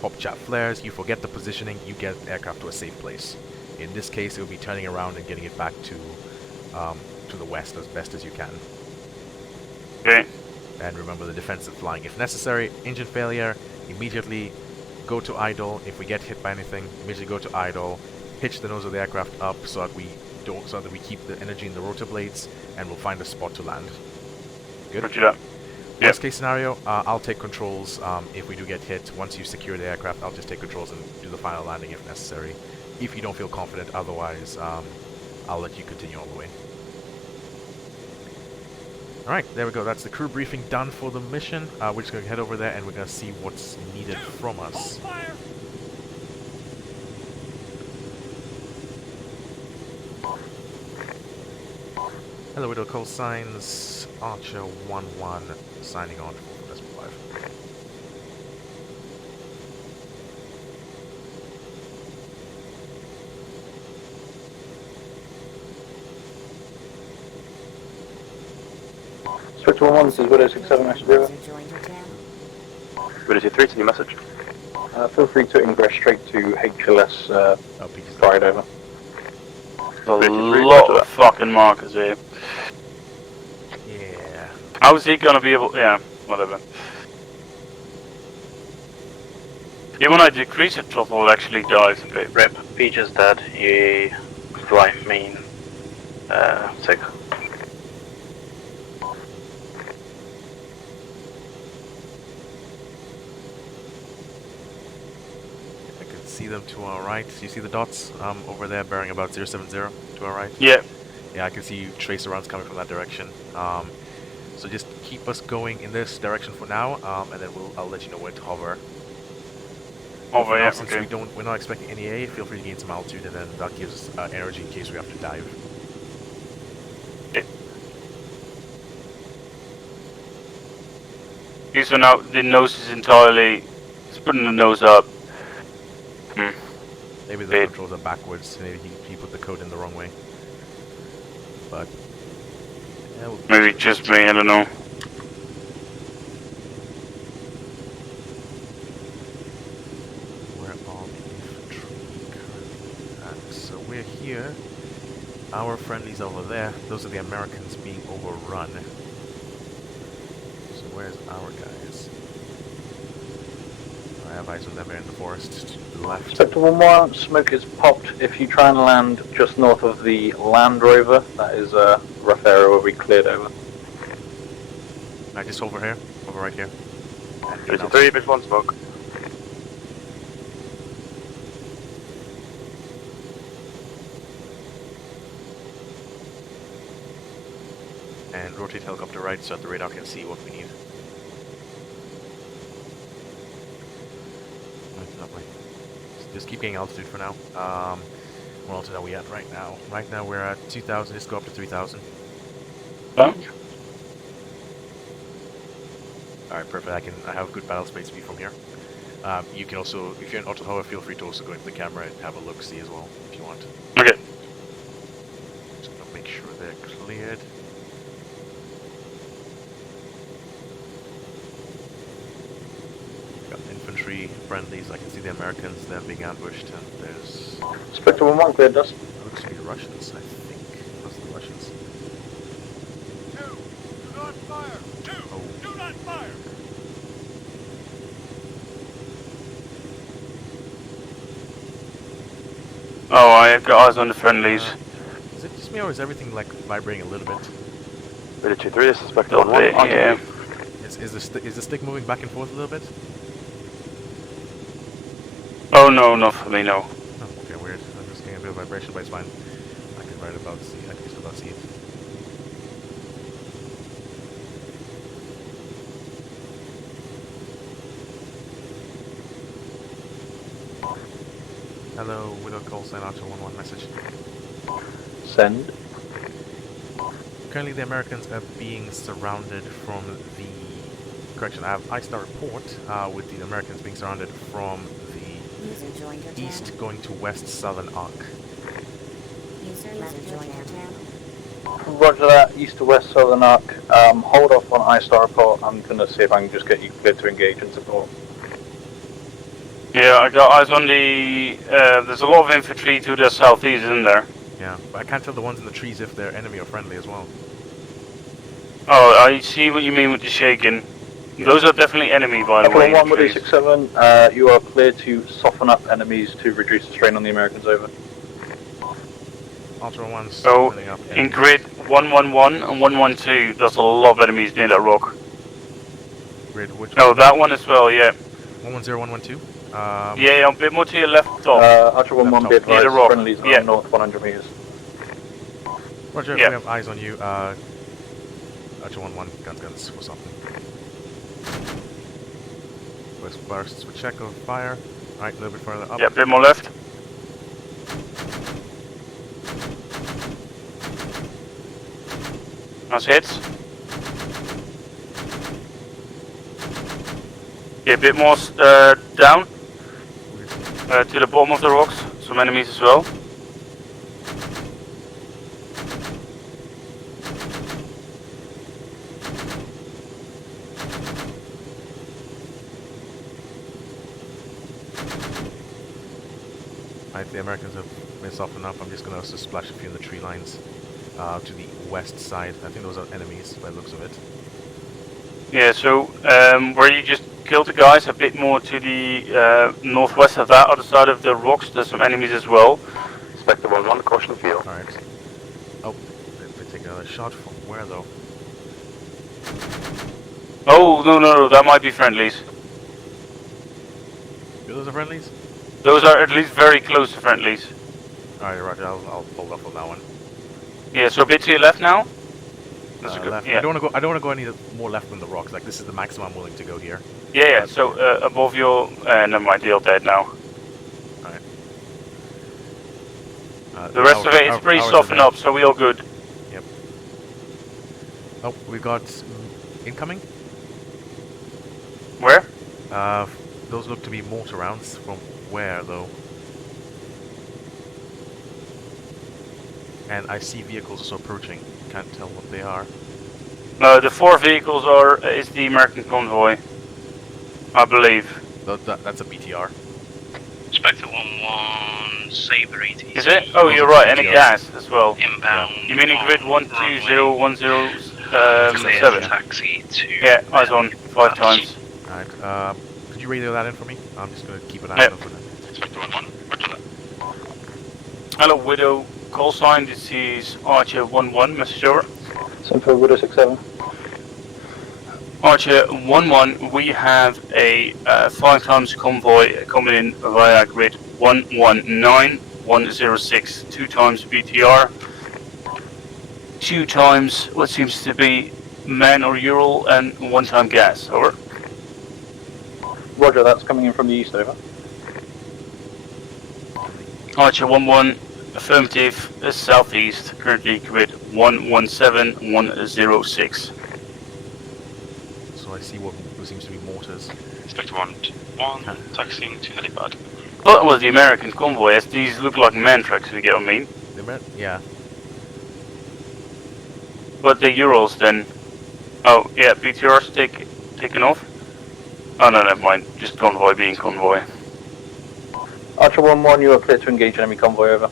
pop chaff flares, you forget the positioning, you get the aircraft to a safe place. In this case, it will be turning around and getting it back to the west as best as you can. Okay. And remember the defensive flying. If necessary, engine failure, immediately go to idle. If we get hit by anything, immediately go to idle. Pitch the nose of the aircraft up so that we keep the energy in the rotor blades, and we'll find a spot to land. Good. Roger that. Worst case scenario, I'll take controls if we do get hit. Once you secure the aircraft, I'll just take controls and do the final landing if necessary. If you don't feel confident, otherwise, I'll let you continue all the way. Alright, there we go. That's the crew briefing done for the mission. We're just going to head over there and we're going to see what's needed from us. Hello, Widow call signs. Archer 1-1 signing on for Decimal 5. Spectre 1-1, this is Widow 67, Master Brewer. Widow 2-3, it's a new message. Feel free to ingress straight to HLS Pride over. There's a lot of fucking markers here. Yeah. How's he gonna be able... yeah, whatever. Even when I decrease it, throttle actually dies a bit. Rip, Peach is dead. You right mean sick. I can see them to our right. You see the dots over there bearing about 070 to our right? Yeah. Yeah, I can see tracer rounds coming from that direction. So just keep us going in this direction for now, and then I'll let you know when to hover. Over here, Since okay. we're not expecting any AA, feel free to gain some altitude, and then that gives us energy in case we have to dive. This one out, the nose is entirely... It's putting the nose up. Maybe the controls are backwards, maybe he put the code in the wrong way. But... yeah, maybe just me, I don't know. Where are the infantry currently at? So we're here. Our friendlies over there. Those are the Americans being overrun. So where's our guys? I have eyes on them in the forest to the left. Spectre 1-1, smoke is popped. If you try and land just north of the Land Rover, that is a rough area where we cleared over. Just over here, over right here. There's a 3, bit 1 smoke. And rotate helicopter right so that the radar can see what we need. Lovely. Just keep getting altitude for now. What altitude are we at right now? Right now we're at 2,000, just go up to 3,000. Alright, perfect. I have good battle space view from here. You can also, if you're in auto hover, feel free to also go into the camera and have a look-see as well, if you want. Okay. Just gonna make sure they're cleared. Got infantry, friendlies, I can see the Americans, they're being ambushed, and there's... Spectre 1-1, cleared dust. Looks to be Russians, I think. That's the Russians. 2, do not fire! 2, do not fire! Oh, I've got eyes on the friendlies. Is it just me or is everything like vibrating a little bit? Bit 2-3, this is Spectre 1. Yeah. Is the stick moving back and forth a little bit? Oh no, not for me, no. Oh, okay, weird. I'm just getting a bit of vibration, but it's fine. I can right about see. I can just about see it. Hello, Widow call sign Archer 1-1 message. Send. Currently, the Americans are being surrounded from the... Correction, I have ISTAR report with the Americans being surrounded from the east going to west southern arc. User left joined your channel. Roger that, east to west southern arc. Hold off on I-Star report. I'm going to see if I can just get you cleared to engage and support. Yeah, I got eyes on the. There's a lot of infantry to the southeast, isn't there? Yeah, but I can't tell the ones in the trees if they're enemy or friendly as well. Oh, I see what you mean with the shaking. Yeah. Those are definitely enemy, by the way. 1 with 267, you are cleared to soften up enemies to reduce the strain on the Americans, over. Ultra 1 so, up in grid 111 and 112, there's a lot of enemies near that rock. Grid which? Oh, that one as well, yeah. 110, 112? Yeah, a bit more to your left top. Ultra 1-1, be advised, rock. friendlies are north 100 meters. Roger, yeah. We have eyes on you. Ultra 1-1, guns for something. First bursts with check of fire. Alright, a little bit further up. Yeah, a bit more left. Nice hits. Yeah, a bit more down. To the bottom of the rocks. Some enemies as well. Alright, the Americans have been softened up. I'm just going to also splash a few in the tree lines to the west side. I think those are enemies by the looks of it. Yeah, so where you just killed the guys, a bit more to the northwest of that, other side of the rocks, there's some enemies as well. Spectre 1-1, caution field. Alright. Oh, they take another shot from where though? Oh, no, that might be friendlies. Those are friendlies? Those are at least very close to friendlies. Alright, Roger, I'll hold up on that one. Yeah, so a bit to your left now? That's good. Left. Yeah. I don't want to go any more left than the rocks. Like, this is the maximum I'm willing to go here. Yeah, so above your... never mind, you're dead now. Alright. The rest of it is pretty softened up, so we all good. Yep. Oh, we got incoming? Where? Those look to be mortar rounds. From where, though? And I see vehicles also approaching. Can't tell what they are. No, the 4 vehicles is the American convoy, I believe. That's a BTR. Spectre 1-1, Sabre 80. Is it? Oh, you're right, and a gas as well. Inbound. You mean in grid 1201007? Taxi to. Yeah, eyes on 5 times. Alright, could you radio that in for me? I'm just gonna keep an eye out for that. Spectre 1-1, roger that. Hello, Widow. Call sign, this is Archer 1-1, message over. Same for Widow 6-7. Archer 1-1, we have a 5 times convoy coming in via grid 119106, 2 times BTR, 2 times what seems to be man or Ural, and 1 time gas, over. Roger, that's coming in from the east, over. Archer 1-1, affirmative, southeast, currently grid 117106. So I see what seems to be mortars. Spectre 1-1, taxiing to helipad. But well, the American convoy, as these look like man trucks, if you get what I mean. Yeah. But the Urals then. Oh, yeah, BTR's taken off. Oh no, never mind. Just convoy being convoy. Archer 1-1, you are clear to engage enemy convoy, over.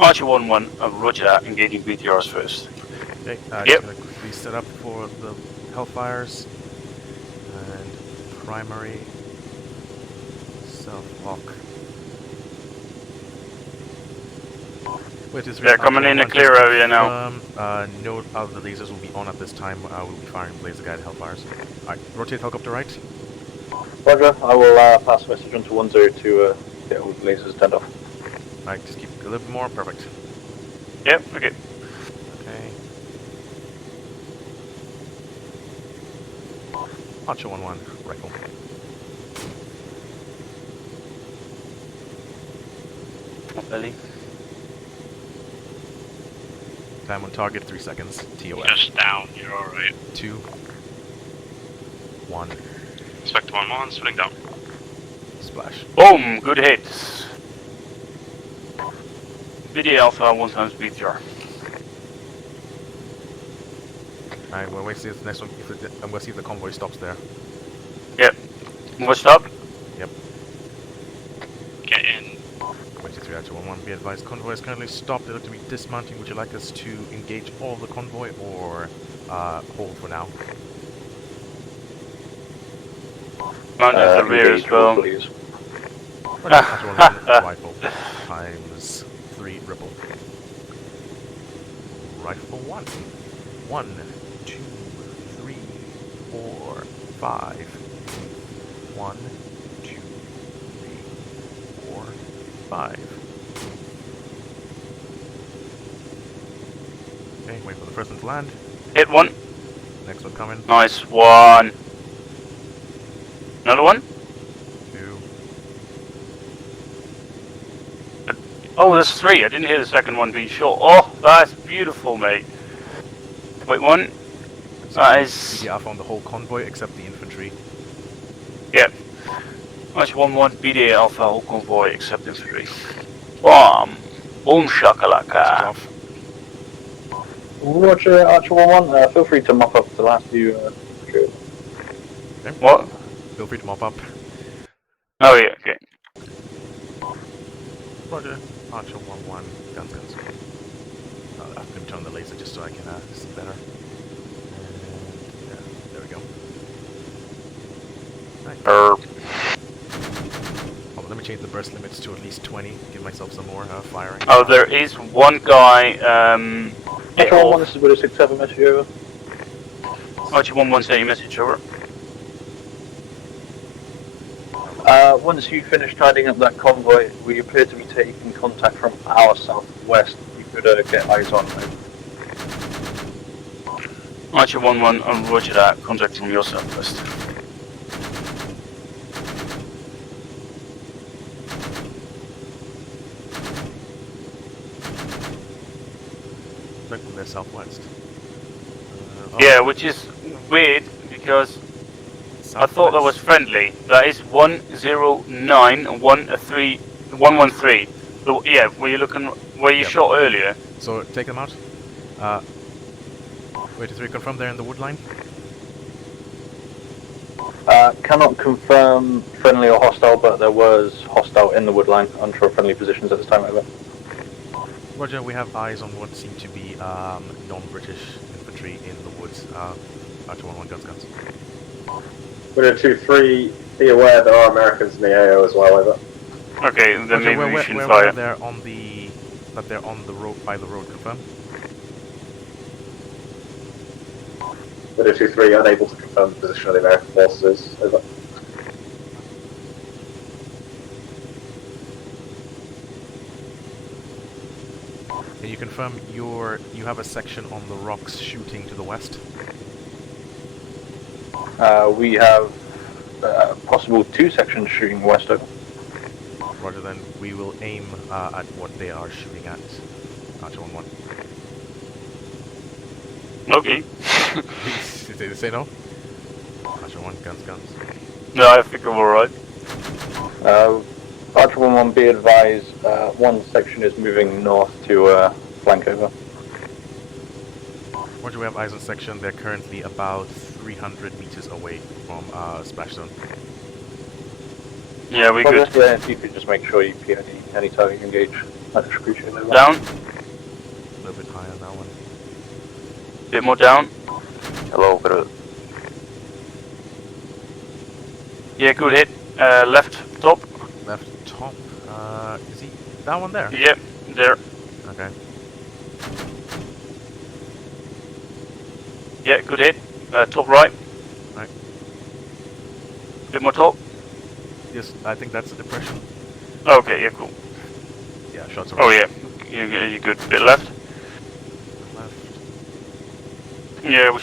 Archer 1-1, roger that, engaging BTRs first. Okay, yep. Quickly set up for the Hellfires. And primary self-lock. They're coming in a clear area now. No other lasers will be on at this time. We'll be firing laser guided Hellfires. Alright, rotate helicopter right. Roger, I will pass a message on to 10 to get all the lasers turned off. Alright, just keep a little bit more. Perfect. Yep, okay. Okay. Archer 1-1, rifle. Belly. Time on target, 3 seconds. TOF. Just down, you're alright. 2, 1. Spectre 1-1, splitting down. Splash. Boom, good hits. BD Alpha 1 times BTR. Alright, we'll wait to see if the next one. I'm gonna see if the convoy stops there. Yep. Convoy stop. Yep. Get in. 23 Archer 1-1, be advised, convoy is currently stopped. They look to be dismounting. Would you like us to engage all of the convoy or hold for now? Mount at the rear as well. Please. Archer 1-1, rifle times 3 ripple. Rifle 1. 1, 2, 3, 4, 5. 1, 2, 3, 4, 5. Okay, wait for the first one to land. Hit one. Next one coming. Nice one. Another one. 2. Oh, there's 3. I didn't hear the second one being shot. Oh, that's beautiful, mate. Wait, 1. That is... BD Alpha on the whole convoy except the infantry. Yep. Nice 1-1. BD Alpha whole convoy except infantry. Boom. Boom shakalaka. Roger, Archer 1-1. Feel free to mop up the last few. Okay. What? Feel free to mop up. Oh yeah. Okay. Roger. Archer 1-1. Guns. I'm going to turn on the laser just so I can see better. And yeah, there we go. Right. Oh, let me change the burst limits to at least 20. Give myself some more firing. Oh, there is one guy. Archer 1-1, this is British 67, message over. Archer 1-1, sending message over. Once you finish tidying up that convoy, we appear to be taking contact from our southwest. You could get eyes on them. Archer 1-1, roger that. Contact from your southwest. Right from their southwest. Yeah, which is weird because southwest. I thought that was friendly. That is 109-113. Yeah, were you looking where you shot earlier? So take them out. Wait, 3 confirm they're in the wood line. Cannot confirm friendly or hostile, but there was hostile in the wood line, unsure friendly positions at this time. Over. Roger, we have eyes on what seem to be non-British infantry in the woods. Archer 1-1, guns. Roger 2-3, be aware there are Americans in the AO as well, over. Okay, then Roger, maybe we should where fire. they're on the road, by the road, confirm. Roger 2-3, unable to confirm the position of the American forces, over. Can you confirm you have a section on the rocks shooting to the west? We have possible 2 sections shooting west over. Roger, then we will aim at what they are shooting at. Archer 1-1. Okay. Did they say no? Archer 1, guns. No, I think I'm alright. Archer 1-1, be advised, one section is moving north to flank over. Roger, we have eyes on section. They're currently about 300 meters away from splash zone. Yeah, we good. Yeah, if you could just make sure you keep any target engage, I'd appreciate it. Down. A little bit higher on that one. Bit more down. Hello, good. Yeah, good hit. Left top. Left top. Is he that one there? Yep, there. Okay. Yeah, good hit. Top right. Right. Bit more top. Yes, I think that's a depression. Okay, yeah, cool. Yeah, shots are Oh yeah, you're good. Bit left. Left. Yeah,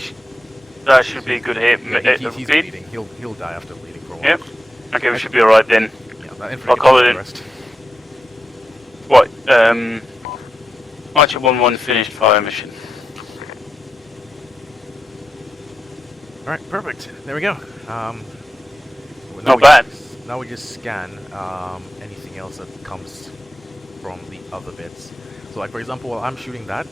that should be a good hit. Yeah, he's bleeding. He'll die after bleeding for a while. Yep. Okay, we should be alright then. Yeah, that infantry I'll call it in. rest. What? Archer 1-1 finished fire mission. Alright, perfect. There we go. Not bad. Now we just scan anything else that comes from the other bits. So like for example, while I'm shooting that,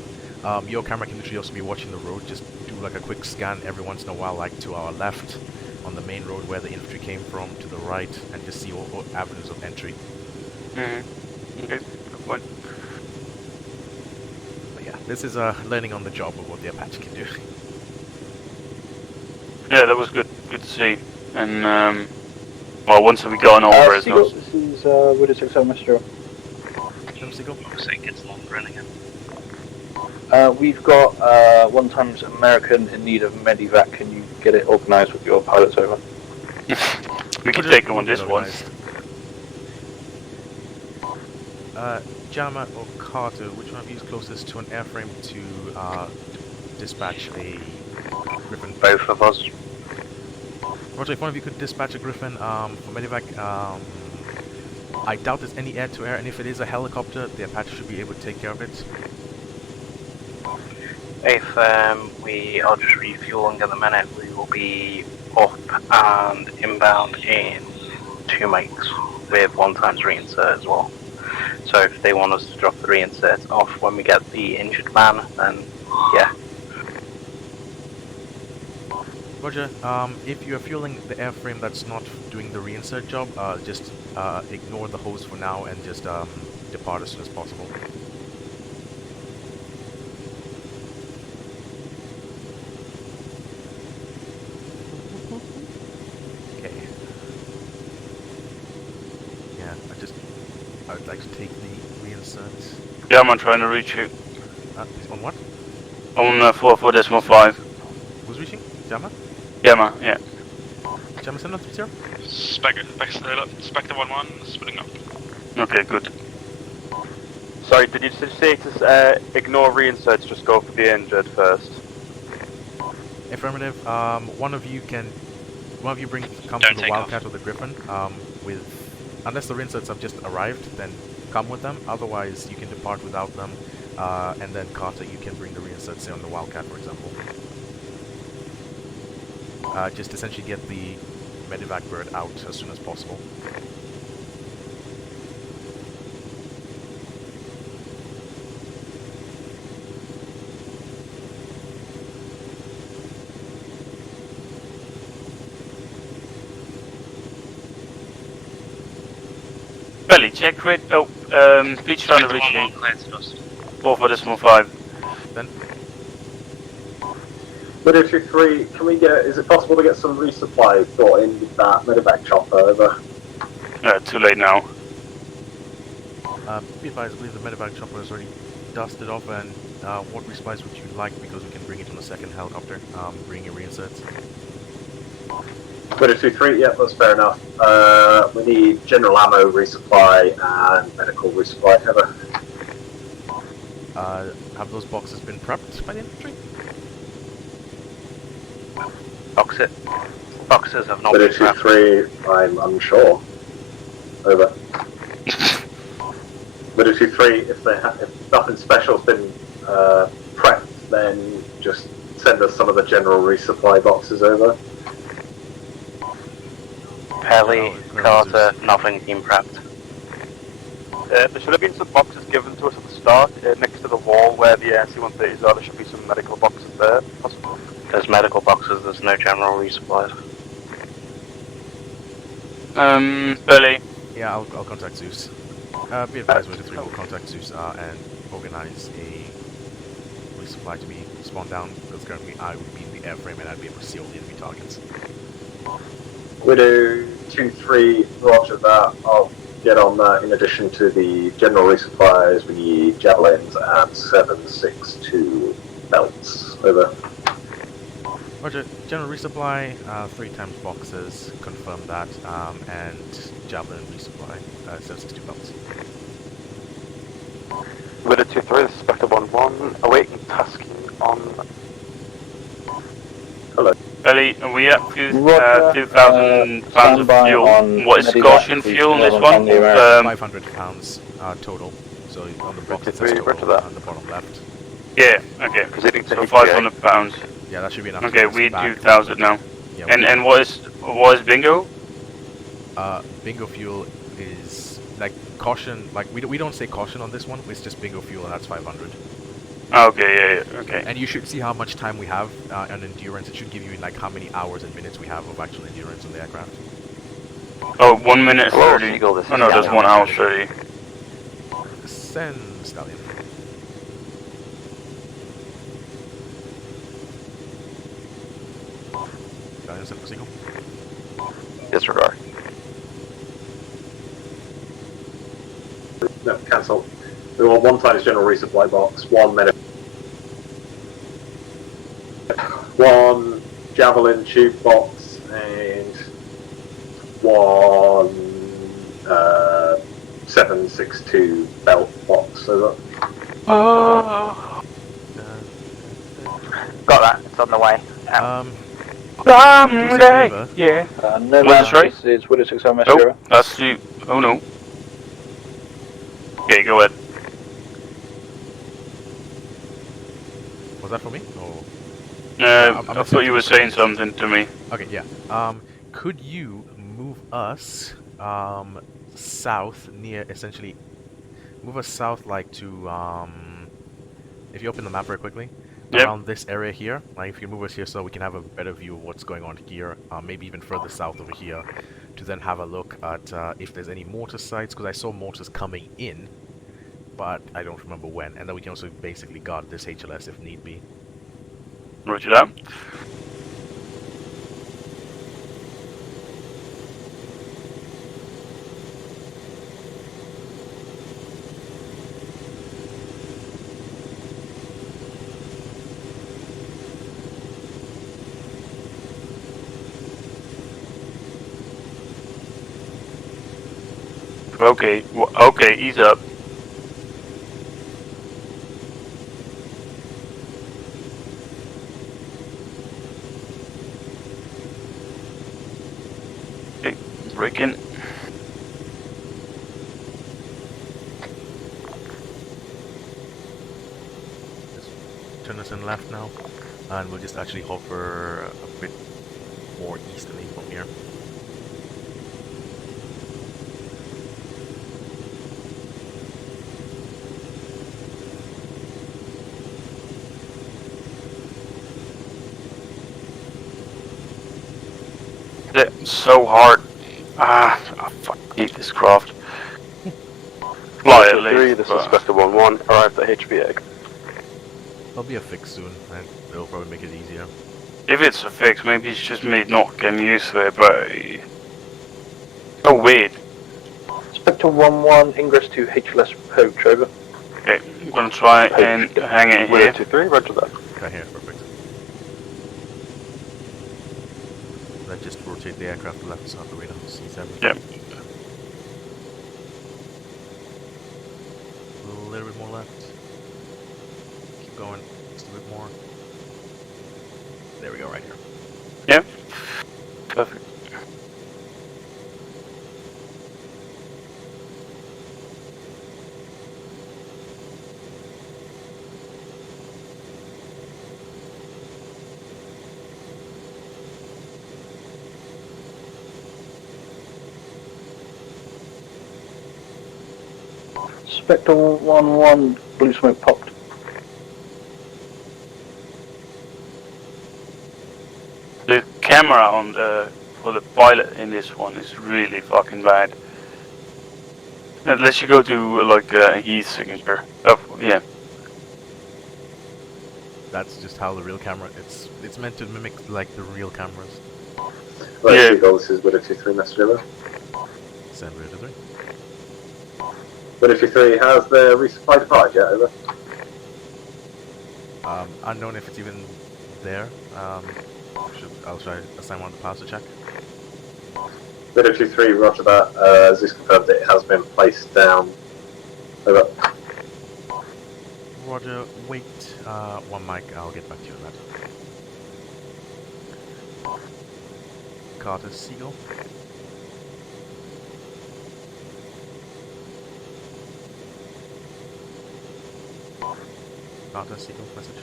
your camera can literally also be watching the road. Just do like a quick scan every once in a while, like to our left on the main road where the infantry came from, to the right, and just see all avenues of entry. Mm-hmm. Okay, good point. But yeah, this is learning on the job of what the Apache can do. Yeah, that was good to see. And well, once we got on over it, Seagull, this is Wooded 6 Mr. Seagull? Say it gets longer and again. We've got 1 times American in need of medevac. Can you get it organised with your pilots over? We can take on this one. Jammer or Carter, which one of you is closest to an airframe to dispatch a Griffin? Both of us. Roger, if one of you could dispatch a Griffin for medevac, I doubt there's any air-to-air, and if it is a helicopter, the Apache should be able to take care of it. If we are just refueling at the minute, we will be up and inbound in 2 makes with 1 times reinsert as well. So if they want us to drop the reinsert off when we get the injured man, then yeah. Roger, if you're fueling the airframe that's not doing the reinsert job, just ignore the hose for now and just depart as soon as possible. Okay. Yeah, I would like to take the reinsert. Yeah, I'm trying to reach you. On what? On 44.5. Who's reaching? Jammer? Yeah, man, yeah. Jammer, send on 30? Spectre 1-1, splitting up. Okay, good. Sorry, did you just say to ignore reinserts, just go for the injured first? Affirmative. One of you come to the Wildcat or the Griffin. Unless the reinserts have just arrived, then come with them. Otherwise, you can depart without them. And then Carter, you can bring the reinserts, say on the Wildcat, for example. Just essentially get the medevac bird out as soon as possible. Belly, check rate. Oh, speech trying to reach you. 4.5. Then? Widow 2-3, can we get, is it possible to get some resupply brought in with that medevac chopper over? Too late now. Be advised, I believe the medevac chopper is already dusted off, and what resupplies would you like, because we can bring it on a second helicopter, bring your reinserts. Widow 2-3, yeah, that's fair enough. We need general ammo resupply and medical resupply, Heather. Have those boxes been prepped by the infantry? Boxes have not Widow been prepped. 2-3, I'm unsure. Over. Widow 2-3, if nothing special's been prepped, then just send us some of the general resupply boxes over. Pelly, Carter, nothing been prepped. There should have been some boxes given to us at the start, next to the wall where the C-130s are. There should be some medical boxes there, possible. There's medical boxes, there's no general resupplies. Belly. Yeah, I'll contact Zeus. Be advised, Widow 3 will contact Zeus and organize a resupply to be spawned down, because currently I would be in the airframe and I'd be able to see all the enemy targets. Widow 2-3, roger that. I'll get on that. In addition to the general resupplies, we need javelins and 7.62 belts. Over. Roger, general resupply, 3 times boxes, confirm that, and javelin resupply, 7.62 belts. Widow 2-3, this is Spectre 1-1, awaiting tasking on... Hello. Belly, are we up to 2,000 pounds of fuel? What is Gaussian fuel on this one? 500 pounds total, so on the box it says total on the bottom left. Yeah, okay, so 500 pounds. Yeah, that should be enough. Okay, we 2,000 now. Yeah, and what is bingo? Bingo fuel is like caution. Like we don't say caution on this one. It's just bingo fuel, and that's 500. Okay, yeah, okay. And you should see how much time we have on endurance. It should give you like how many hours and minutes we have of actual endurance on the aircraft. Oh, 1 minute Hello, 30. Seagull, this Oh is no, that's Stallion. 1 hour 30. Send Stallion. Stallion, send for Seagull. Disregard. No, cancel. We want 1 times general resupply box, 1 medic, 1 javelin tube box, and 1 762 belt box. So that. Got that. It's on the way. Someday, yeah. No What's man, right? this is Widow 6 Arm Oh, that's you. Oh no. Okay, go ahead. Was that for me? Oh. I thought you were saying something to me. Okay, yeah. Could you move us south near essentially move us south like to if you open the map very quickly around this area here, like if you move us here so we can have a better view of what's going on here, maybe even further south over here, to then have a look at if there's any mortar sites, because I saw mortars coming in, but I don't remember when, and then we can also basically guard this HLS if need be. Roger that. Okay, okay, ease up. Okay, break in. Just turn us in left now, and we'll just actually hover a bit more easterly from here. It's so hard. I fucking hate this craft. Fly at least. This is Spectre 1-1. Arrived at HBA. There'll be a fix soon, and it'll probably make it easier. If it's a fix, maybe it's just me not getting used to it, but... Oh, weird. Spectre 1-1, ingress to HLS Poach, over. Okay, I'm gonna try and hang it here. 2-3, roger that. Okay, here, perfect. Let's just rotate the aircraft to left south arena, C7. Yep. A little bit more left. Keep going, just a bit more. There we go, right here. Yep. Perfect. Spectre 1-1, blue smoke popped. The camera on the for the pilot in this one is really fucking bad. Unless you go to like Heath's signature. Oh yeah. That's just how the real camera. It's meant to mimic like the real cameras. Right, yeah. Seagull, this is Widow 2-3 message over. Send Widow 2-3. Widow 2-3 has the resupply departed yet, over. Unknown if it's even there. I'll try to assign one to pass a check. Widow 2-3, roger that. Zeus confirmed it has been placed down. Over. Roger, wait one mic, I'll get back to you on that. Carter Seagull. Carter Seagull message.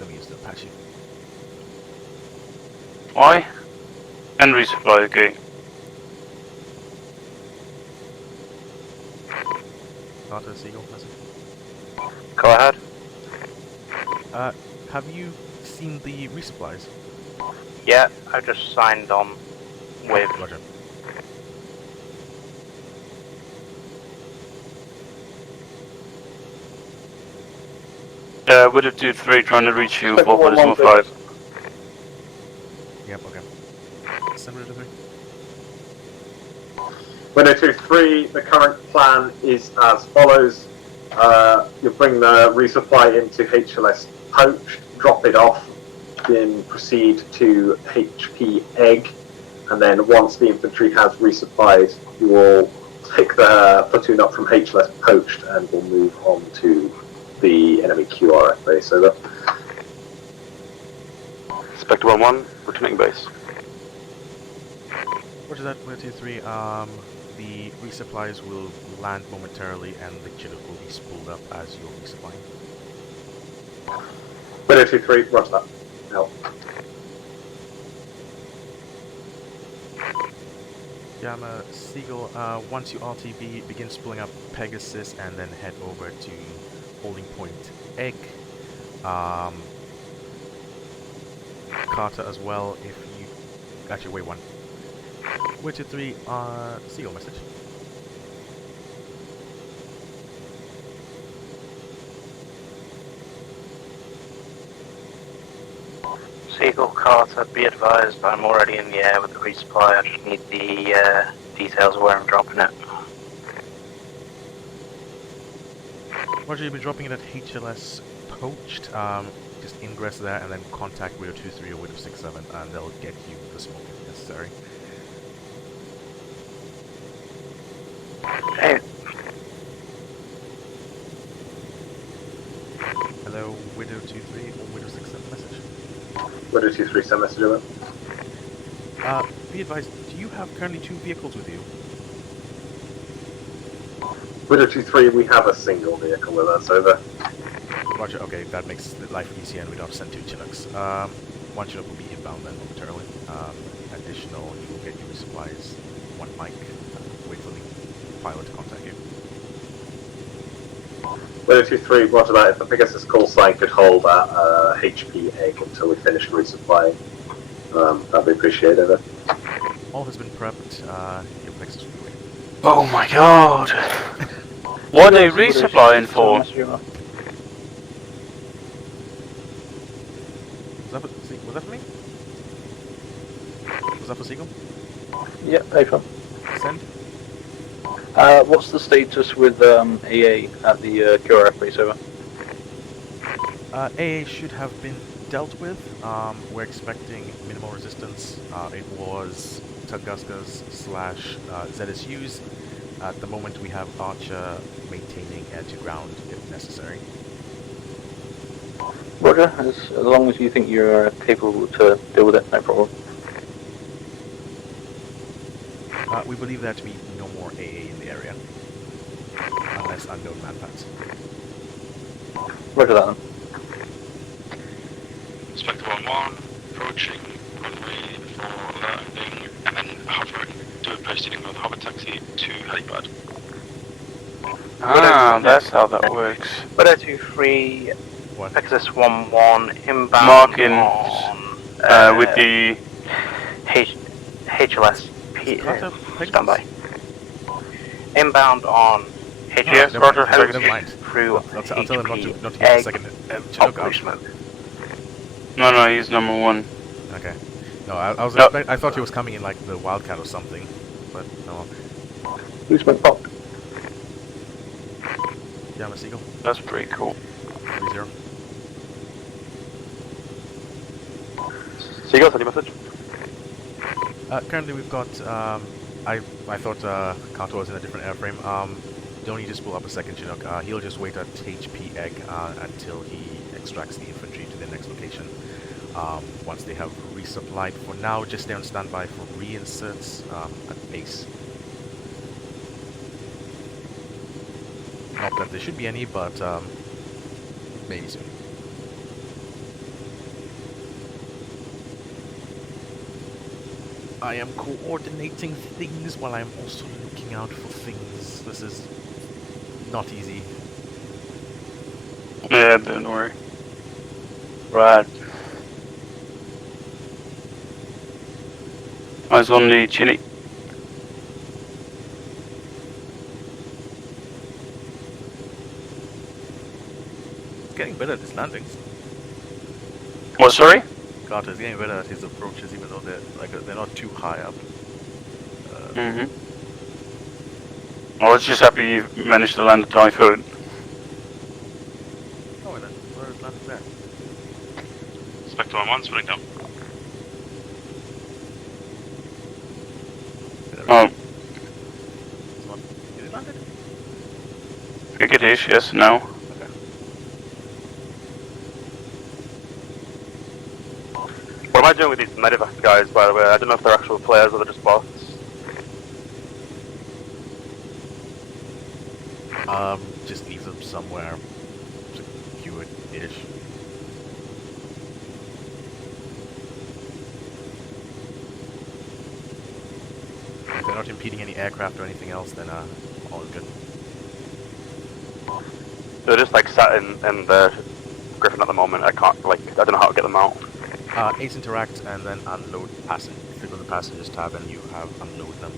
Let me use the Apache. Why? And resupply, okay. Carter, Siegel, message. Go ahead. Have you seen the resupplies? Yeah, I just signed on with. Roger. Widow 2-3 trying to reach you, Bob, but it's 1-5. Yep, okay. Send Widow 2-3. Widow 2-3, the current plan is as follows. You bring the resupply into HLS Poach, drop it off, then proceed to HP Egg, and then once the infantry has resupplied, you will pick the platoon up from HLS Poached and will move on to the enemy QRF base. Over. Spectre 1-1, returning base. Roger that, Widow 2-3. The resupplies will land momentarily and the Chinook will be spooled up as you're resupplying. Widow 2-3, roger that. Out. Yama, Siegel, once you RTB, begin spooling up Pegasus and then head over to holding point Egg. Carter as well, if you... Actually, wait, one. Witcher 3, Siegel message. Seagull, Carter, be advised I'm already in the air with the resupply. I just need the details of where I'm dropping it. Roger, you'll be dropping it at HLS Poached. Just ingress there and then contact Widow 2-3 or Widow 6-7 and they'll get you the smoke if necessary. Hey. Hello, Widow 2-3 or Widow 6-7 message. Widow 2-3, send message over. Be advised, do you have currently 2 vehicles with you? Widow 2-3, we have a single vehicle with us, over. Roger, okay, that makes life easier and we don't have to send 2 Chinooks. One Chinook will be inbound then momentarily. Additional, he will get you resupplies. 1 mic, wait for the pilot to contact you. Widow 2-3, roger that. If the Pegasus call sign could hold at HP Egg until we finish resupplying, that'd be appreciated, over. All has been prepped, your Pegasus will be waiting. Oh my god! What are they resupplying for? Was that for me? Was that for Siegel? Yep, April. Send. What's the status with AA at the QRF base, over? AA should have been dealt with. We're expecting minimal resistance. It was Tunguska's / ZSU's. At the moment we have Archer maintaining air to ground if necessary. Roger, as long as you think you're capable to deal with it, no problem. We believe there to be no more AA in the area. Unless unknown manpads. Roger that then. Spectre 1-1, approaching runway for landing, and then hovering, do a posting with hover taxi to helipad. Ah, that's how that works. Widow 2-3, Pegasus 1-1, inbound Marking on, with the HLS standby. Inbound on HLS, Roger, Roger, never mind. through I'll tell them not to get the Egg, second Chinook out. smoke. No, he's number 1. Okay. No, I thought he was coming in like the Wildcat or something, but no. Who's been popped? Yama Siegel. That's pretty cool. 3-0. Siegel, send your message. Currently we've got, I thought Kanto was in a different airframe. Don't need to spool up a second Chinook. He'll just wait at HP Egg until he extracts the infantry to their next location. Once they have resupplied. For now, just stay on standby for reinserts at base. Not that there should be any, but maybe soon. I am coordinating things while I'm also looking out for things. This is not easy. Yeah, don't worry. Right. Eyes on the chinny. He's getting better at his landings. What, sorry? Carter's getting better at his approaches, even though they're not too high up. I was just happy you managed to land the Typhoon. Oh, and then where is landing there? Spectre 1-1, spinning down. Oh. Is it landed? I think it is, yes, no. Okay. What am I doing with these medevac guys, by the way? I don't know if they're actual players or they're just bots. Just leave them somewhere secure-ish. If they're not impeding any aircraft or anything else, then all is good. They're just like sat in the Griffin at the moment. I don't know how to get them out. Ace interact and then unload passenger. Click on the passengers tab and you have unload them.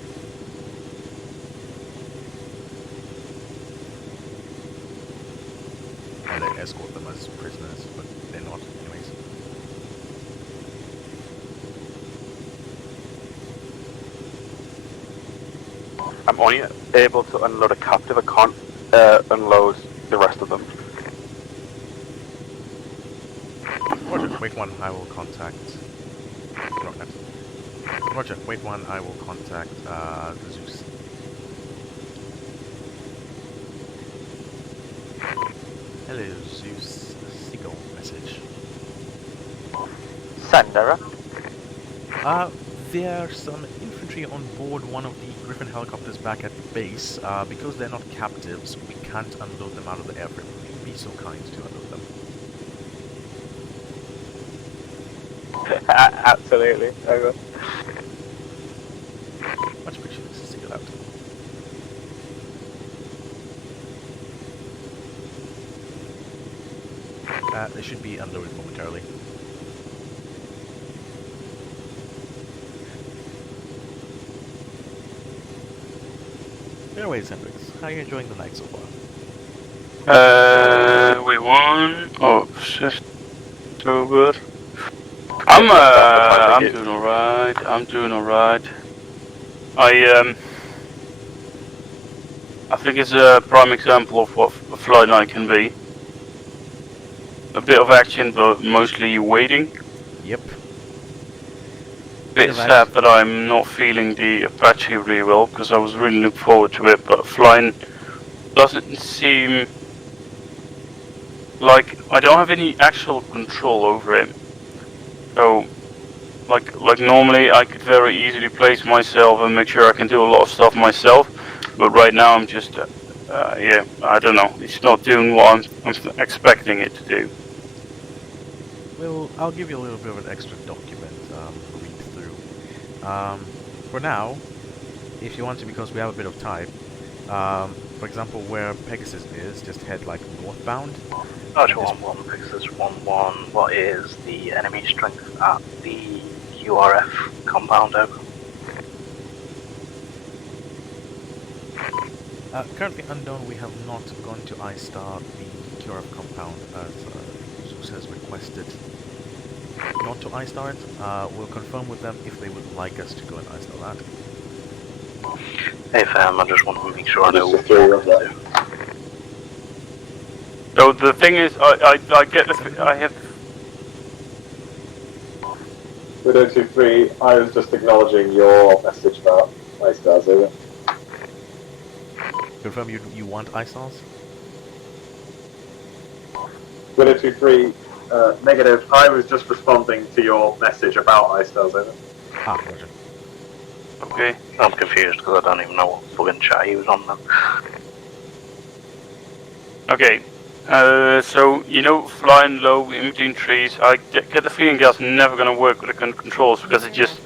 And then escort them as prisoners, but they're not anyways. I'm only able to unload a captive. I can't unload the rest of them. Roger, wait one, I will contact... Roger, wait one, I will contact the Zeus. Hello, Zeus. Seagull message. Sender. There's some infantry on board one of the Griffin helicopters back at base. Because they're not captives, we can't unload them out of the airframe. Would you be so kind to unload them? Absolutely. Okay. Much appreciated. Stick it out. They should be unloaded momentarily. Anyways, Hendrix, how are you enjoying the night so far? We won. Oh, shit. So good. I'm doing alright. I'm doing alright. I think it's a prime example of what a flight night can be. A bit of action, but mostly waiting. Yep. Bit sad that I'm not feeling the Apache really well, because I was really looking forward to it, but flying doesn't seem like I don't have any actual control over it. So, like normally I could very easily place myself and make sure I can do a lot of stuff myself, but right now I'm just, yeah, I don't know, it's not doing what I'm expecting it to do. Well, I'll give you a little bit of an extra document to read through. For now, if you want to, because we have a bit of time, for example, where Pegasus is, just head like northbound. Roger 1-1, Pegasus 1-1, what is the enemy strength at the QRF compound over? Currently unknown, we have not gone to I-Star the QRF compound as Zeus has requested not to I-Star it. We'll confirm with them if they would like us to go and I-Star that. Hey fam, I just want to make sure I know what you want to do. So the thing is, I get the, I have... Widow 2-3, I was just acknowledging your message about I-Stars, over. Confirm you want I-Stars? Widow 2-3, negative. I was just responding to your message about I-Stars, over. Ah, roger. Okay. I'm confused because I don't even know what fucking chat he was on then. Okay. So, you know, flying low in between trees, I get the feeling that's never going to work with the controls because it just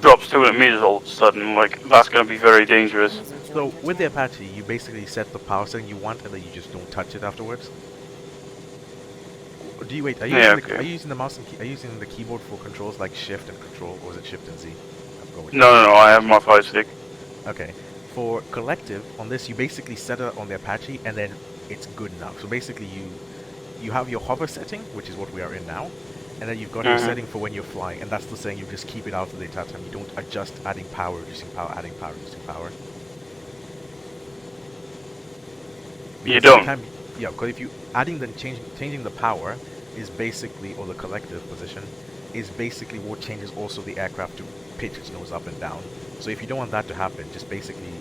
drops 200 meters all of a sudden. Like, that's going to be very dangerous. So with the Apache, you basically set the power setting you want, and then you just don't touch it afterwards. Do you wait? Are you are you using the mouse and are you using the keyboard for controls like Shift and Control, or is it Shift and Z? No, I have my 5 stick. Okay. For collective, on this you basically set it on the Apache, and then it's good enough. So basically you have your hover setting, which is what we are in now, and then you've got your setting for when you're flying, and that's the saying you just keep it out of the entire time. You don't adjust adding power, reducing power, adding power, reducing power. You don't? Yeah, because if you changing the power is basically, or the collective position, is basically what changes also the aircraft to pitch its nose up and down. So if you don't want that to happen, just basically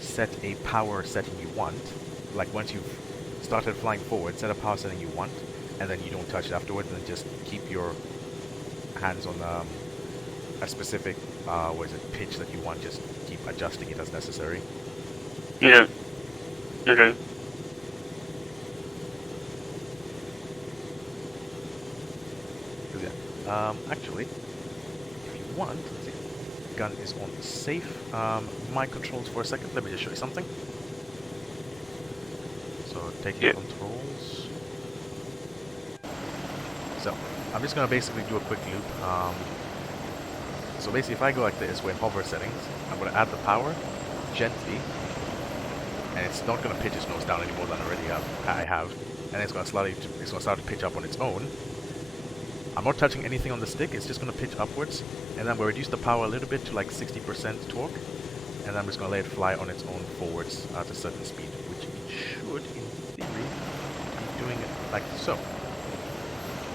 set a power setting you want. Like once you've started flying forward, set a power setting you want, and then you don't touch it afterwards, and then just keep your hands on a specific pitch that you want. Just keep adjusting it as necessary. Yeah. Okay. Actually, if you want, let's see, gun is on safe. My controls for a second. Let me just show you something. So taking controls. So I'm just gonna basically do a quick loop. So basically, if I go like this, we're in hover settings. I'm gonna add the power gently, and it's not gonna pitch its nose down any more than I have, and it's gonna start to pitch up on its own. I'm not touching anything on the stick, it's just going to pitch upwards, and then we'll reduce the power a little bit to like 60% torque, and then I'm just going to let it fly on its own forwards at a certain speed, which it should, in theory, be doing it like so.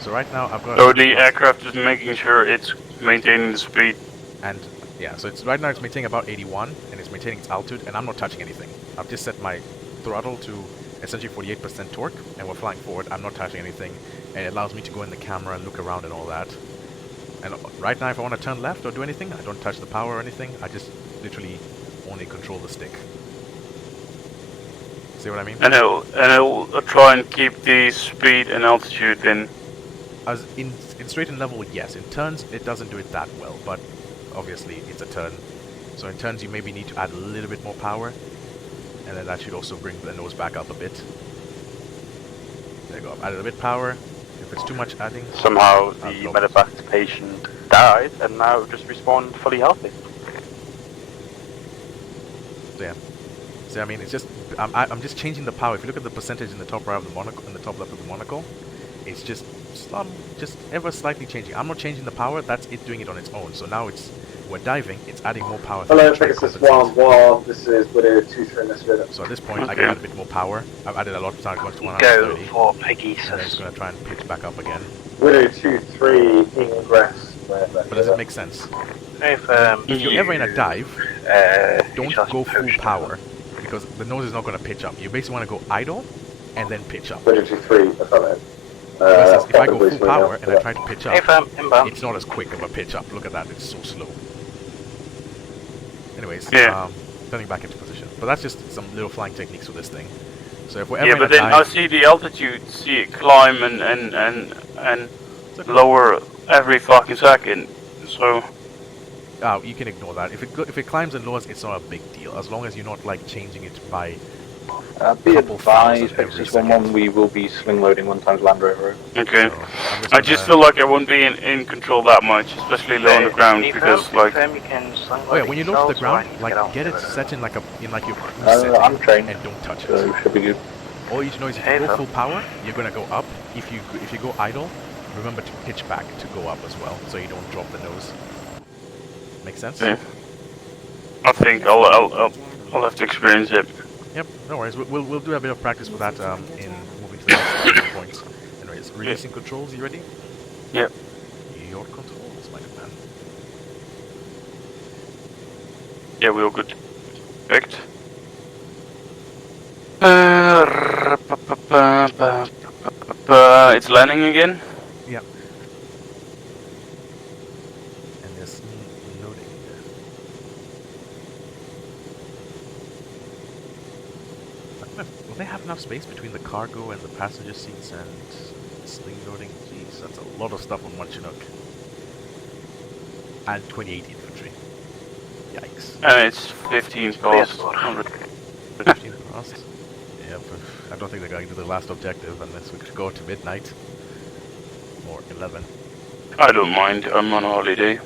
So right now I've got... So the aircraft is making sure it's maintaining the speed. And yeah, so right now it's maintaining about 81, and it's maintaining its altitude, and I'm not touching anything. I've just set my throttle to essentially 48% torque, and we're flying forward. I'm not touching anything, and it allows me to go in the camera and look around and all that. And right now, if I want to turn left or do anything, I don't touch the power or anything. I just literally only control the stick. See what I mean? And it'll try and keep the speed and altitude then. As in straight and level, yes. In turns, it doesn't do it that well, but obviously it's a turn. So in turns, you maybe need to add a little bit more power, and then that should also bring the nose back up a bit. There you go. I've added a bit power. If it's too much adding... Somehow the medevac patient died and now just respawned fully healthy. So yeah. So I mean, it's just... I'm just changing the power. If you look at the percentage in the top right of the monocle, in the top left of the monocle, it's just ever slightly changing. I'm not changing the power, that's it doing it on its own. So now we're diving, it's adding more power. Hello, Pegasus 1-1, this is Widow 2-3 in this unit. So at this point, I can add a bit more power. I've added a lot of time, to 130. Go for Pegasus. And then it's going to try and pitch back up again. Widow 2-3, ingress. But does it make sense? If you're ever in a dive, don't go full power, because the nose is not going to pitch up. You basically want to go idle, and then pitch up. Widow 2-3, affirmative. If I go full power and I try to pitch up, it's not as quick of a pitch up. Look at that, it's so slow. Anyways, turning back into position. But that's just some little flying techniques with this thing. So if we're ever in a then dive, I see the altitude, see it climb and lower every fucking second. So you can ignore that. If it climbs and lowers, it's not a big deal, as long as you're not like changing it by be advised, Excercise 1-1, we will be sling loading 1x Land Rover. Okay. So I just feel like I won't be in control that much, especially low on the ground, because like... Oh yeah, when you low to the ground, like get it set in like your cruise setting, I'm trained, and don't touch it. So should be good. All you need to know is if you go full power, you're gonna go up. If you go idle, remember to pitch back to go up as well, so you don't drop the nose. Make sense? Yeah. I think I'll have to experience it. Yep, no worries. We'll do a bit of practice with that in moving to the next points. Anyways, releasing controls. You ready? Yep. Your controls, my good man. Yeah, we all good. Perfect. It's landing again. Yep. And there's loading. Will they have enough space between the cargo and the passenger seats and sling loading? Jeez, that's a lot of stuff on one Chinook. And 28 infantry. Yikes. And it's 15 past. 15 past. Yeah, but I don't think they're going to do the last objective unless we could go to midnight. Or 11. I don't mind, I'm on holiday.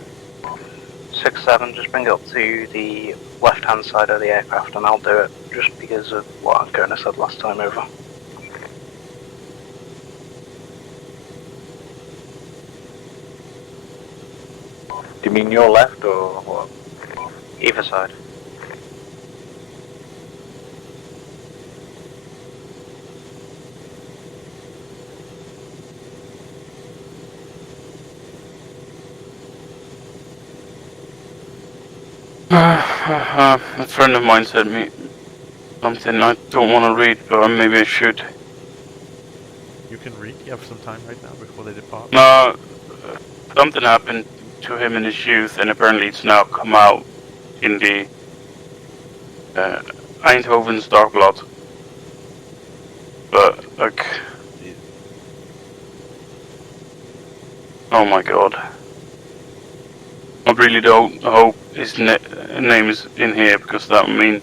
6-7, just bring it up to the left-hand side of the aircraft and I'll do it, just because of what Gona said last time over. Do you mean your left or what? Either side. A friend of mine sent me something I don't want to read, but maybe I should. You can read, you have some time right now before they depart. No, something happened to him in his youth, and apparently it's now come out in the Eindhoven's Dark Blood. But, like... Oh my god. I really don't hope his name is in here, because that would mean...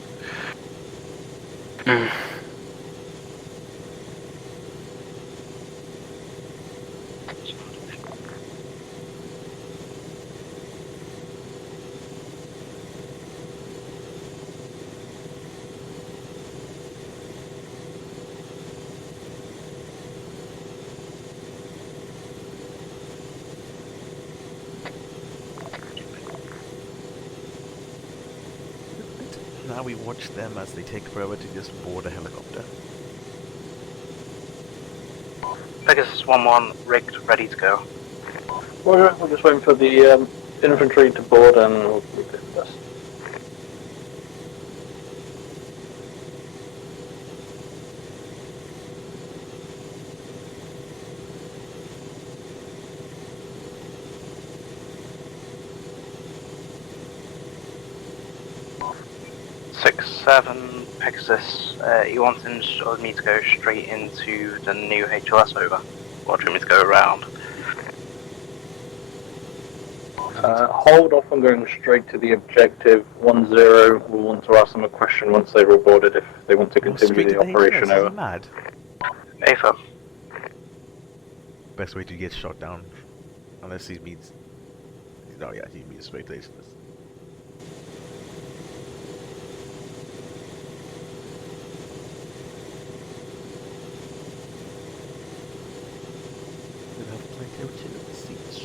Now we watch them as they take forever to just board a helicopter. Pegasus 1-1, rigged, ready to go. Roger, we're just waiting for the infantry to board and we'll move it first. Pegasus, you want me to go straight into the new HLS over? Or do you want me to go around? Hold off on going straight to the objective. 10, we'll want to ask them a question once they're all boarded if they want to continue the operation over. Mad. AFA. Best way to get shot down. Unless he means... Oh yeah, he means straight laces. We'll have plenty of chill seats.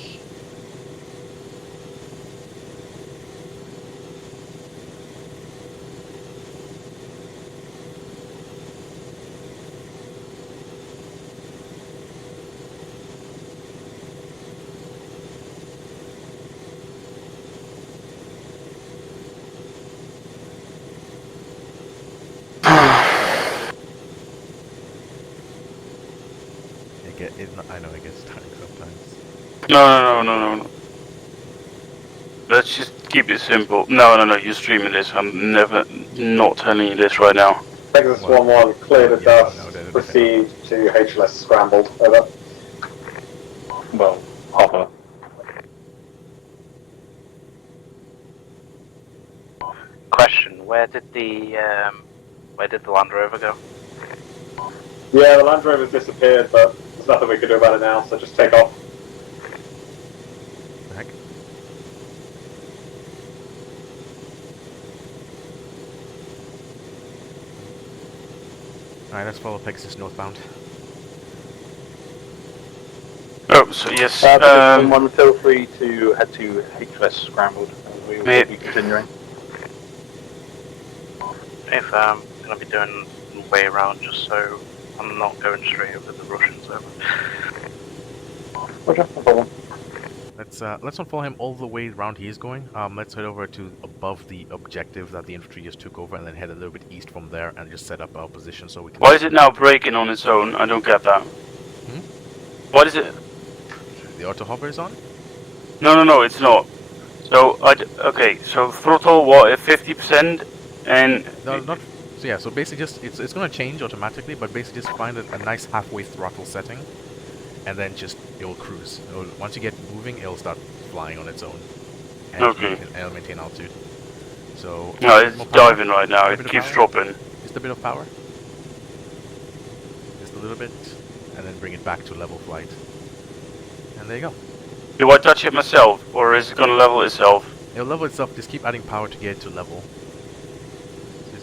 I know it gets tiring sometimes. No. Let's just keep it simple. No, you're streaming this. I'm never not telling you this right now. Pegasus 1-1, clear the dust, proceed to HLS scrambled, over. Well, hopper. Question, where did the Land Rover go? Yeah, the Land Rover's disappeared, but there's nothing we can do about it now, so just take off. Heck? Alright, let's follow Pegasus northbound. Oh, so yes. Someone feel free to head to HLS Scrambled. We will be continuing. If I'm going to be doing way around just so I'm not going straight over the Russians over. Roger, no problem. Let's not follow him all the way around he is going. Let's head over to above the objective that the infantry just took over and then head a little bit east from there and just set up our position so we can... Why is it now breaking on its own? I don't get that. What is it? The auto hover is on? No, it's not. So, okay, so throttle, what, at 50%? And... No, not... So yeah, so basically just, it's going to change automatically, but basically just find a nice halfway throttle setting, and then just, it will cruise. Once you get moving, it'll start flying on its own. And okay. It'll maintain altitude. So No, it's diving right now. It keeps dropping. Just a bit of power. Just a little bit, and then bring it back to level flight. And there you go. Do I touch it myself, or is it gonna level itself? It'll level itself. Just keep adding power to get it to level.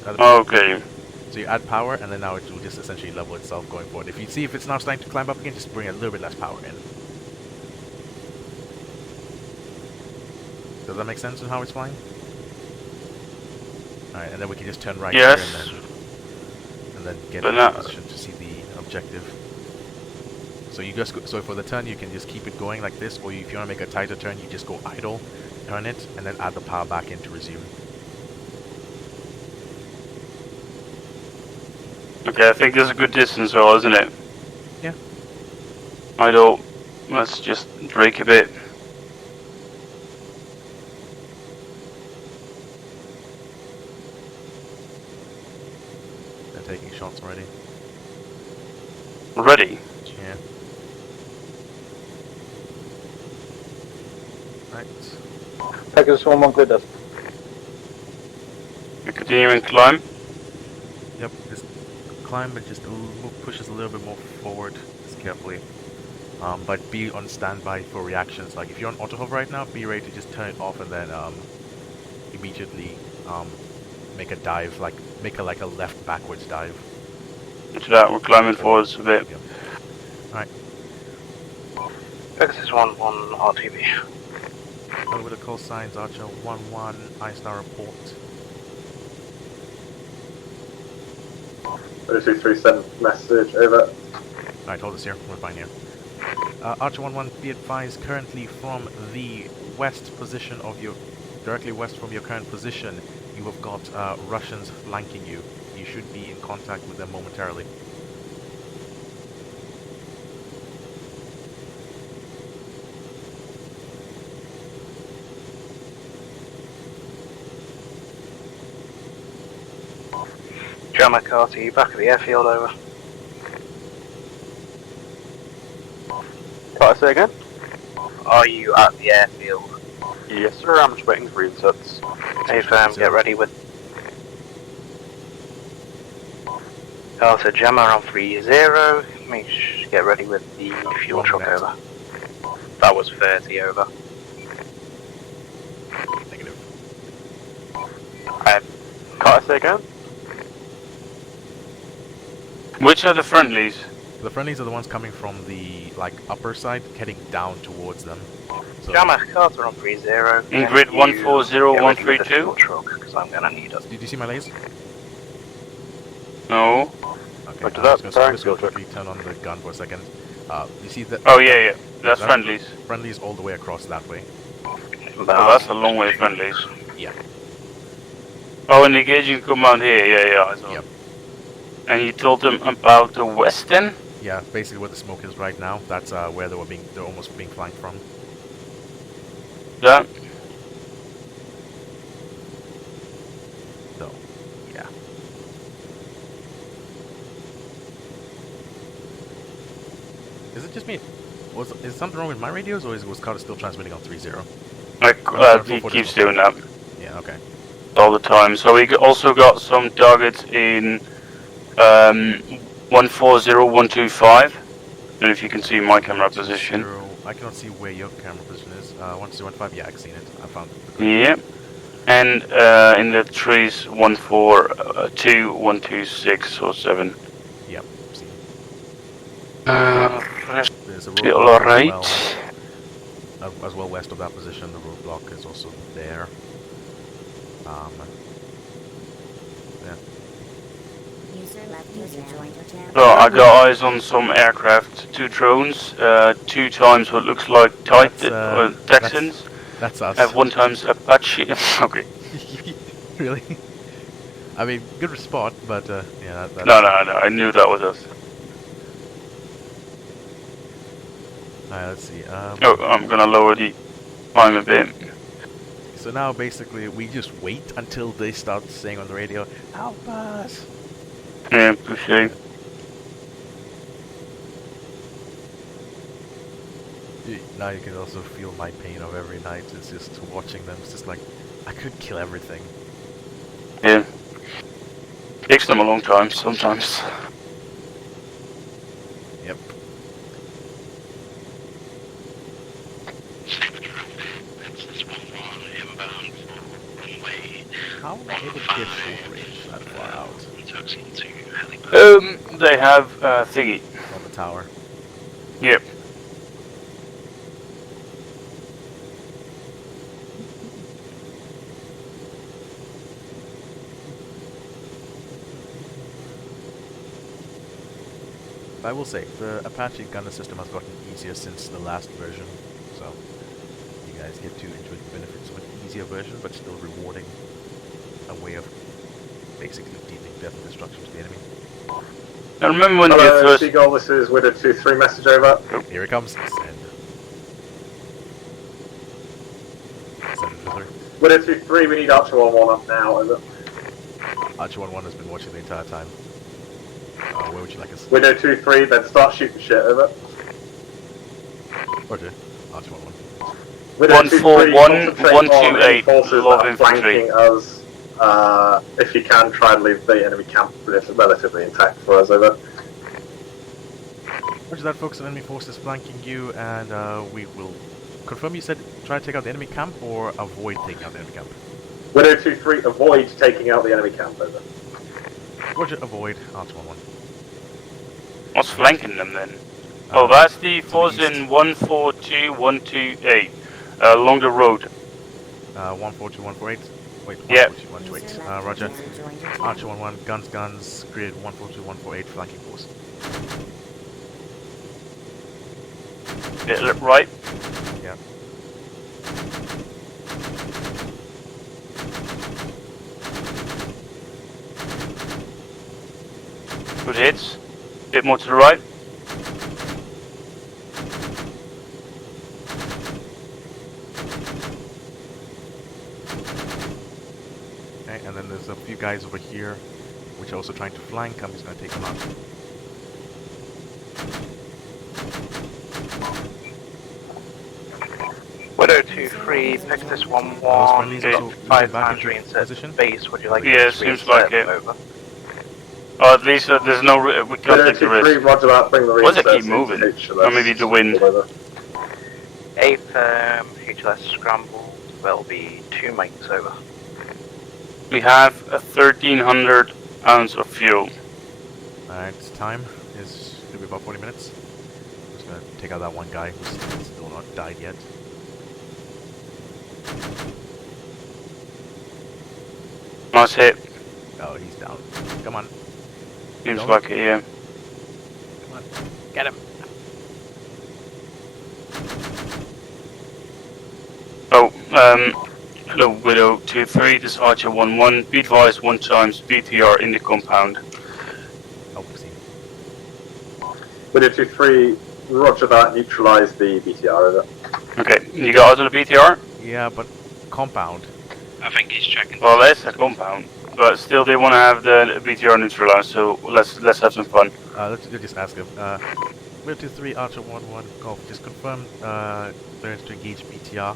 Okay. So you add power, and then now it will just essentially level itself going forward. If you see if it's now starting to climb up again, just bring a little bit less power in. Does that make sense in how it's flying? Alright, and then we can just turn right here and then get in position to see the objective. So you just so for the turn you can just keep it going like this, or if you want to make a tighter turn, you just go idle, turn it, and then add the power back in to resume. Okay, I think there's a good distance though, isn't it? Yeah. Idle. Let's just drake a bit. They're taking shots already. Ready? Yeah. Right. Pegasus 1-1 clear dust. We continue and climb. Yep, just climb, but just pushes a little bit more forward, just carefully. But be on standby for reactions. Like if you're on auto hover right now, be ready to just turn it off and then immediately make a dive, like make a left backwards dive. After that, we're climbing forwards a bit. Yep. Alright. Excercise 1-1 RTV. Over the call signs, Archer 1-1, I-Star report. 223 send message, over. Alright, hold us here, we're fine here. Archer 1-1, be advised, currently from the west position of your, directly west from your current position, you have got Russians flanking you. You should be in contact with them momentarily. Jammer Carter, you back at the airfield, over. Carter, say again? Are you at the airfield? Yes, sir. I'm just waiting for insets. Hey, fam, get ready with. Carter, Jammer on 30. Get ready with the fuel truck, over. That was 30, over. Negative. Carter, say again? Which are the friendlies? The friendlies are the ones coming from the upper side, heading down towards them. So Jammer, Carter on 30. In grid 140132? Because I'm gonna need it. Did you see my laser? No. Okay, Back to I'm that, just gonna quickly turn on the gun for a second. You see that? Oh yeah. That's friendlies. Friendlies all the way across that way. Oh, that's a long way friendlies. Yeah. Oh, and engaging command here. Yeah, I saw. Yep. And you told them about the western? Yeah, basically where the smoke is right now. That's where they're almost being flanked from. Yeah. So, yeah. Is it just me? Is something wrong with my radios, or was Carter still transmitting on 3.0? He keeps doing that. Yeah, okay. All the time. So we also got some targets in 140125. And if you can see my camera position. I cannot see where your camera position is. 1015, yeah, I've seen it. I found it. Yeah. And in the trees 142, 126 or 7. Yep, seen it. There's a still roadblock alright. as well west of that position. The roadblock is also there. Yeah. User left user joined your channel. So I got eyes on some aircraft, 2 drones, 2 times what looks like Texans. That's us. Have 1 times Apache. Okay. Really? I mean, good spot, but yeah. No, I knew that was us. Alright, let's see. Oh, I'm gonna lower the time a bit. So now basically we just wait until they start saying on the radio, "Help us!" Yeah, touché. Now you can also feel my pain of every night. It's just watching them. It's just like I could kill everything. Takes them a long time sometimes. Yep. How are they able to get short range that far out? They have thingy. On the tower. Yep. I will say, the Apache gunner system has gotten easier since the last version, so you guys get to enjoy the benefits of an easier version, but still rewarding a way of basically dealing death and destruction to the enemy. I remember when Hello, you first... Seagull, this is Widow 2-3 message over. Here it comes. Send. Send another. Widow 2-3, we need Archer 1-1 up now, over. Archer 1-1 has been watching the entire time. Where would you like us? Widow 2-3, then start shooting shit, over. Roger. Archer 1-1. Widow 2-3, concentrate on any forces that are flanking us. If you can, try and leave the enemy camp relatively intact for us, over. Roger that, folks. An enemy force is flanking you, and we will confirm. You said try to take out the enemy camp or avoid taking out the enemy camp? Widow 2-3, avoid taking out the enemy camp, over. Roger, avoid. Archer 1-1. What's flanking them then? Oh, that's the force in 142-128 along the road. 142-148. Wait, yeah. 142-128. Roger. Archer 1-1, guns, grid 142-148, flanking force. Yeah, right. Yeah. Good hits. Bit more to the right. Okay, and then there's a few guys over here which are also trying to flank. I'm just going to take them out. Widow 2-3, Pictus 1-1, 500 insert base. Would you like yeah, seems like it. Over? Or at least there's no... we can't take the risk. Roger that, bring the Why does it keep moving? Or maybe the wind. 8th HLS scrambled will be 2 mics over. We have a 1,300 ounce of fuel. Alright, time is going to be about 40 minutes. I'm just going to take out that one guy who's still not died yet. Nice hit. Oh, he's down. Come on. Seems like it, yeah. Come on. Get him. Oh, hello, Widow 2-3, this is Archer 1-1. Be advised 1 times BTR in the compound. Oh, see. Widow 2-3, roger that, neutralize the BTR, over. Okay, you got out of the BTR? Yeah, but compound. I think he's checking. Well, that's a compound, but still they want to have the BTR neutralized, so let's have some fun. Let's just ask him. Widow 2-3, Archer 1-1, Golf. Just confirm clearance to engage BTR.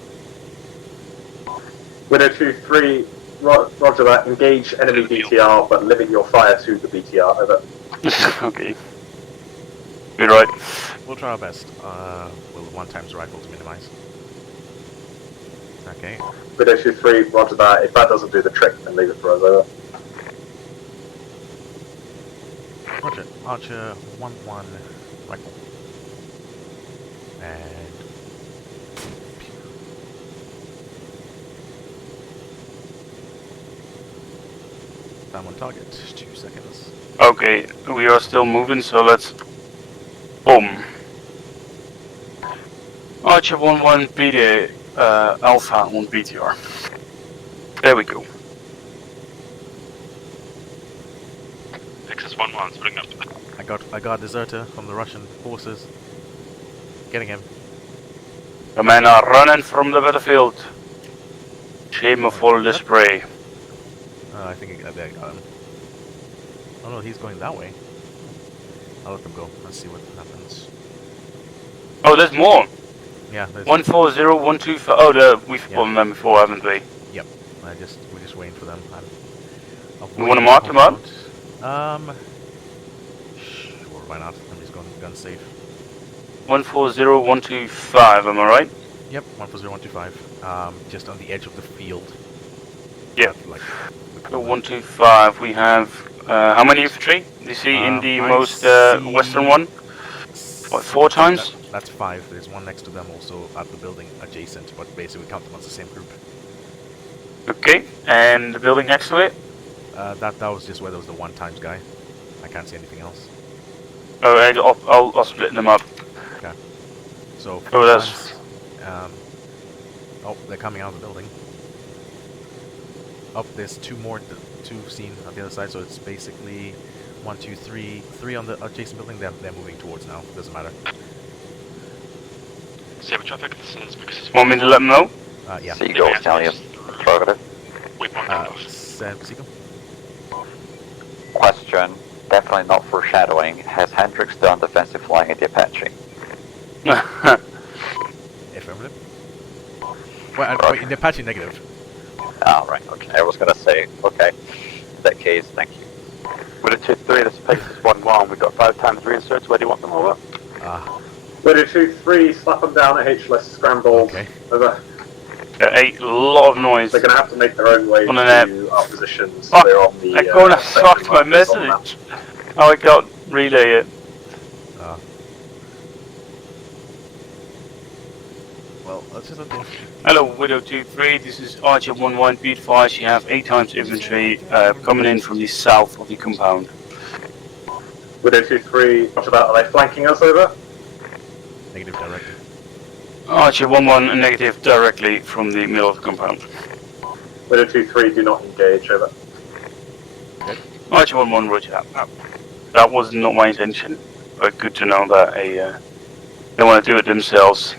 Widow 2-3, roger that, engage enemy BTR, but limit your fire to the BTR, over. Okay. You're right. We'll try our best. We'll 1 times rifle to minimize. Okay. Widow 2-3, roger that. If that doesn't do the trick, then leave it for us, over. Roger. Archer 1-1, rifle. And... time on target. 2 seconds. Okay, we are still moving, so let's... Boom. Archer 1-1, BD, Alpha 1 BTR. There we go. Texas 1-1, splitting up. I got a deserter from the Russian forces. Getting him. The men are running from the battlefield. Shame of all this prey. I think I got him. Oh no, he's going that way. I'll let them go. Let's see what happens. Oh, there's more. Yeah, there's 140-125. Oh, we've fought them before, haven't we? Yep. We're just waiting for them. You want to mark them up? Sure, why not? I'm just going gun safe. 140125, am I right? Yep, 140125. Just on the edge of the field. Yep. Like, So 125, we have, how many infantry? You see in the most western one? What, 4 times? That's 5. There's one next to them also at the building adjacent, but basically we count them as the same group. Okay, and the building next to it? That was just where there was the 1 times guy. I can't see anything else. Oh, and I'll split them up. Okay. So 4 Oh, that's... times. Oh, they're coming out of the building. Oh, there's 2 more, 2 seen on the other side, so it's basically 1, 2, 3, 3 on the adjacent building. They're moving towards now. Doesn't matter. Saber traffic, this is because it's... Want me to let them know? Yeah. Seagull Stallion. Prerogative. Seagull? Question. Definitely not foreshadowing. Has Hendrix done defensive flying in the Apache? Affirmative. Well, wait, in the Apache, negative. Oh, right, okay. I was gonna say, okay. In that case, thank you. With a 2-3, this pace is 1-1. We've got 5 times reinserts. Where do you want them over? With a 2-3, slap them down at HLS scrambles. Okay. Over. A lot of noise. They're going to have to make their own way on to our positions. Oh, They're on the. They're going to suck my message. Oh, I can't relay it. Well, let's just update. Hello, Widow 2-3. This is Archer 1-1. Be advised, you have 8 times infantry coming in from the south of the compound. Widow 2-3. What about? Are they flanking us over? Negative directly. Archer 1-1, negative directly from the middle of the compound. Widow 2-3, do not engage, over. Archer 1-1, roger that. That was not my intention, but good to know that they want to do it themselves.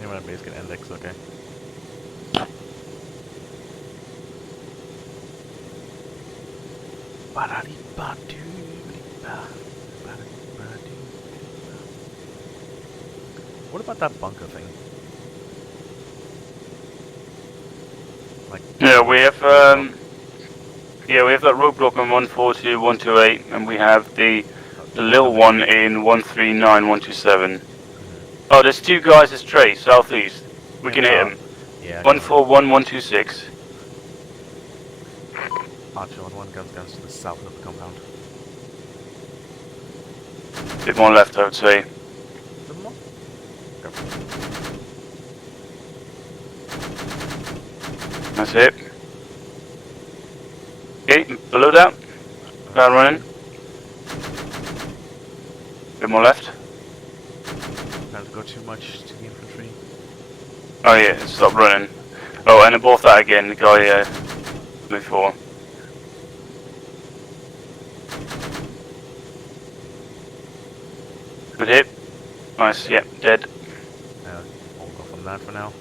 Yeah, my base can index, okay. What about that bunker thing? Like, yeah, we have that roadblock on 142, 128, and we have the little one in 139, 127. Oh, there's 2 guys astray, southeast. We can hit them. Yeah. 141, 126. Archer on 1 guns to the south of the compound. Bit more left, I would say. That's it. Okay, below that. Ground running. Bit more left. Don't go too much to the infantry. Oh yeah, stop running. Oh, and above that again, the guy before. Good hit. Nice, yep, dead. Hold off on that for now.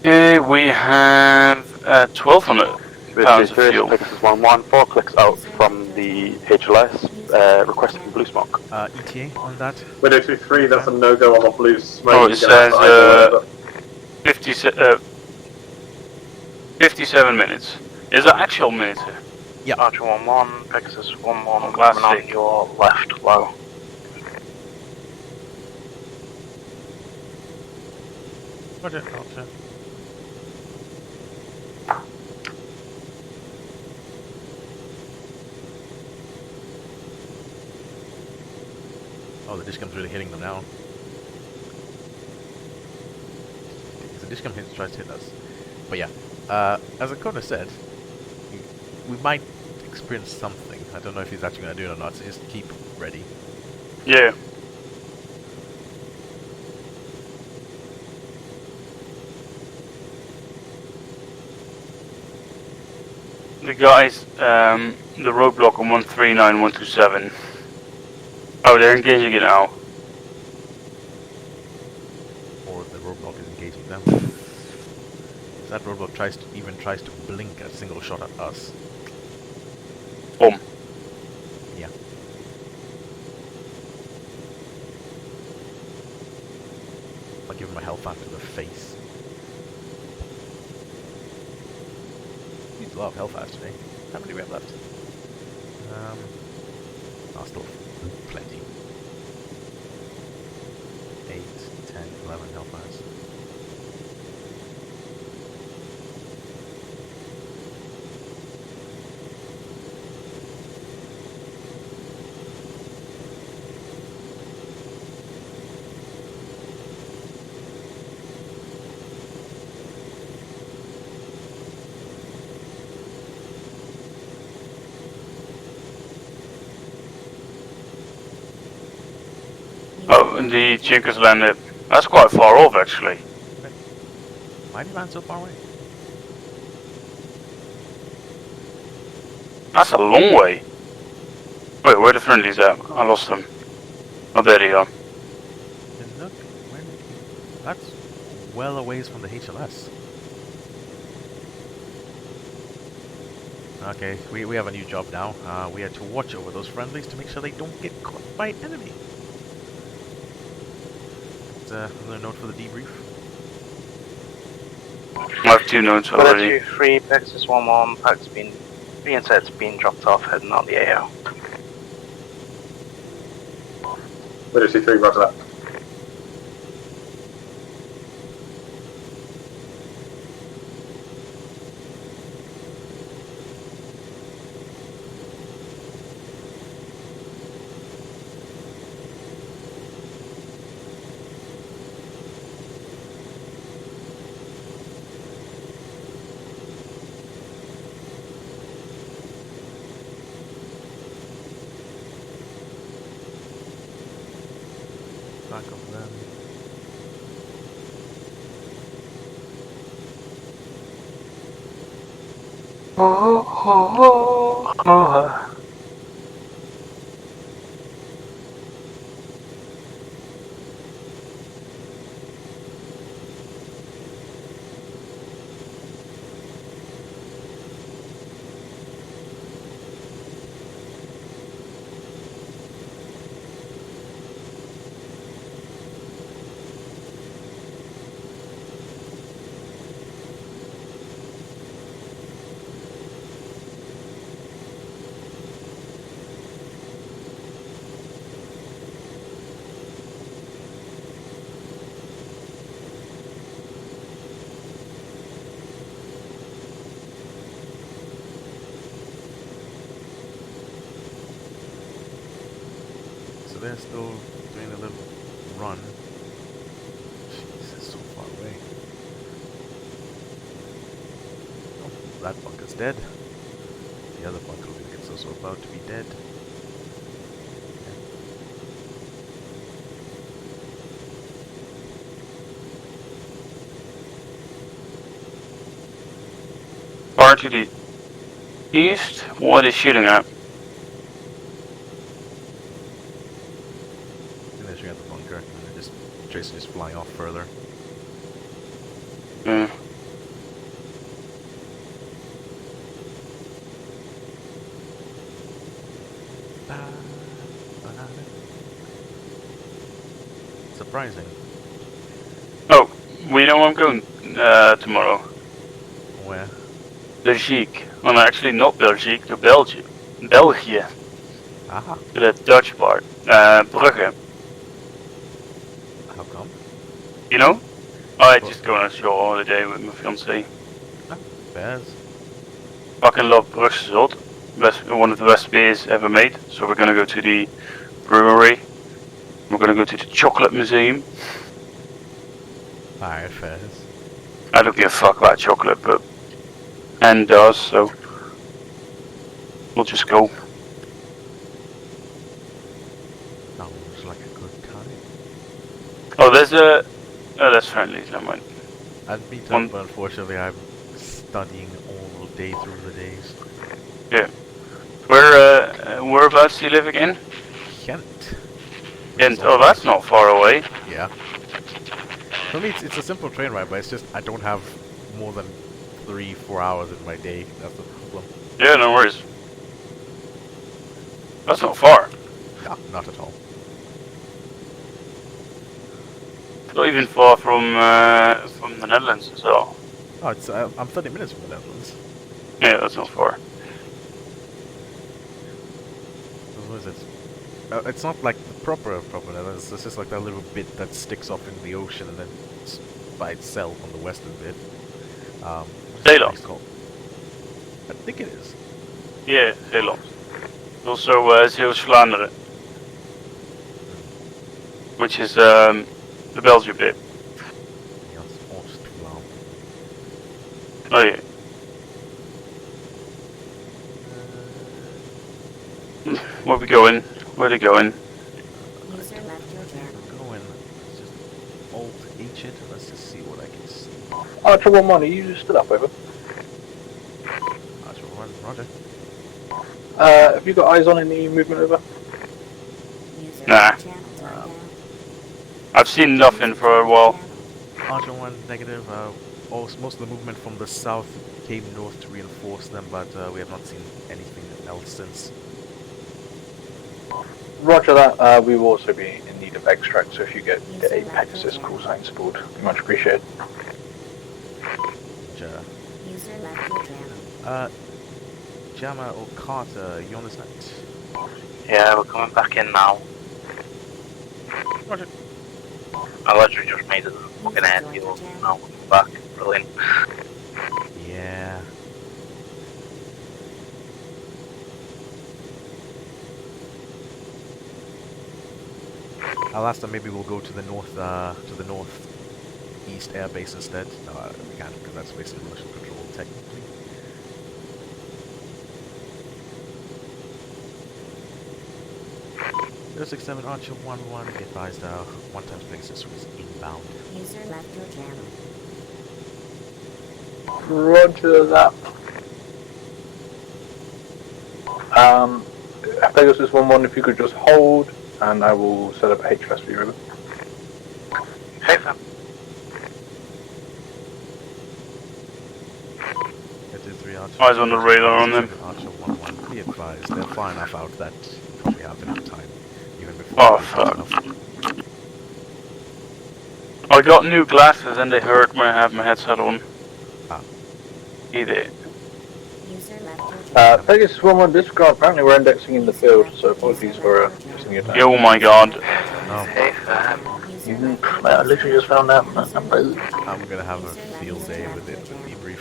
Okay, we have 1,200 pounds of fuel. This is 1-1. 4 clicks out from the HLS, requesting blue smoke. ETA on that? Widow 2-3, that's a no-go on the blue smoke. Oh, it says 57 minutes. Is that actual minutes? Yeah. Archer 1-1, Pegasus 1-1, Classic. coming on your left low. Roger, Archer. Oh, the dishcom's really hitting them now. The dishcom tries to hit us. But yeah, as Akona said, we might experience something. I don't know if he's actually going to do it or not, so just keep ready. Yeah. The guys, the roadblock on 139, 127. Oh, they're engaging it now. Or the roadblock is engaging them. That robot even tries to blink a single shot at us. Boom. Yeah. I'll give him a hellfire to the face. Need a lot of hellfires today. How many do we have left? Still plenty. 8, 10, 11 hellfires. Oh, and the Jinkers landed. That's quite far off, actually. Why did you land so far away? That's a long way. Wait, where are the friendlies at? I lost them. Oh, there they are. And look, where did he... That's well a ways from the HLS. Okay, we have a new job now. We have to watch over those friendlies to make sure they don't get caught by enemy. Another note for the debrief. I have 2 notes already. 2-3, Pegasus 1-1, Pack's been... Reinset's been dropped off, heading out the AO. 3, roger that. Back of them. So they're still doing a little run. Jeez, it's so far away. Oh, that bunker's dead. The other bunker is also about to be dead. Far to the east, what is shooting at? And they're shooting at the bunker, and they're just Jason is flying off further. Yeah. Surprising. Oh, we know I'm going tomorrow. Where? Belgique. Well, actually not Belgique, to Belgium. België. Aha. To the Dutch part. Brugge. How come? You know? I just go on a short holiday with my fiancée. Bears. Fucking love Brugse Zot. One of the best beers ever made. So we're gonna go to the brewery. We're gonna go to the chocolate museum. Alright, fairs. I don't give a fuck about chocolate, but Anne does, so we'll just go. Sounds like a good time. Oh, there's a... Oh, that's friendly, never mind. I'd meet up, but unfortunately I'm studying all day through the days. Yeah. Whereabouts do you live again? Kent. Kent, oh, that's not far away. Yeah. For me, it's a simple train ride, but it's just I don't have more than 3-4 hours in my day. That's the problem. Yeah, no worries. That's not far. No, not at all. Not even far from the Netherlands as well. Oh, it's I'm 30 minutes from the Netherlands. Yeah, that's not far. What is it? It's not like the proper Netherlands. It's just like that little bit that sticks off in the ocean and then it's by itself on the western bit. Zeeland. I think it is. Yeah, Zeeland. Also Zeeuws-Vlaanderen, which is the Belgian bit. Oh yeah. Where we going? Where they going? User left your channel. Going. Let's just Alt-H it. Let's just see what I can see. Archer 1-1, are you stood up, over? Archer 1, roger. Have you got eyes on any movement over? Nah. I've seen nothing for a while. Archer 1, negative. Most of the movement from the south came north to reinforce them, but we have not seen anything else since. Roger that. We will also be in need of extract, so if you get a Pegasus call sign aboard, we much appreciate it. User left your channel. Jammer or Carter, you on this net? Yeah, we're coming back in now. Roger. I literally just made it fucking airfield. Now we're back. Brilliant. Yeah. Last time maybe we'll go to the northeast air base instead. No, we can't because that's basically Russian control technically. Zero 67 Archer 1-1. Be advised, one times Pegasus was inbound. User left your channel. Roger that. Pegasus 1-1, if you could just hold, and I will set up a HFS for you, River. Okay, then. Eyes on the radar on them. Archer 1-1. Be advised, they're far enough out that you probably have enough time, even before. Oh fuck! I got new glasses and they hurt when I have my headset on. Ah. Either. Pegasus 1-1, disregard. Apparently we're indexing in the field, so apologies for missing your time. Oh my god. Hey, fam. I literally just found out. I'm gonna have a field day with it, with debrief.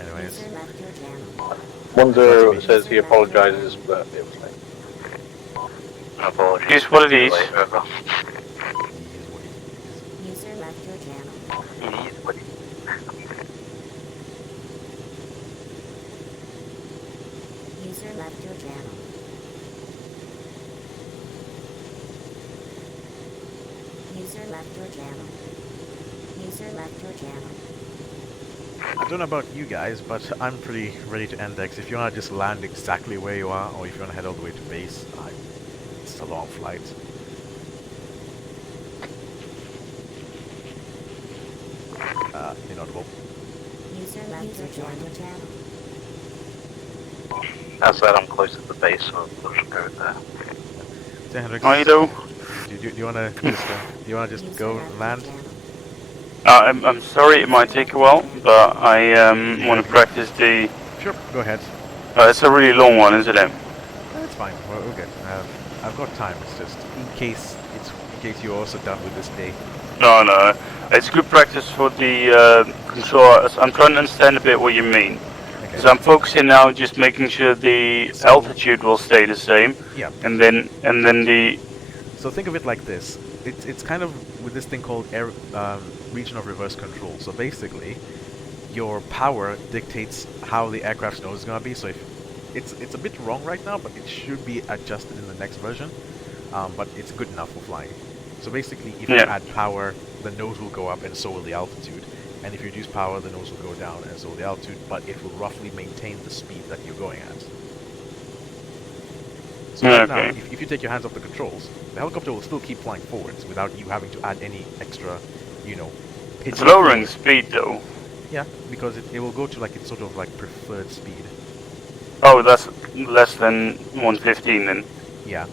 Anyways. 1-0 says he apologizes, but it was late. Apologies. Here's what it is. User left your channel. User left your channel. User left your channel. User left your channel. I don't know about you guys, but I'm pretty ready to index. If you want to just land exactly where you are, or if you want to head all the way to base, it's a long flight. Inaudible. User left your channel. As said, I'm close to the base, so we'll just go there. So Hendrix, How you do? Do you want to just go and land? I'm sorry, it might take a while, but I want to practice the. Sure, go ahead. It's a really long one, isn't it? That's fine. We're good. I've got time. It's just in case you're also done with this day. No, it's good practice for the control. I'm trying to understand a bit what you mean. Okay. So I'm focusing now, just making sure the altitude will stay the same. Yeah. And then the. So think of it like this. It's kind of with this thing called region of reverse control. So basically, your power dictates how the aircraft's nose is gonna be. So if it's a bit wrong right now, but it should be adjusted in the next version. But it's good enough for flying. So basically, if you add power, the nose will go up, and so will the altitude. And if you reduce power, the nose will go down, and so will the altitude. But it will roughly maintain the speed that you're going at. So right now, if you take your hands off the controls, the helicopter will still keep flying forwards without you having to add any extra, pitch. It's lowering speed though. Yeah, because it will go to like its sort of like preferred speed. Oh, that's less than 115 then. Yeah.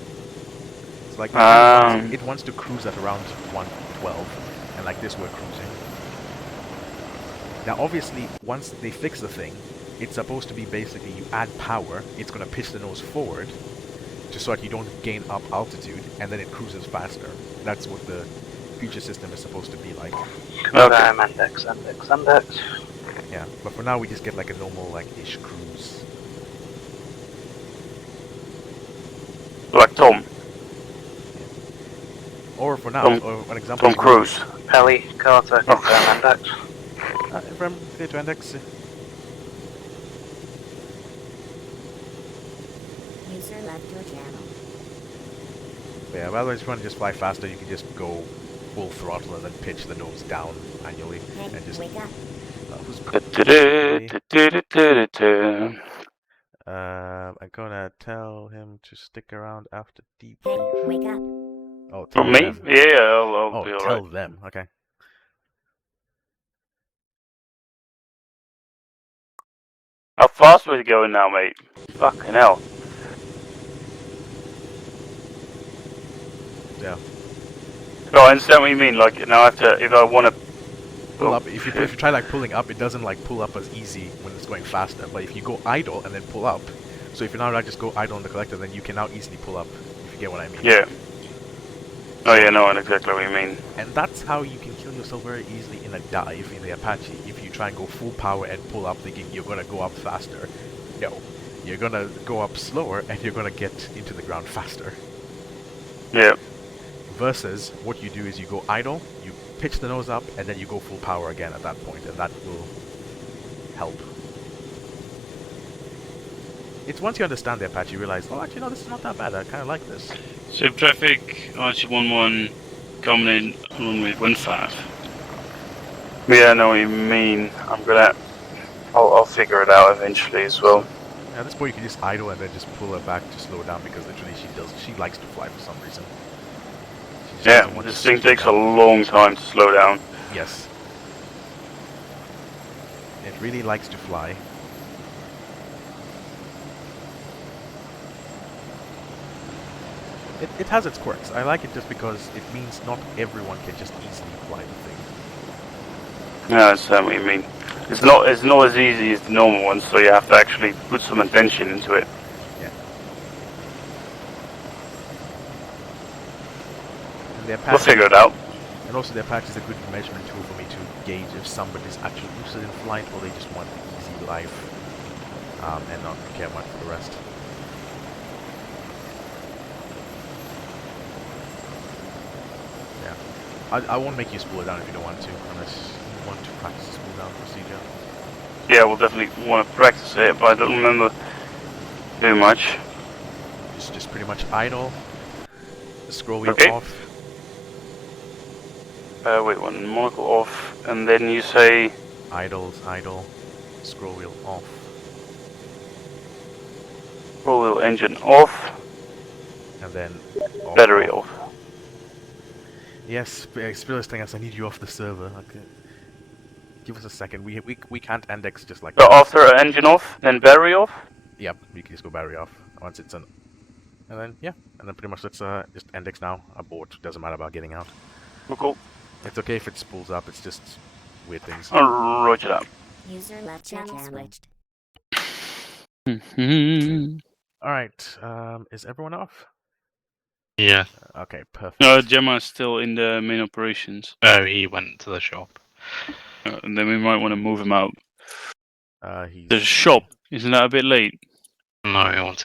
It's like it wants to cruise at around 112, and like this we're cruising. Now, obviously, once they fix the thing, it's supposed to be basically you add power, it's gonna pitch the nose forward, just so that you don't gain up altitude, and then it cruises faster. That's what the future system is supposed to be like. Okay. Index. Yeah, but for now we just get like a normal like ish cruise. Like Tom. Or for now, or an example. Tom Cruise. Pelly, Carter, confirm index. Confirm, clear to index. User left your channel. Yeah, well, otherwise if you want to just fly faster, you can just go full throttle and then pitch the nose down manually and just. Wake up. I'm gonna tell him to stick around after deep. Wake up. Oh, tell me? them. Yeah, I'll be alright. Tell them. Okay. How fast are we going now, mate? Fucking hell. Yeah. Oh, I understand what you mean. Like, now I have to, if I want to pull up, if you try like pulling up, it doesn't like pull up as easy when it's going faster. But if you go idle and then pull up, so if you now like just go idle on the collector, then you can now easily pull up. If you get what I mean. Yeah. Oh yeah, no, I know exactly what you mean. And that's how you can kill yourself very easily in a dive in the Apache. If you try and go full power and pull up, thinking you're gonna go up faster. No, you're gonna go up slower and you're gonna get into the ground faster. Yeah. Versus, what you do is you go idle, you pitch the nose up, and then you go full power again at that point, and that will help. It's once you understand the Apache, you realize, oh, actually, no, this is not that bad. I kind of like this. So traffic, RC11 coming in runway 15. Yeah, I know what you mean. I'll figure it out eventually as well. Yeah, at this point, you can just idle and then just pull her back to slow down because literally she likes to fly for some reason. Yeah, this thing takes a long time to slow down. Yes. It really likes to fly. It has its quirks. I like it just because it means not everyone can just easily fly the thing. Yeah, I understand what you mean. It's not as easy as the normal one, so you have to actually put some attention into it. Yeah. And the Apache, We'll figure it out. And also the Apache is a good measurement tool for me to gauge if somebody's actually interested in flight or they just want the easy life and not care much for the rest. I won't make you spool it down if you don't want to, unless you want to practice the spool down procedure. Yeah, we'll definitely want to practice it, but I don't remember too much. Just pretty much idle, scroll wheel off. Wait, one monocle off, and then you say idle, scroll wheel off. Scroll wheel engine off. And then battery off. Yes, Spiller's telling us I need you off the server. Okay. Give us a second. We can't index just like So that. after engine off, then battery off? Yep, we can just go battery off once it's on. And then yeah, and then pretty much let's just index now. Abort. Doesn't matter about getting out. Cool. It's okay if it spools up. It's just weird things. Roger that. User left channel switched. All right. Is everyone off? Yeah. Okay, perfect. No, Gemma's still in the main operations. Oh, he went to the shop. And then we might want to move him out. He's... The shop, isn't that a bit late? No, he wants